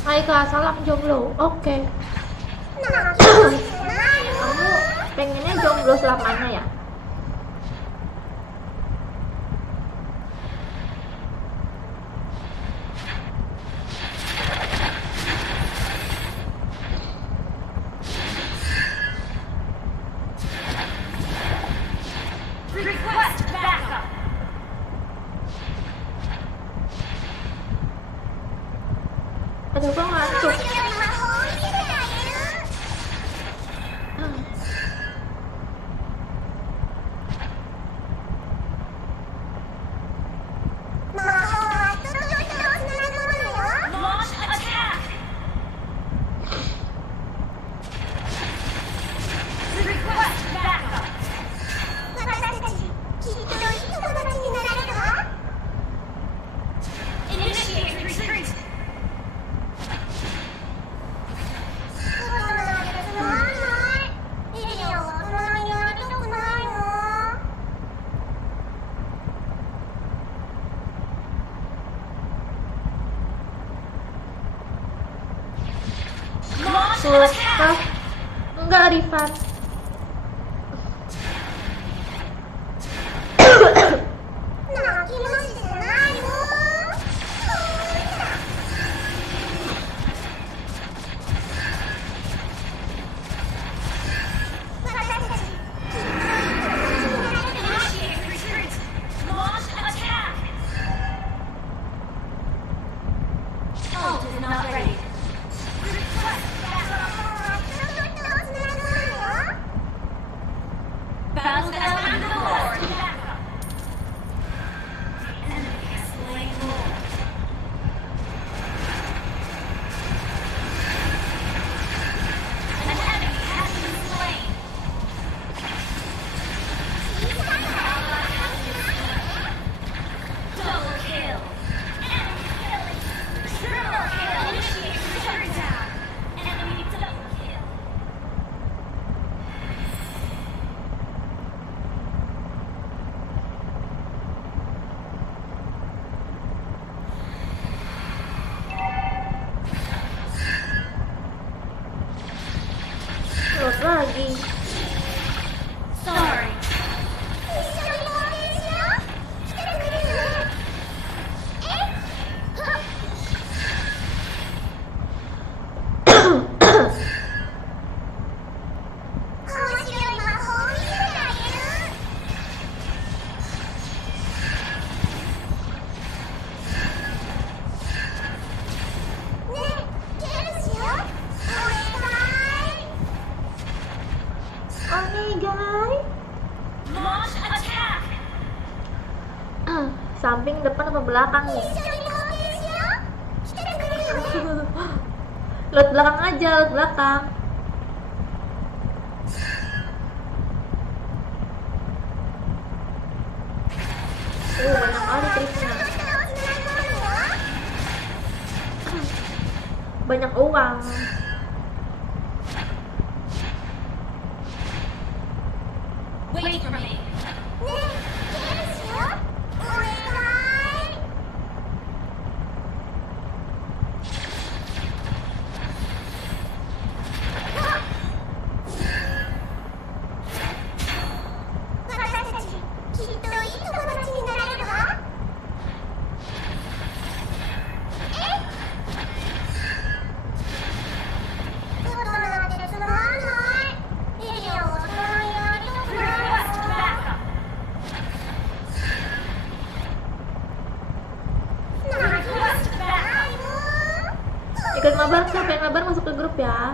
Hai Kak, salam jomblo. Oke. Kamu pengennya jomblo selamanya ya? Request backup. Aduh, kok ngantuk. Apa? Enggak, Rifan. Initiate retreat. Launch attack. Ult is not ready. Request backup. Battle attack the Lord. Backup. The enemy has slain Lord. An enemy has been slain. Ally has been slain. Double kill. Enemy killing. Triple kill. Initiate retreat down. Enemy double kill. Load lagi. Sorry. Onegai. Launch attack. Samping, depan, apa belakang nih? Load belakang aja, load belakang. Banyak kali triknya. Banyak uang. Wait for me. Request backup. Request backup. Ikut mabar, siapa yang mabar masuk ke grup ya.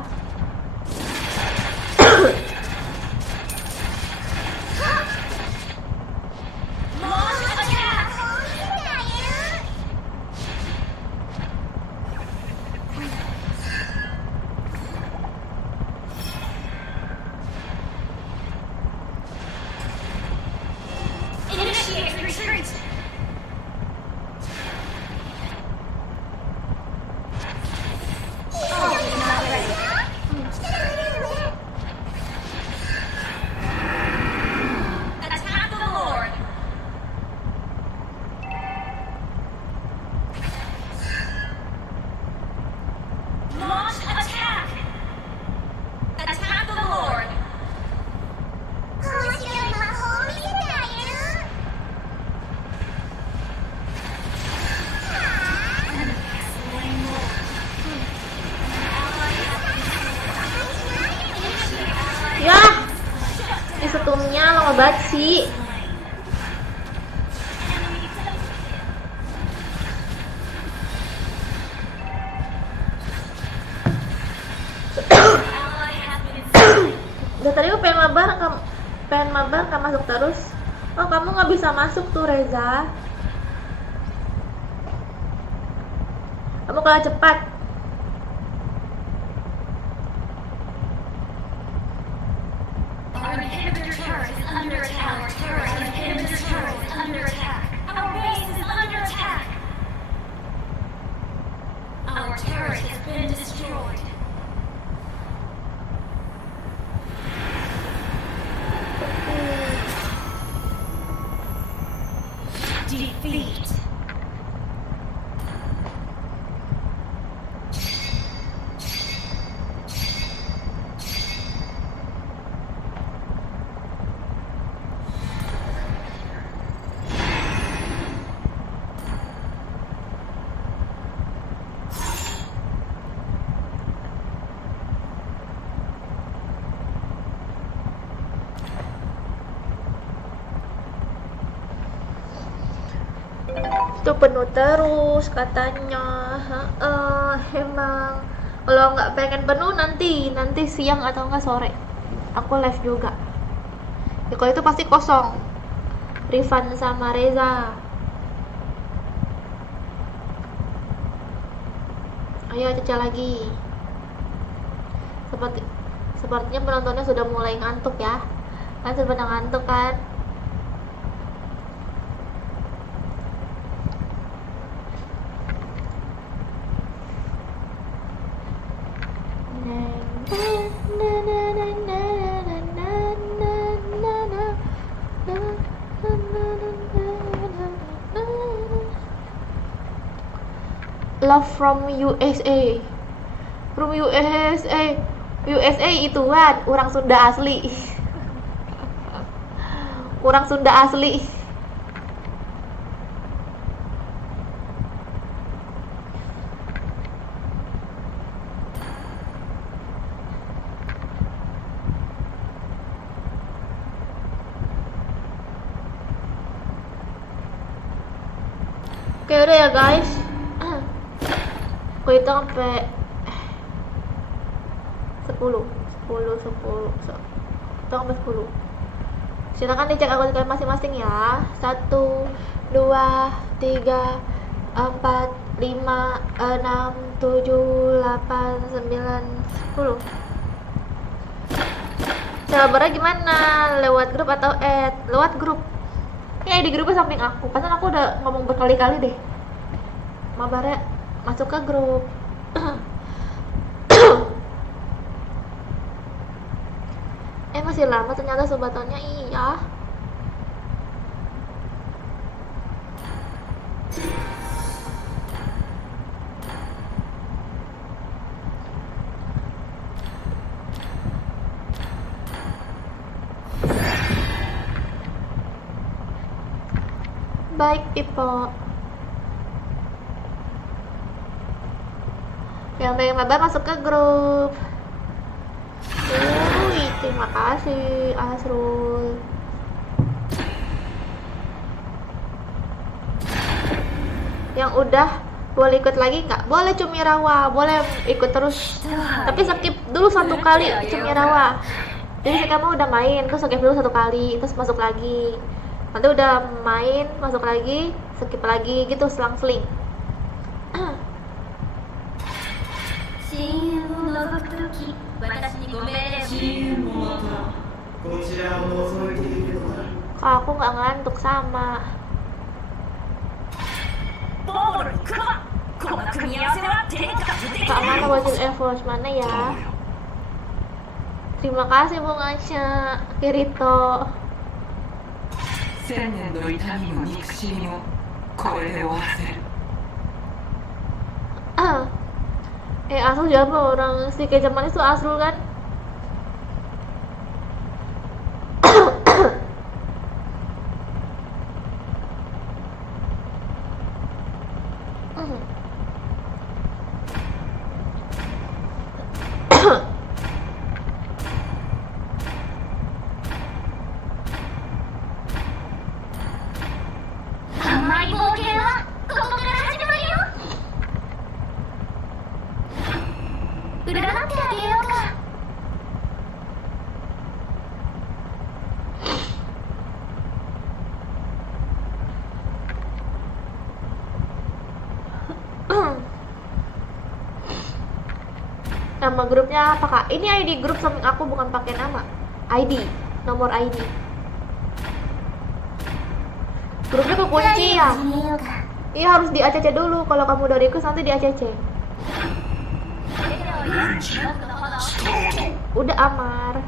Launch attack. Initiate retreat. Ult is not ready. Attack the Lord. Launch attack. Attack the Lord. Enemy has slain Lord. Ally has been slain. Ya, di setumnya lama banget sih. Ally has been slain. Udah tadi gue pengen mabar, kamu masuk terus. Oh, kamu nggak bisa masuk tuh, Reza. Kamu kalah cepat. Our inhibitor turret is under attack. Our inhibitor turret is under attack. Our base is under attack. Our turret has been destroyed. Defeat. Itu penuh terus katanya. Emang kalau nggak pengen penuh nanti siang atau nggak sore aku live juga ya, kalau itu pasti kosong. Rifan sama Reza, ayo Caca lagi. Sepertinya penontonnya sudah mulai ngantuk ya, kan sudah ngantuk kan. Love from USA. From USA ituan orang Sunda asli. Orang Sunda asli. Oke udah ya guys, aku hitung sampai 10 sampai 10. Silakan dicek akun kalian masing-masing ya. 1, 2, 3, 4, 5, 6, 7, 8, 9, 10. Sabarnya gimana? Lewat grup atau add? Lewat grup. Ya di grupnya samping aku. Padahal aku udah ngomong berkali-kali deh. Mabarnya masuk ke grup. Masih lama ternyata sobatonnya. Iya. Baik people. Yang pengen mabar masuk ke grup. Terima kasih Asrul. Yang udah boleh ikut lagi nggak? Boleh Cumirawa, boleh ikut terus. Tapi skip dulu 1 kali Cumirawa. Jadi kamu udah main, terus skip dulu 1 kali, terus masuk lagi. Nanti udah main, masuk lagi, skip lagi gitu selang-seling. 私にご命令を。 チームもまたこちらを覗いているのだ。 Kalau aku nggak ngantuk sama. ボールにクマ。この組み合わせは天下無敵 Kak mana bocil Air Force mana ya? Terima kasih bunganya Kirito. 1000年の痛みも憎しみもこれで終わらせる。 Asrul siapa orang si kecap manis tuh Asrul kan? Nama grupnya apa kak? Ini ID grup samping aku, bukan pakai nama. ID, nomor ID. Grupnya kekunci ya? Iya harus di ACC dulu. Kalau kamu udah request nanti di ACC. Udah Amar.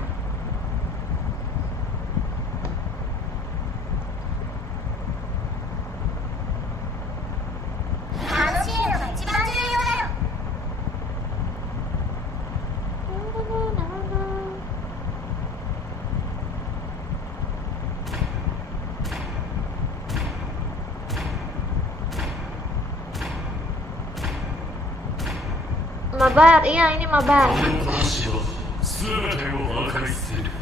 Mabar, iya ini mabar. 全てを破壊する。 Oke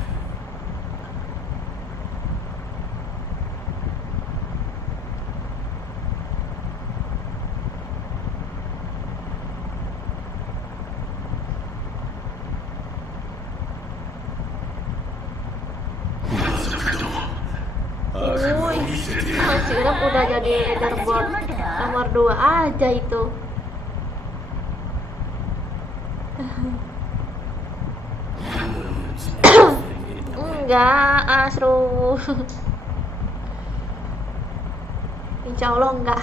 udah jadi leaderboard nomor 2 aja itu. Enggak, Asru. Insya Allah enggak.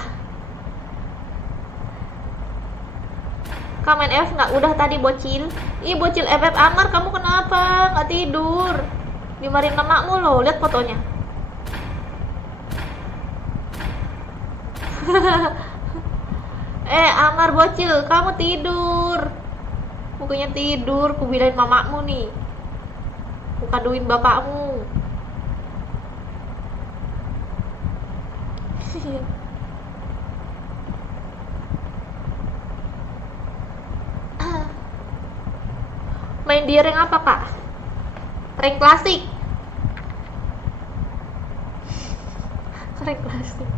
Kamen F nggak udah tadi bocil. Ih bocil FF Amar, kamu kenapa nggak tidur? Dimarahin mamamu loh, lihat fotonya. Amar bocil, kamu tidur. Bukannya tidur, ku bilangin mamamu nih. Ku kaduin bapakmu. Main di rank apa kak? Rank klasik. Rank klasik.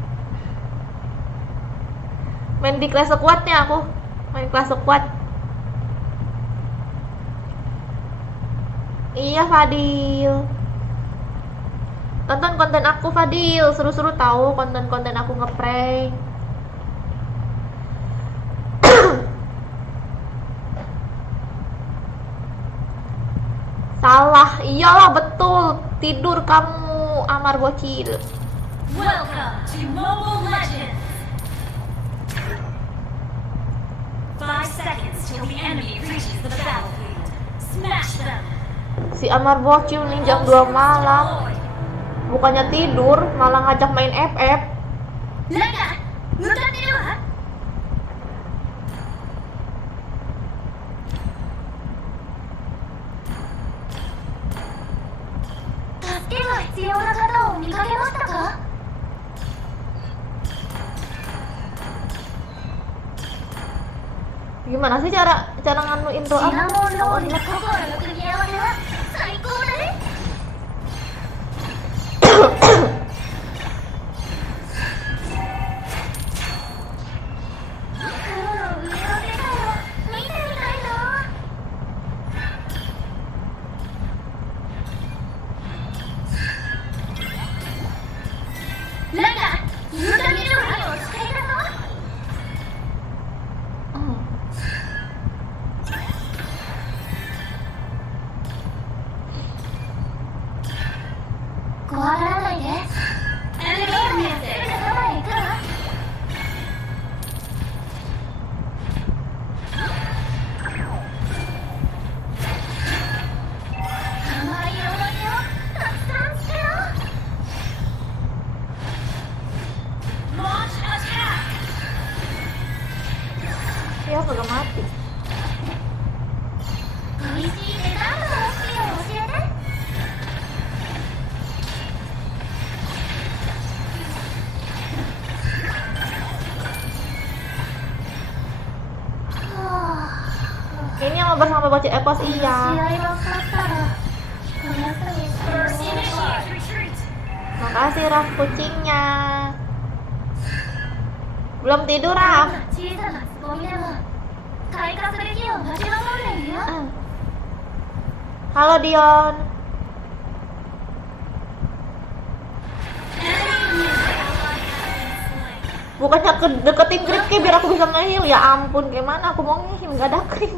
Main di kelas sekuatnya aku. Main kelas sekuat. Iya Fadil. Tonton konten aku Fadil, seru-seru tahu konten-konten aku ngeprank. Salah, iyalah betul. Tidur kamu, Amar bocil. Welcome to Mobile Legends! 5 seconds till the enemy reaches the battlefield. Smash them! Si Amar bocil nih jam 2 malam. Bukannya tidur, malah ngajak main FF. Leka, mutatteるわ。助けが必要な方を見かけましたか? Gimana sih cara nganuin doa? シナモンロールの心の組み合わせは最高だね。怖がらないで。エネルギーにすぐそばへ行くわ。甘い彩りをたくさんつけろ。Launch attack! Ya kagak mati. 美味しいデザートのレシピを教えて。Ini yang bersama bocil Epos iya. Makasih Raf kucingnya. Belum tidur Raf. Halo Dion. Bukannya deketin Kripke biar aku bisa nge-heal. Ya ampun, gimana aku mau nge-heal gak ada krim.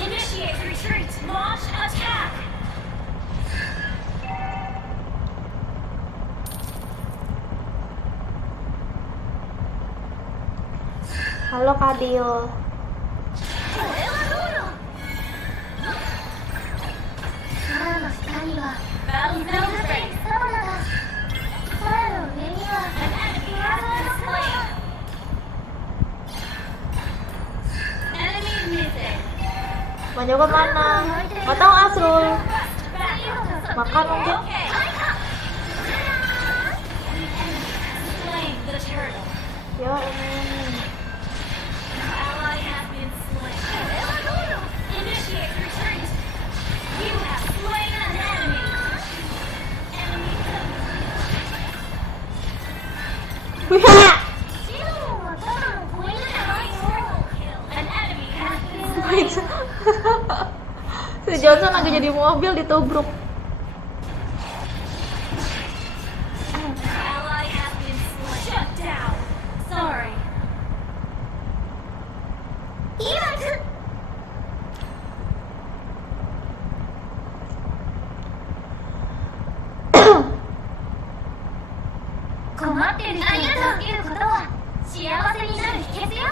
Initiate retreat. Launch attack. Halo Kadil. Banyak mana? Gak tahu Asrul. Makan mungkin. Ya ini. Initiate retreat. You have slain an enemy. Enemy Wah, シナモンはただの子犬じゃないよ。An enemy has been slain. si Johnson lagi jadi mobil ditubruk. An ally has been slain. Shut down. Sorry. Iwaku. 困ってる人に助けることは幸せになる秘訣よ。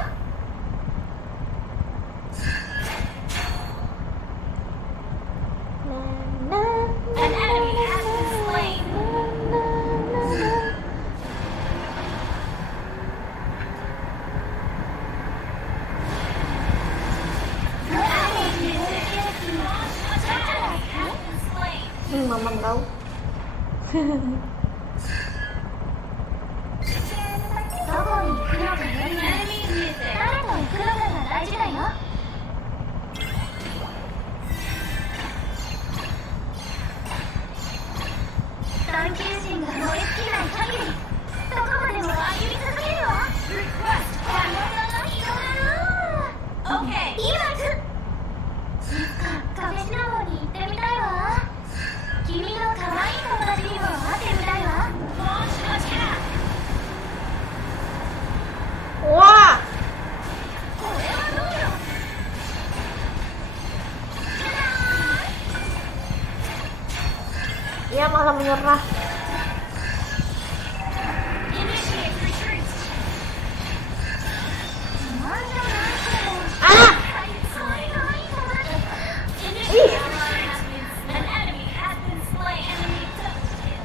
An enemy has been slain. Mamang tahu. どこに行くのかより誰と行くのかが大事だよ。探求心が燃え尽きない限りどこまでも歩み続けるわ。OK。いつかカフェシナモンに行ってみたいわ。君の可愛い友達にも会ってみたいわ。Wah, これはどうよ。dia malah menyerah. Initiate retreat. Ah! Initiate retreat. An enemy has been slain. Enemy double kill.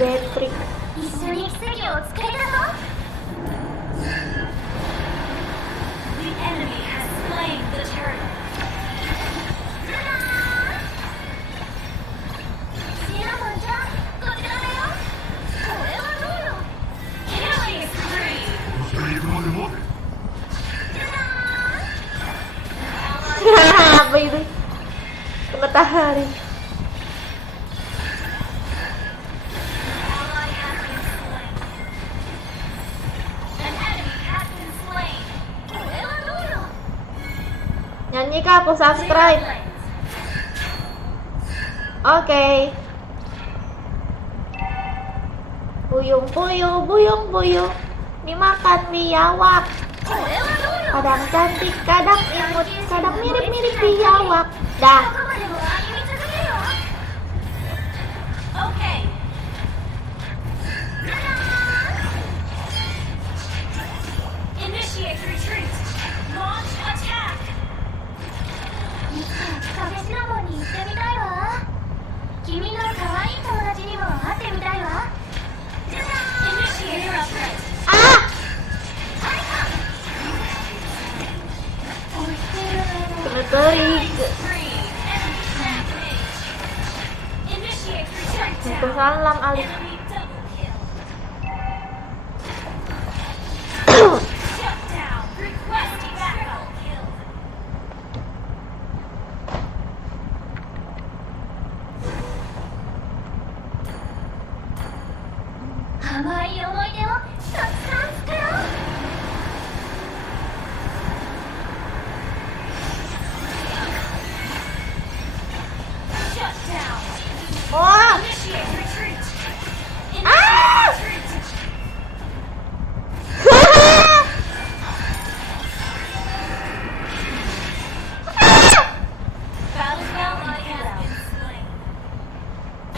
Patrick. 一緒に奇跡を作れたぞ。The enemy has slain the turtle. シナモンちゃん、こちらだよ。これはどうよ。Killing spree. そして行くまで待て。 Apa itu? Matahari. Ally has been slain. An enemy has been slain. これはどうよ。 Nyanyi kah aku subscribe? Oke. Buyung puyuh, buyung puyuh. Dimakan biawak. これはどうよ。 Kadang cantik, kadang imut, kadang mirip-mirip biawak. Dah. どこまでも歩み続けるわ。OK。Initiate retreat. Launch attack. いつかカフェシナモンに行ってみたいわ。君の可愛い友達にも会ってみたいわ。Initiate retreat. Ah! Kena terik. Initiate retreat. Salam Alif. Enemy double kill. Shut down. Request backup kill. 甘い思い出をたくさん作ろう。Shut down. Wah! Initiate retreat. Ah! Initiate retreat. Battle ally has been slain.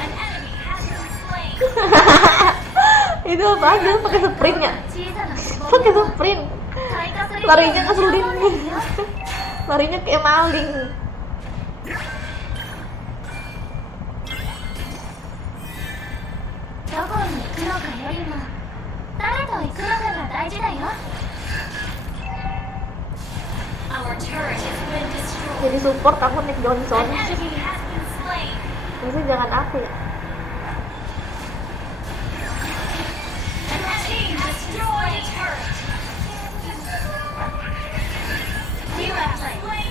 An enemy has been slain. Itu apaan? Dia pakai sprintnya. 小さな子 Pakai 供 sprint. 退化する Larinya ngeselin. よ。 Larinya kayak maling. どこに行くのかよりも誰と行くのかが大事だよ。Our turret has been destroyed. Jadi support aku Nick Johnson. An enemy has been slain. Maksudnya jangan aku ya. An team destroyed a turret. You have slain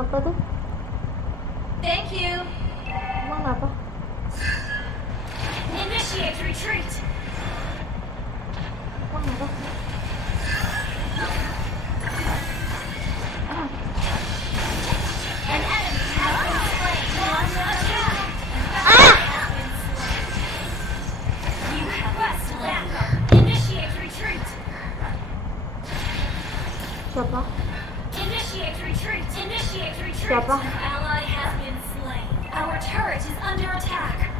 Apa tuh? Thank you. Emang apa? Initiate retreat. Emang apa? An enemy has been slain. Launch attack. You have request backup. Initiate retreat. Siapa? Initiate retreat. Initiate retreat. Siapa? An ally has been slain. Our turret is under attack.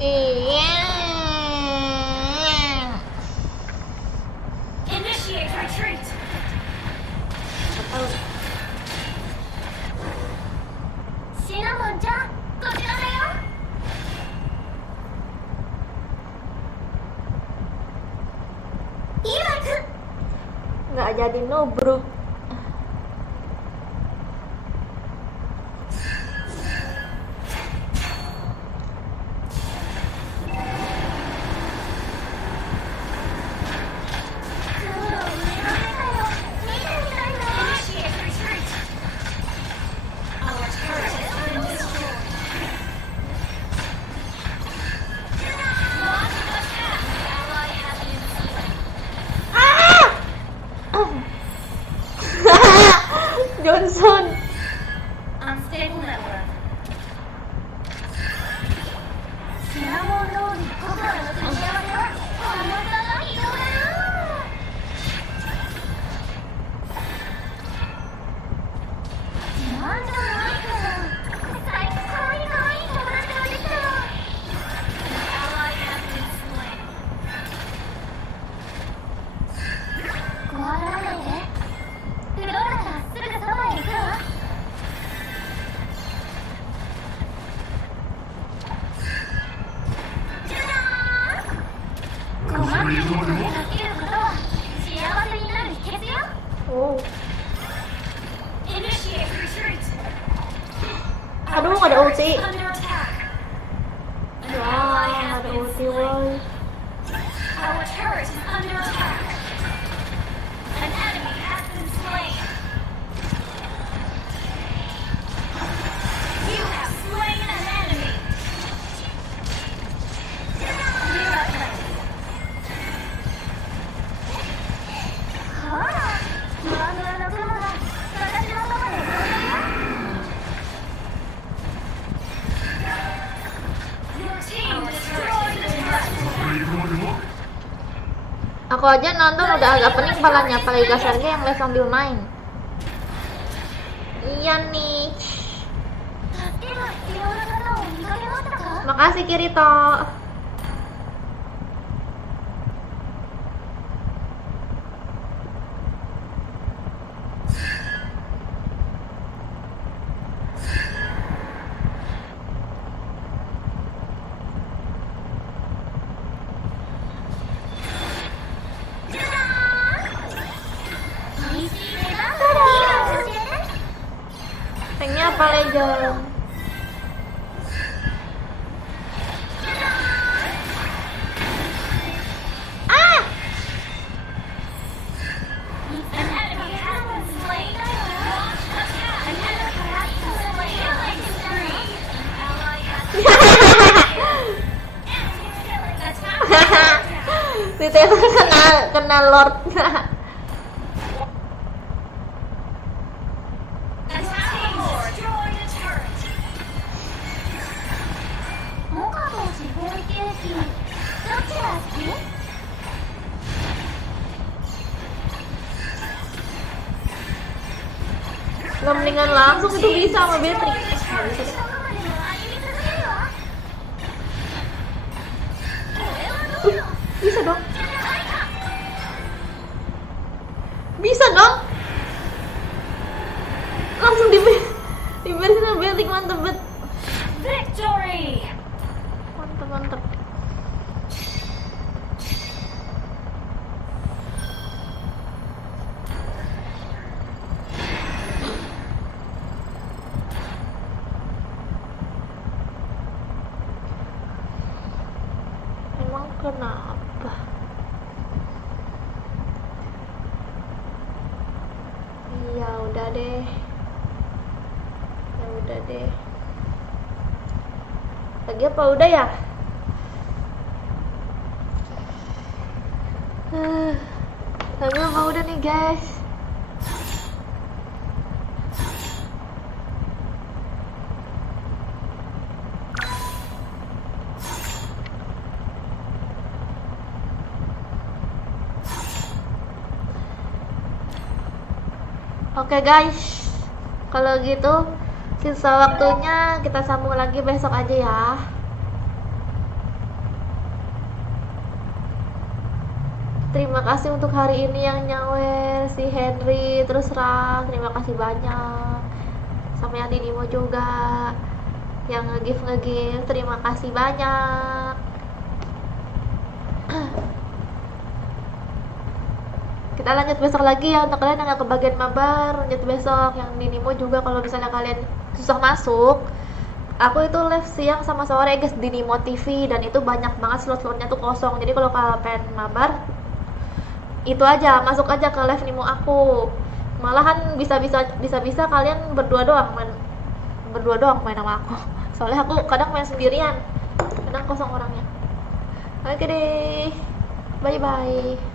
Iya. Initiate retreat. Cinnamon-chan, こちらだよ。今行く。 Nggak jadi nubruk. Initiate retreat. Our turret has been destroyed. Launch attack. Ally has been slain. Johnson. Unstable network. Cinnamon rollに僕らの組み合わせはこの差が広がる。自慢じゃないけど、最高に可愛い友達ができた。Ally has been slain. 怖がらないで。フローラからすぐそばへ行くわ。困っている人を助けることは幸せになる秘訣よ。 Oh. Initiate retreat. Aduh, nggak ada ulti. Under attack. An Wah, ally has ada been ulti, slain. woy. Our turret is under attack. An enemy has been slain. You have slain an enemy. Miracle. ほら、ふわふわの雲が私のそばで飛んでるよ。Your team destroyed the turret. Aku aja nonton udah agak pening kepalanya, apalagi kasarnya yang live sambil main. Iya nih. 助けが必要な方を見かけましたか？ Makasih Kirito. Tanknya apa Legend? Ah! An enemy has been slain. Launch attack. An enemy has been slain. Killing spree. An ally has been killing attack. Si Taylor kena Lord. Attack destroy the turret. モカとシフォンケーキどっちが好き？ Nggak mendingan langsung itu bisa sama Beatrix. Nggak bisa deh. そこまでの歩み続けるわ。これはどうよ。 Bisa dong. Bisa dong. Langsung di sama Beatrix, mantep banget. Victory. Mantep mantep. Kenapa? Ya udah deh. Lagi apa udah ya? Lagi apa udah nih guys? Oke guys, kalau gitu sisa waktunya kita sambung lagi besok aja ya. Terima kasih untuk hari ini yang nyawer, si Henry, terus Ram, terima kasih banyak. Sama yang Dinimo juga, yang nge-give, terima kasih banyak. Kita lanjut besok lagi ya, untuk kalian yang gak kebagian mabar, lanjut besok. Yang Dinimo juga kalau misalnya kalian susah masuk, aku itu live siang sama sore guys di Dinimo TV, dan itu banyak banget slot-slotnya tuh kosong. Jadi kalau kalian pengen mabar, itu aja, masuk aja ke live Nimo aku. Malahan bisa kalian berdua doang main sama aku. Soalnya aku kadang main sendirian, kadang kosong orangnya. Oke deh, bye bye.